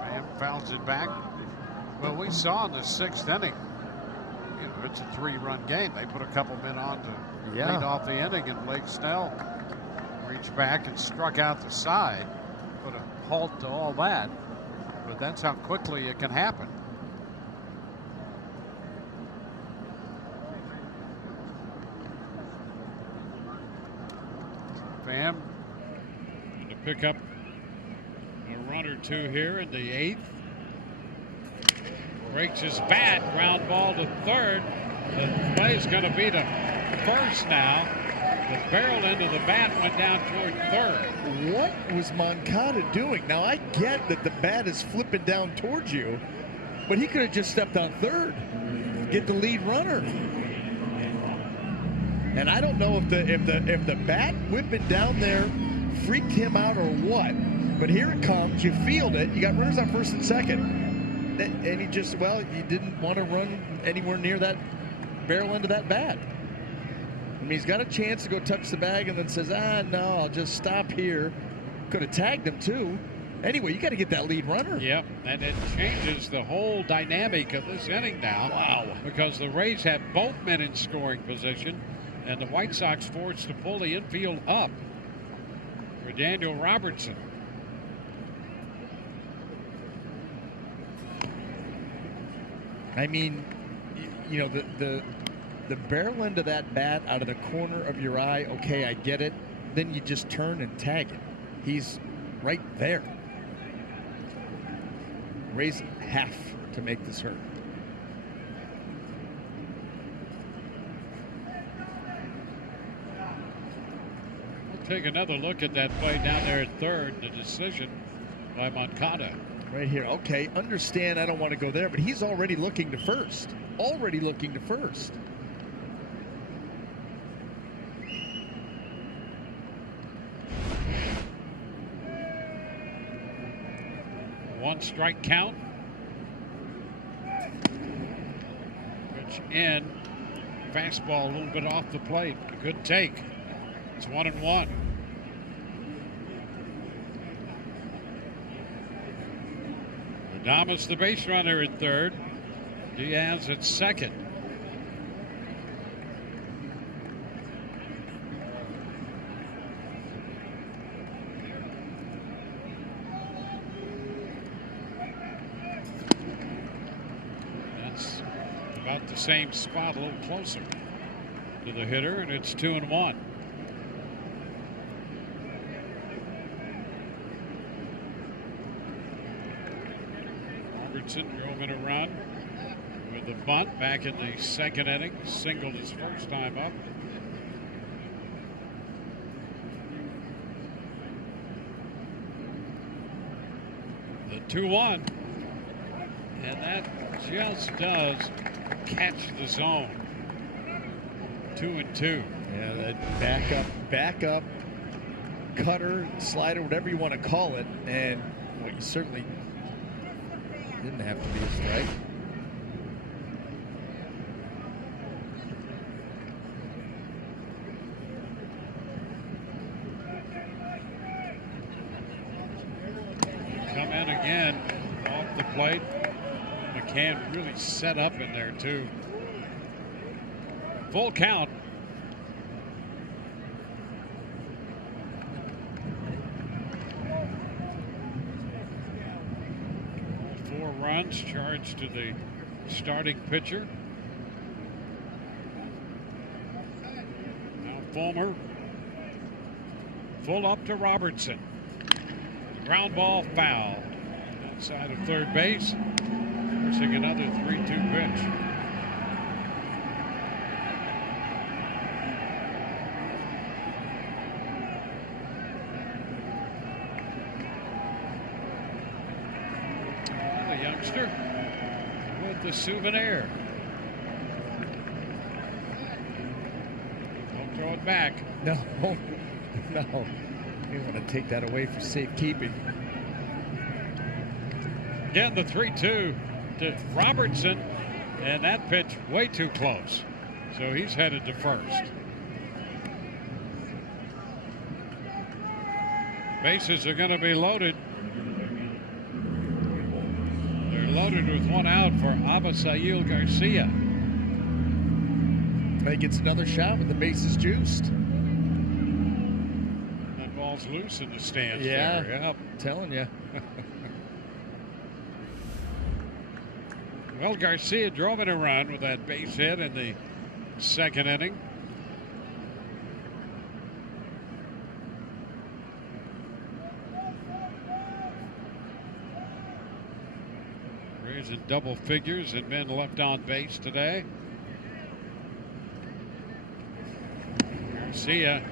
Pham fouls it back. Well, we saw in the 6th inning, you know, it's a 3-run game. They put a couple men on to lead off the inning, and Blake Snell reached back and struck out the side. Put a halt to all that. But that's how quickly it can happen. Pham to pick up a run or 2 here in the 8th. Breaks his bat. Ground ball to third. The play's going to be to first now. The barrel end of the bat went down toward third. What was Moncada doing? Now, I get that the bat is flipping down towards you, but he could have just stepped on third, get the lead runner. And I don't know if the bat whipping down there freaked him out or what. But here it comes. You field it. You got runners on first and second, and he didn't want to run anywhere near that barrel end of that bat. I mean, he's got a chance to go touch the bag and then says, no, I'll just stop here. Could have tagged him too. Anyway, you got to get that lead runner. Yep, and it changes the whole dynamic of this inning now. Wow. Because the Rays have both men in scoring position, and the White Sox forced to pull the infield up for Daniel Robertson. I mean, you know, the barrel end of that bat out of the corner of your eye, okay, I get it. Then you just turn and tag it. He's right there. Rays have to make this hurt. We'll take another look at that play down there at third, the decision by Moncada. Right here. Okay, understand I don't want to go there, but he's already looking to first. Already looking to first. One strike count. Pitch in. Fastball a little bit off the plate. A good take. It's 1-1. Adames, the base runner at third. Diaz at second. That's about the same spot, a little closer to the hitter, and it's 2-1. Robertson drove in a run with a bunt back in the second inning. Singled his first time up. The 2-1. And that just does catch the zone. 2-2. Yeah, that back up, cutter, slider, whatever you want to call it. And well, you certainly didn't have to be a strike. Come in again off the plate. McCann really set up in there too. Full count. Runs charged to the starting pitcher. Now Fulmer. Full up to Robertson. Ground ball foul. Outside of third base. Forcing another 3-2 pitch. Youngster with the souvenir. Don't throw it back. No. You want to take that away for safekeeping. Again, the 3-2 to Robertson, and that pitch way too close. So he's headed to first. Bases are going to be loaded. Loaded with one out for Abisail Garcia. He gets another shot with the bases juiced. That ball's loose in the stands. Yeah, there. Yep. I'm telling you. Well, Garcia drove in a run with that base hit in the second inning. In double figures and men left on base today. Garcia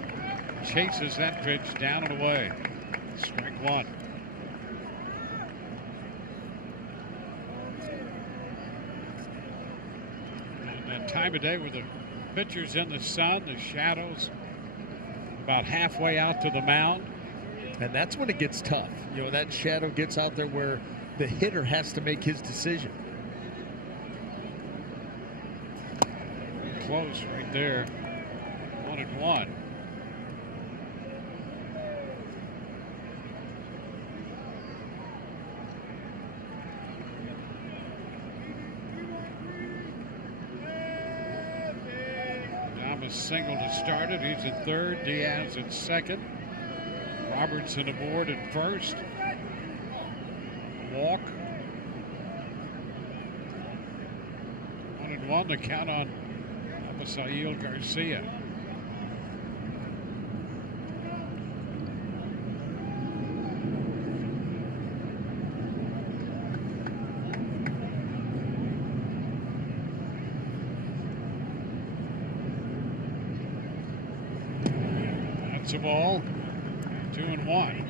chases that pitch down and away. Strike one. And that time of day where the pitcher's in the sun, the shadows about halfway out to the mound. And that's when it gets tough. You know, that shadow gets out there where the hitter has to make his decision. Close right there. 1-1. Thomas single to start it. He's at third. Diaz at second. Robertson aboard at first. Walk. 1-1 to count on Abisail Garcia. That's a ball. 2-1.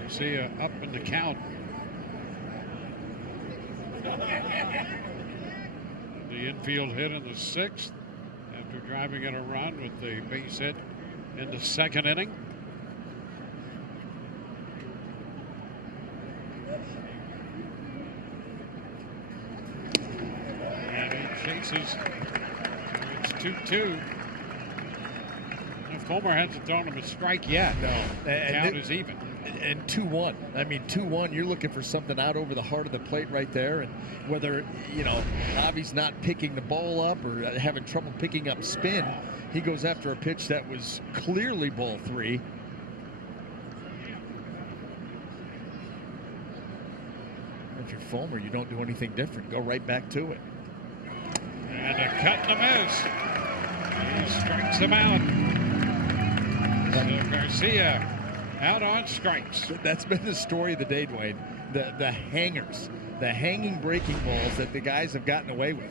Garcia up in the count. The infield hit in the sixth after driving in a run with the base hit in the second inning. And he chases. It's 2-2. Fulmer hasn't thrown him a strike yet. No. The count is even. And 2-1. I mean, 2-1, you're looking for something out over the heart of the plate right there. And whether, you know, Javi's not picking the ball up or having trouble picking up spin, he goes after a pitch that was clearly ball three. If you're Fulmer, you don't do anything different. Go right back to it. And a cut and a miss. He strikes him out. So Garcia out on strikes. That's been the story of the day, Dwayne. The hangers, the hanging breaking balls that the guys have gotten away with.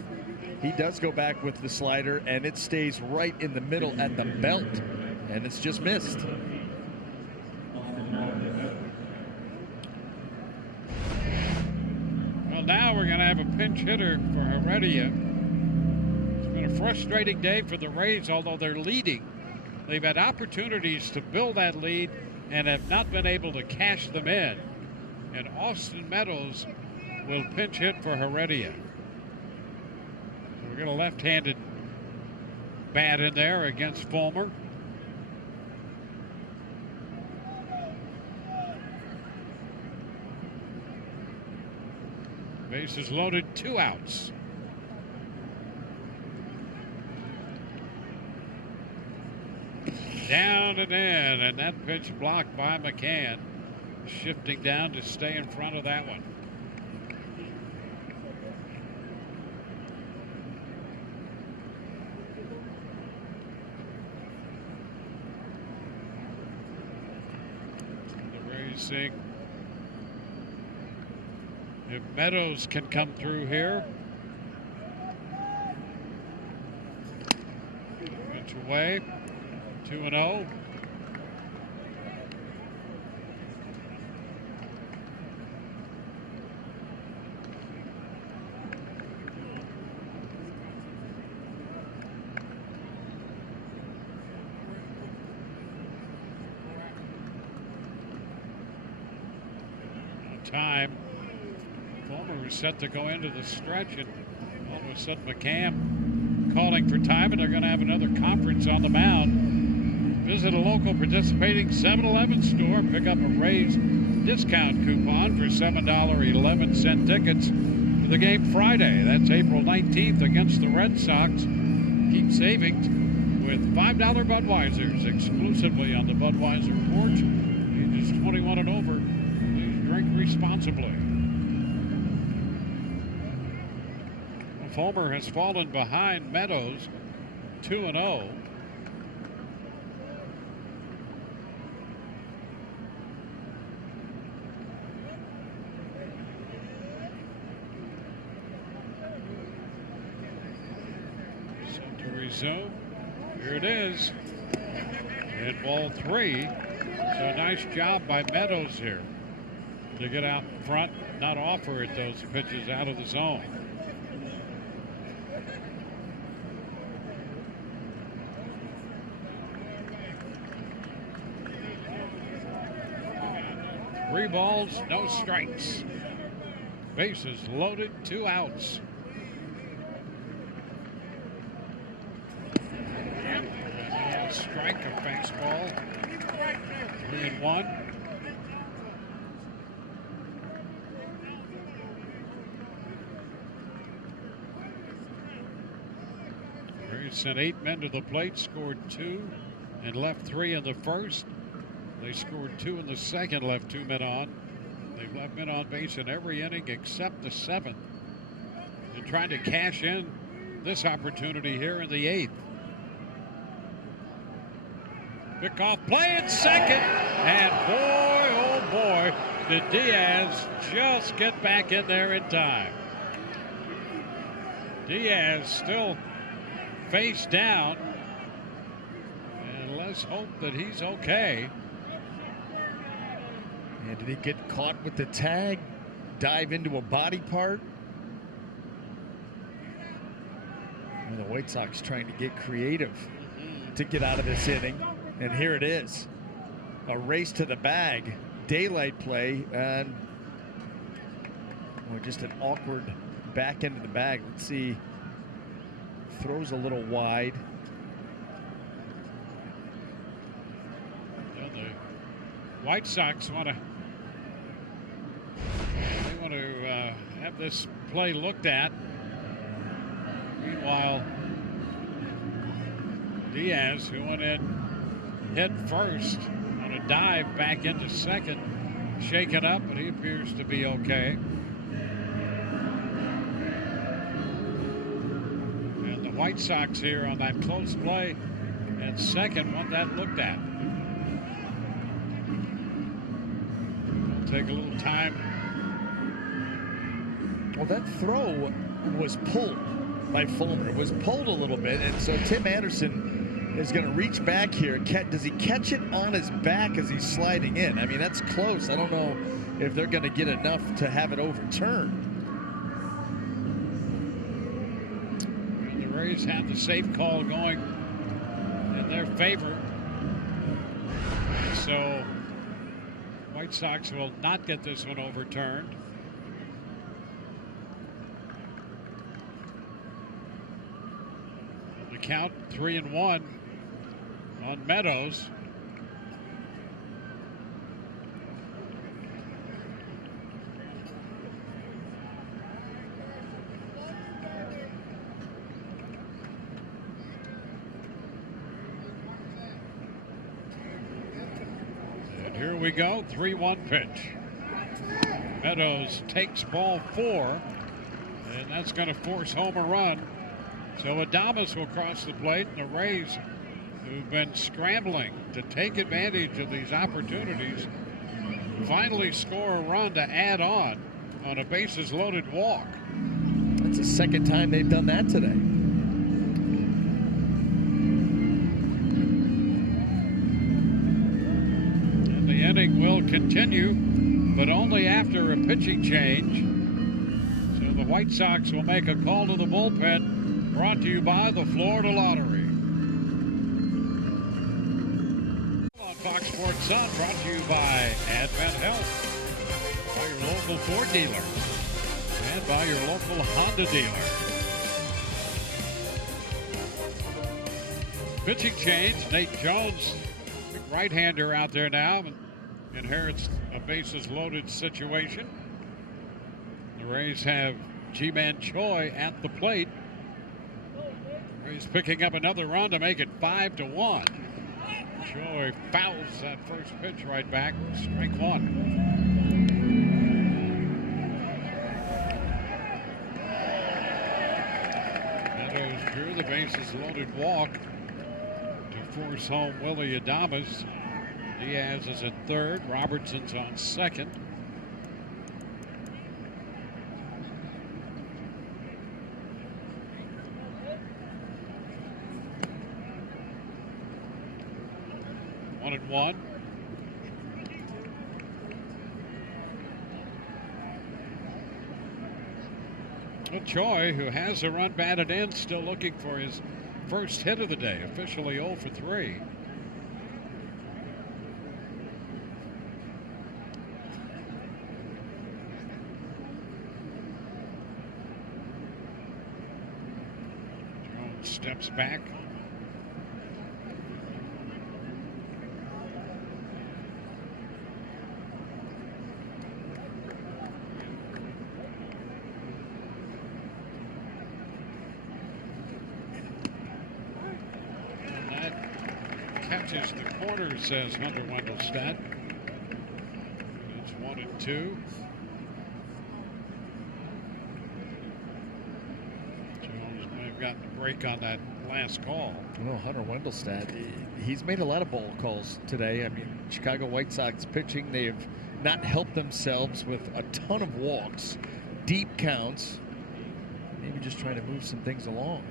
He does go back with the slider, and it stays right in the middle at the belt, and it's just missed. Well, now we're going to have a pinch hitter for Heredia. It's been a frustrating day for the Rays, although they're leading. They've had opportunities to build that lead and have not been able to cash them in. And Austin Meadows will pinch hit for Heredia. So we're going to left-handed bat in there against Fulmer. Bases loaded, 2 outs. Down and in, and that pitch blocked by McCann. Shifting down to stay in front of that one. The Rays seeing if Meadows can come through here. Pitch away. 2-0. Time. Fulmer was set to go into the stretch, and all of a sudden McCann calling for time, and they're going to have another conference on the mound. Visit a local participating 7-Eleven store. Pick up a Rays discount coupon for $7.11 tickets for the game Friday. That's April 19th against the Red Sox. Keep saving with $5 Budweisers exclusively on the Budweiser porch. Ages 21 and over. Please drink responsibly. Fulmer has fallen behind Meadows 2-0. resume. Here it is. In ball 3. So nice job by Meadows here to get out front, not offer at those pitches out of the zone. Three balls, no strikes. Bases loaded, 2 outs. Strike a fastball. 3-1. Rays sent 8 men to the plate, scored 2, and left 3 in the first. They scored 2 in the second, left 2 men on. They've left men on base in every inning except the 7th. They're trying to cash in this opportunity here in the 8th. Pickoff play at second, and boy, oh boy, did Diaz just get back in there in time. Diaz still face down, and let's hope that he's okay. And did he get caught with the tag? Dive into a body part? And the White Sox trying to get creative to get out of this inning. And here it is. A race to the bag. Daylight play. And just an awkward back into the bag. Let's see. Throws a little wide. Well, the White Sox want to have this play looked at. Meanwhile, Diaz, who went in head first on a dive back into second, shaken up, but he appears to be okay. And the White Sox here on that close play at second want that looked at. It'll take a little time. Well, that throw was pulled by Fulmer. It was pulled a little bit, and so Tim Anderson is going to reach back here. Does he catch it on his back as he's sliding in? I mean, that's close. I don't know if they're going to get enough to have it overturned. The Rays had the safe call going in their favor. So White Sox will not get this one overturned. The count 3-1 on Meadows. And here we go, 3-1 pitch. Meadows takes ball 4, and that's going to force home a run. So Adames will cross the plate, and the Rays, who've been scrambling to take advantage of these opportunities, finally score a run to add on a bases-loaded walk. That's the second time they've done that today. And the inning will continue, but only after a pitching change. So the White Sox will make a call to the bullpen. Brought to you by the Florida Lottery. On Fox Sports Sun, brought to you by Advent Health, by your local Ford dealer, and by your local Honda dealer. Pitching change, Nate Jones, right-hander out there now, inherits a bases-loaded situation. The Rays have Ji-Man Choi at the plate. He's picking up another run to make it 5-1. Choi fouls that first pitch right back. Strike 1. Meadows drew the bases loaded walk to force home Willie Adames. Diaz is at third. Robertson's on second. 1-1. Well, Choi, who has a run batted in, still looking for his first hit of the day, officially 0 for 3. Jones steps back. Catches the corner, says Hunter Wendelstedt. It's 1-2. Jones may have gotten a break on that last call. Well, Hunter Wendelstedt, he's made a lot of ball calls today. I mean, Chicago White Sox pitching, they have not helped themselves with a ton of walks, deep counts, maybe just trying to move some things along.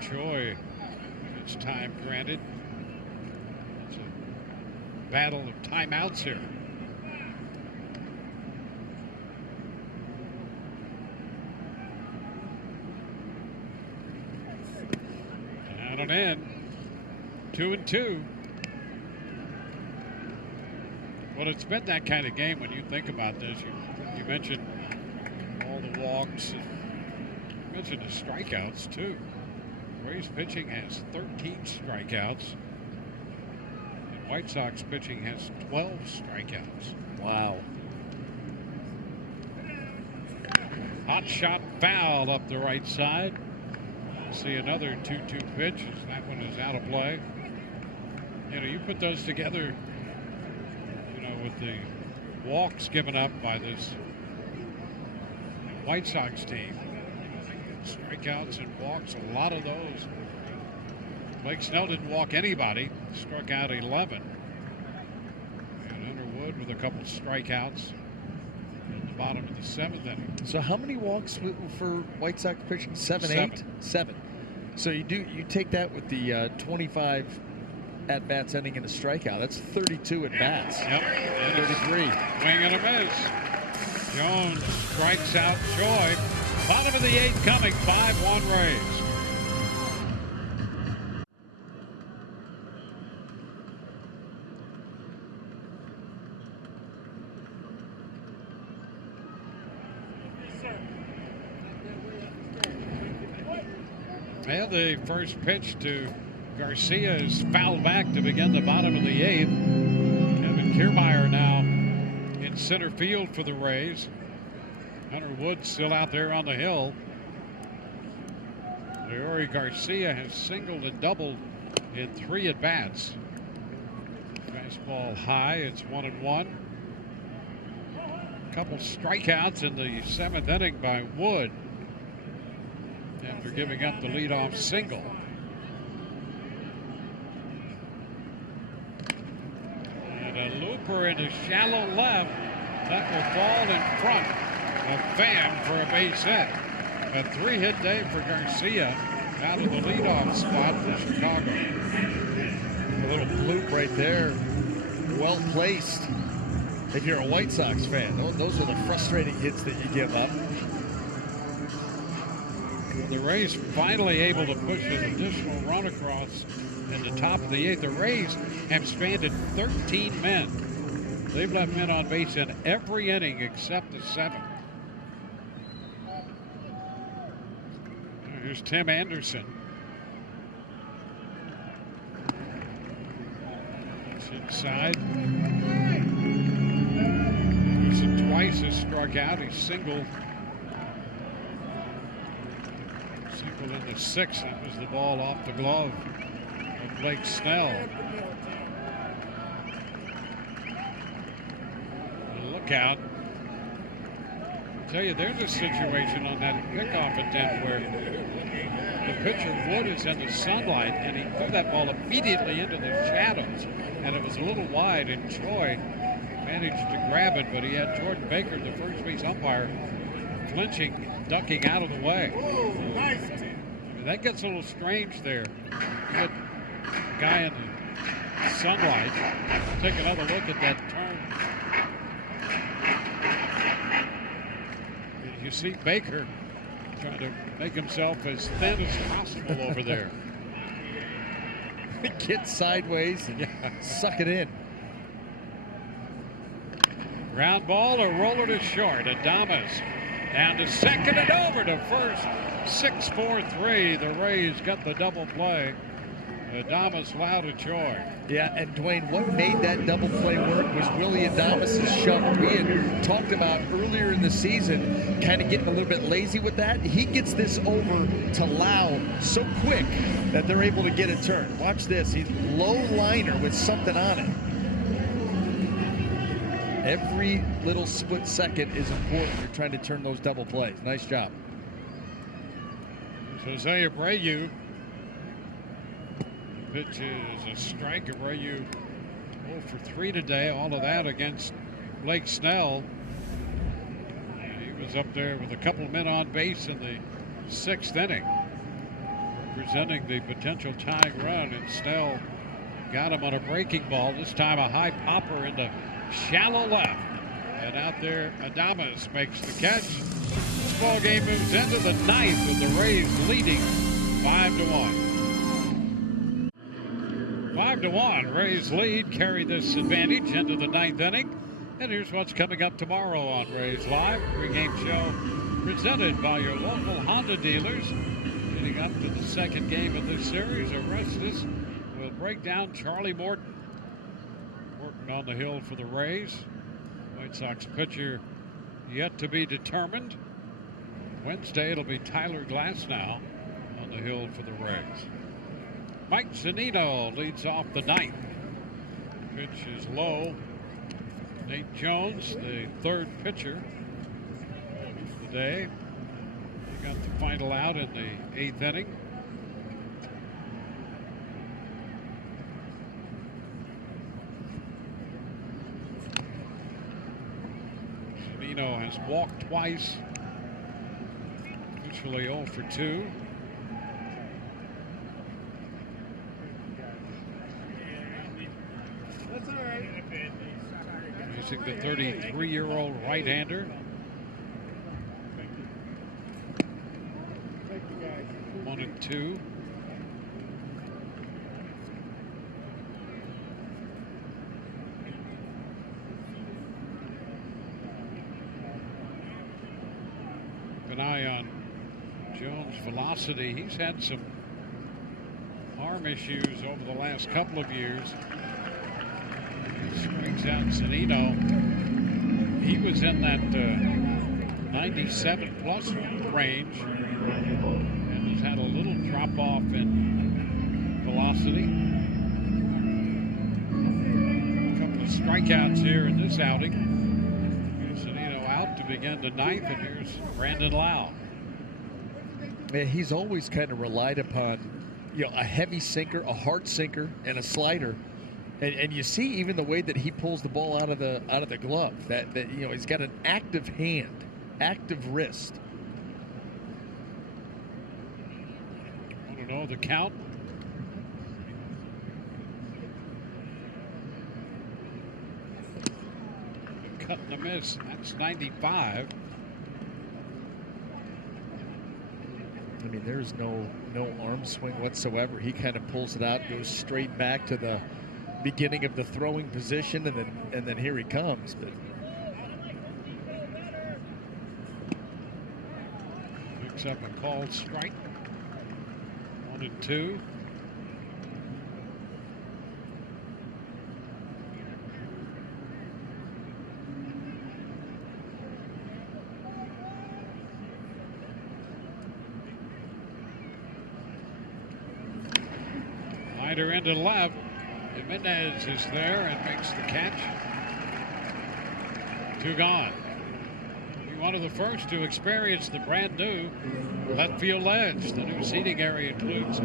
Choi, it's time granted. It's a battle of timeouts here. Down and in. 2-2. Well, it's been that kind of game when you think about this. You mentioned all the walks. You mentioned the strikeouts, too. Rays pitching has 13 strikeouts. And White Sox pitching has 12 strikeouts. Wow. Hot shot foul up the right side. See another 2-2 pitch as that one is out of play. You know, you put those together, you know, with the walks given up by this White Sox team. Strikeouts and walks, a lot of those. Blake Snell didn't walk anybody, struck out 11. And Underwood with a couple strikeouts at the bottom of the 7th inning. So how many walks for White Sox pitching? 7, 8? 7. So you take that with the 25 at-bats ending in a strikeout. That's 32 at-bats. Yep. 33. Swing and a miss. Jones strikes out Choi. Bottom of the 8th coming, 5-1 Rays. And the first pitch to Garcia is fouled back to begin the bottom of the 8th. Kevin Kiermaier now in center field for the Rays. Hunter Wood still out there on the hill. Leori Garcia has singled and doubled in 3 at-bats. Fastball high, it's 1-1. A couple strikeouts in the 7th inning by Wood after giving up the leadoff single. And a looper into shallow left. That will fall in front of Pham for a base hit. A 3-hit day for Garcia out of the leadoff spot for Chicago. A little bloop right there. Well placed. If you're a White Sox fan, those are the frustrating hits that you give up. The Rays finally able to push an additional run across in the top of the 8th. The Rays have stranded 13 men. They've left men on base in every inning except the 7th. Here's Tim Anderson. It's inside. Anderson twice has struck out. He's singled. Singled in the 6th. That was the ball off the glove of Blake Snell. Look out. I tell you, there's a situation on that pickoff attempt where the pitcher Wood is in the sunlight and he threw that ball immediately into the shadows, and it was a little wide, and Choi managed to grab it, but he had Jordan Baker, the first base umpire, flinching, ducking out of the way. I mean, that gets a little strange there. You get a guy in the sunlight. Take another look at that turn. You see Baker trying to make himself as thin as possible over there. Get sideways and suck it in. Ground ball, a roller to short. Adames down to second and over to first. 6-4-3. The Rays got the double play. Adames allowed a charge. Yeah, and Dwayne, what made that double play work was Willie Adames' shove. We had talked about earlier in the season kind of getting a little bit lazy with that. He gets this over to Lau so quick that they're able to get a turn. Watch this. He's low liner with something on it. Every little split second is important. You're trying to turn those double plays. Nice job. Jose Abreu. Pitch is a strike. Abreu 0 for 3 today. All of that against Blake Snell. He was up there with a couple of men on base in the 6th inning, representing the potential tying run, and Snell got him on a breaking ball. This time a high popper into shallow left. And out there, Adames makes the catch. This ball game moves into the 9th with the Rays leading 5-1. 5-1, Rays lead, carry this advantage into the 9th inning. And here's what's coming up tomorrow on Rays Live, pregame show presented by your local Honda dealers. Leading up to the 2nd game of this series, Arestas will break down Charlie Morton. Morton on the hill for the Rays. White Sox pitcher yet to be determined. Wednesday it'll be Tyler Glasnow on the hill for the Rays. Mike Zunino leads off the 9th. Pitch is low. Nate Jones, the 3rd pitcher of the day. He got the final out in the 8th inning. Zunino has walked twice. Usually 0 for 2. Using the 33-year-old right-hander. 1-2. Keep an eye on Jones' velocity. He's had some arm issues over the last couple of years. Brings out Zunino. He was in that 97 plus range and has had a little drop off in velocity. A couple of strikeouts here in this outing. Zunino out to begin the 9th, and here's Brandon Lau. Man, he's always kind of relied upon, a heavy sinker, a hard sinker, and a slider. And you see even the way that he pulls the ball out of the glove, that he's got an active hand, active wrist. I don't know the count. Cut and a miss. That's 95. I mean, there's no arm swing whatsoever. He kind of pulls it out, goes straight back to the beginning of the throwing position, and then here he comes. But picks up a called strike. 1-2. Slider into left. Jimenez is there and makes the catch. 2 gone. Be one of the first to experience the brand new left field ledge. The new seating area includes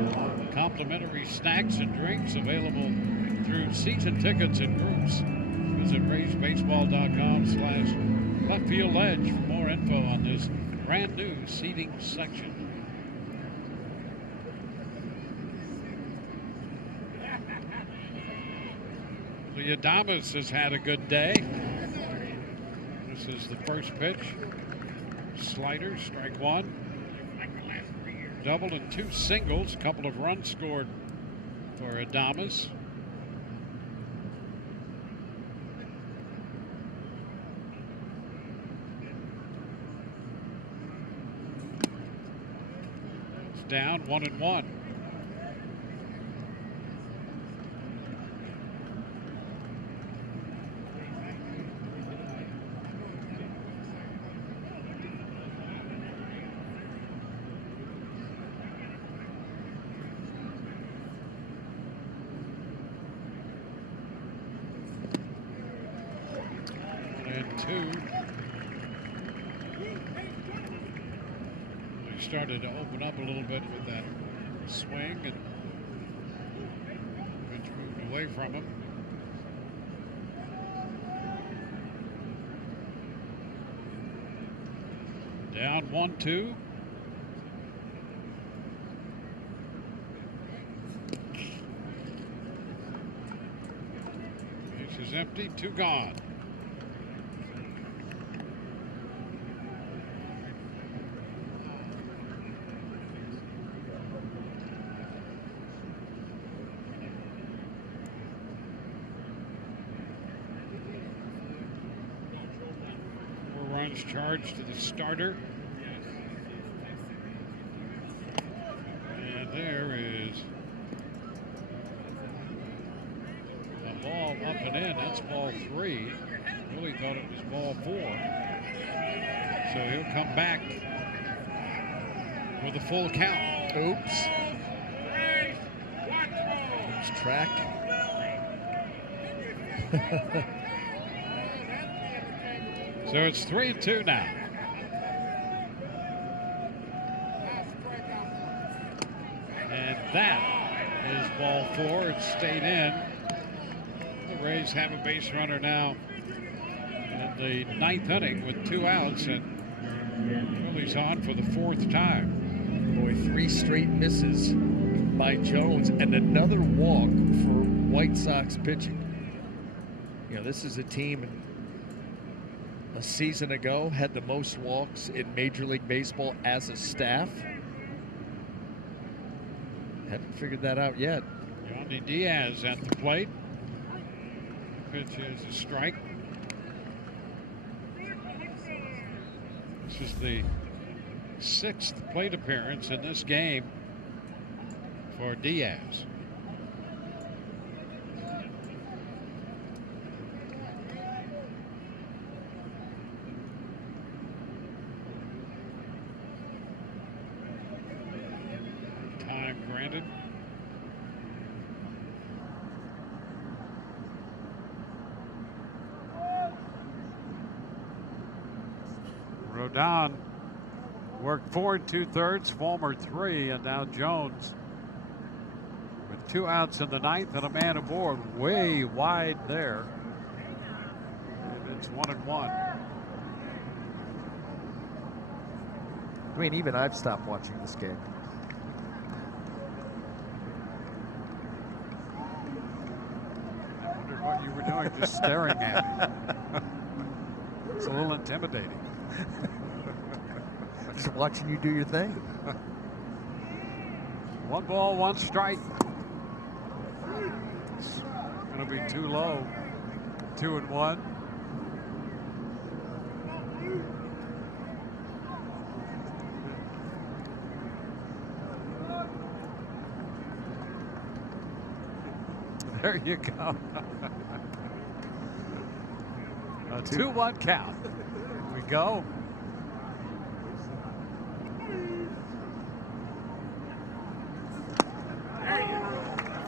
complimentary snacks and drinks available through season tickets and groups. Visit RaysBaseball.com/left field ledge for more info on this brand new seating section. The Adames has had a good day. This is the first pitch. Slider, strike one. Double and two singles. A couple of runs scored for Adames. It's down 1-1. Started to open up a little bit with that swing, and pitch moved away from him. Down 1-2. Base is empty, 2 gone. Charge to the starter. And there is a ball up and in. That's ball 3. Really thought it was ball 4. So he'll come back with a full count. Oops. There's track. So it's 3-2 now. And that is ball 4. It stayed in. The Rays have a base runner now in the 9th inning with 2 outs, and Willie's on for the 4th time. Boy, 3 straight misses by Jones and another walk for White Sox pitching. You know, this is a team a season ago had the most walks in Major League Baseball as a staff. Haven't figured that out yet. Yandy Diaz at the plate. Pitch is a strike. This is the 6th plate appearance in this game for Diaz. Rodon worked 4 2/3, Fulmer 3, and now Jones with 2 outs in the 9th and a man aboard, way wide there. And it's 1-1. I mean, even I've stopped watching this game. I wondered what you were doing, just staring at me. It's a little intimidating. Just watching you do your thing. 1 ball, 1 strike. It's going to be too low. 2-1. There you go. A 2-1 count. Here we go.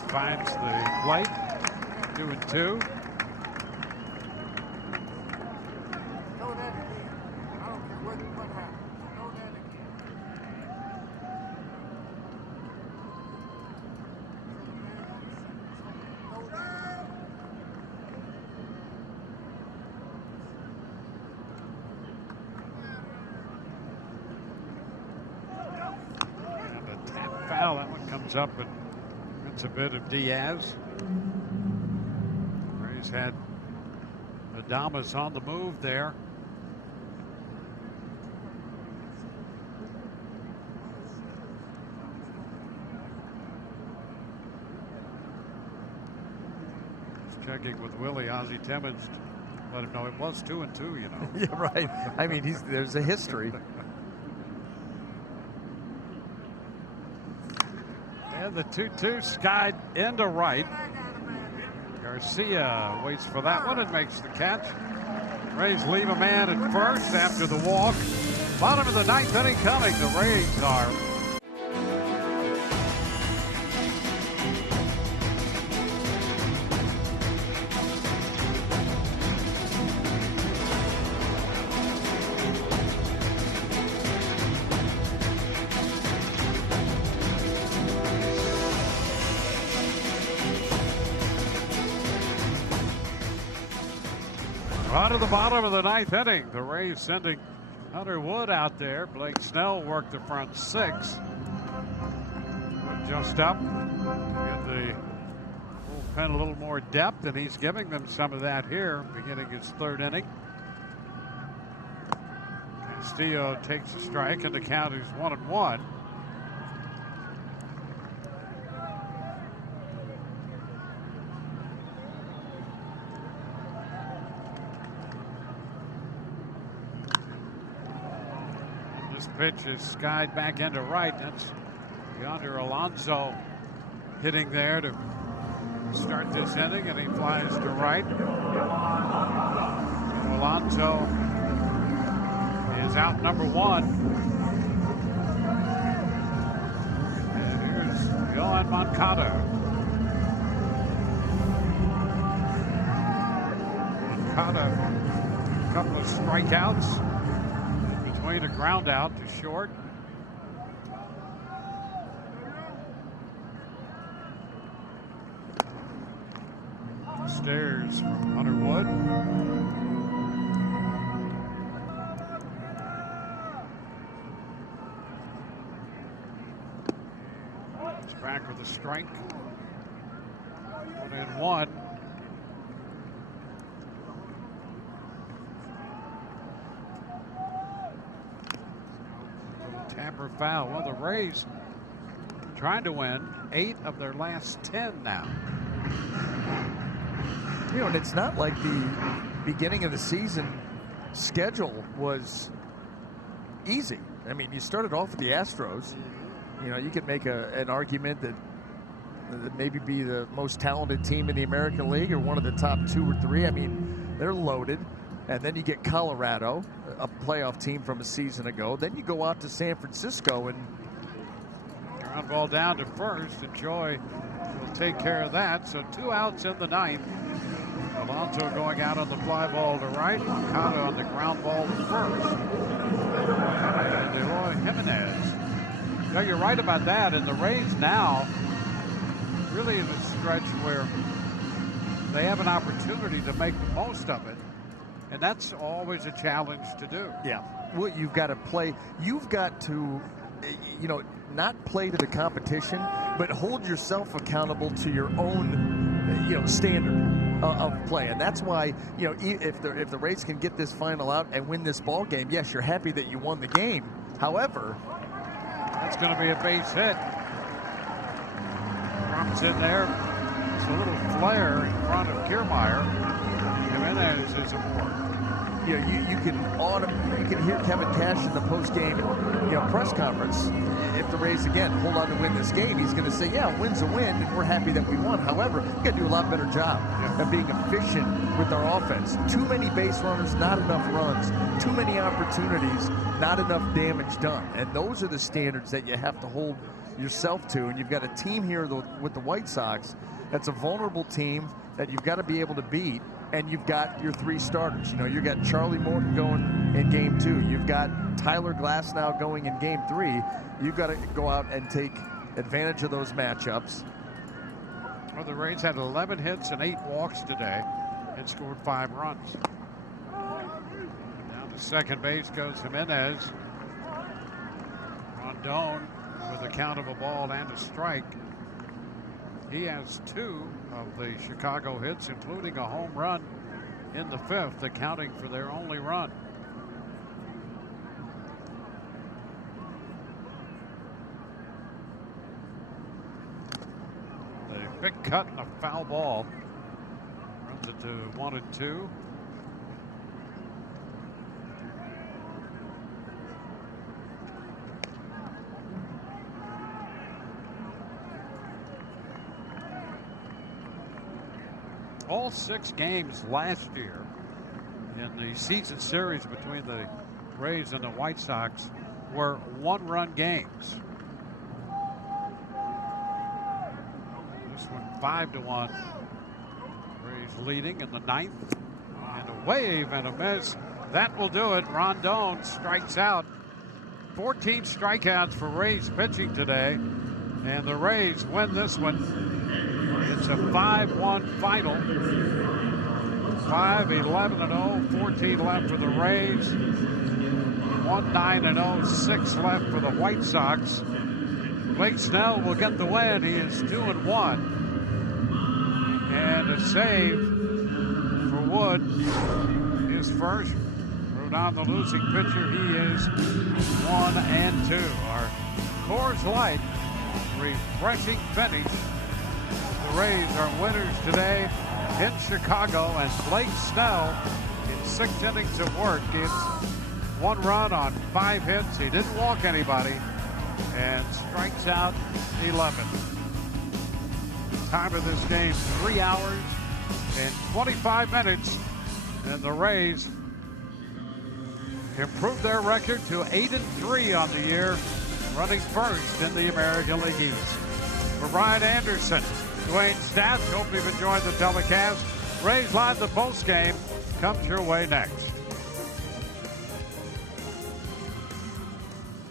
Finds the plate. 2-2. foul. That one comes up and gets a bit of Diaz. Rays had Adames on the move there. Checking with Willie, Ozzie Timmons, let him know it was 2-2, you know. Yeah, right. I mean, there's a history. And the 2-2 skied into right. Garcia waits for that one and makes the catch. Rays leave a man at first after the walk. Bottom of the ninth inning coming. The Rays are on to the bottom of the ninth inning. The Rays sending Hunter Wood out there. Blake Snell worked the front six. Just up. Give the bullpen a little more depth, and he's giving them some of that here, beginning his third inning. Castillo takes a strike, and the count is 1-1. Pitch is skied back into right. That's Yonder Alonso hitting there to start this inning, and he flies to right. Alonso is out number one. And here's Yohan Moncada. Moncada, a couple of strikeouts. A ground out to short. Stairs from Hunter Wood. It's back with a strike. 1-1. Tamper foul. Well, the Rays trying to win 8 of their last 10 now. You know, and it's not like the beginning of the season schedule was easy. I mean, you started off with the Astros. You know, you could make an argument that maybe be the most talented team in the American League or one of the top 2 or 3. I mean, they're loaded. And then you get Colorado, a playoff team from a season ago. Then you go out to San Francisco and ground ball down to first, and Joy will take care of that. So 2 outs in the ninth. Alonso going out on the fly ball to right. Moncada on the ground ball to first. And Eloy Jimenez. No, you're right about that. And the Rays now really in a stretch where they have an opportunity to make the most of it. And that's always a challenge to do. Yeah. Well, you've got to play. You've got to, you know, not play to the competition, but hold yourself accountable to your own, you know, standard of play. And that's why, you know, if the Rays can get this final out and win this ball game, yes, you're happy that you won the game. However, that's going to be a base hit. Drops in there. It's a little flare in front of Kiermaier. Jimenez is aboard. You know, you can hear Kevin Cash in the post-game, you know, press conference. If the Rays again hold on to win this game, he's going to say, "Yeah, a win's a win, and we're happy that we won." However, we got to do a lot better job of being efficient with our offense. Too many base runners, not enough runs. Too many opportunities, not enough damage done. And those are the standards that you have to hold yourself to. And you've got a team here with the White Sox that's a vulnerable team that you've got to be able to beat. And you've got your 3 starters. You know, you've got Charlie Morton going in game 2. You've got Tyler Glasnow going in game 3. You've got to go out and take advantage of those matchups. Well, the Rays had 11 hits and 8 walks today and scored 5 runs. Down to second base goes Jimenez. Rondon with a count of a ball and a strike. He has 2 of the Chicago hits, including a home run in the 5th, accounting for their only run. A big cut and a foul ball. Runs it to 1-2. All 6 games last year in the season series between the Rays and the White Sox were 1-run games. This one 5-1. Rays leading in the 9th. And a wave and a miss. That will do it. Rondon strikes out. 14 strikeouts for Rays pitching today. And the Rays win this one. It's a 5-1 final. 5-11-0, 14 left for the Rays. 1-9-0, 6 left for the White Sox. Blake Snell will get the win. He is 2-1. And a save for Wood. His first. Rodon, the losing pitcher, he is 1-2. Our Coors Light refreshing finish. The Rays are winners today in Chicago, and Blake Snell, in 6 innings of work, gives 1 run on 5 hits. He didn't walk anybody and strikes out 11. The time of this game, 3 hours and 25 minutes, and the Rays improved their record to 8-3 on the year, running first in the American League East. For Brian Anderson, Dewayne Staats, hope you've enjoyed the telecast. Rays Live, the postgame, comes your way next.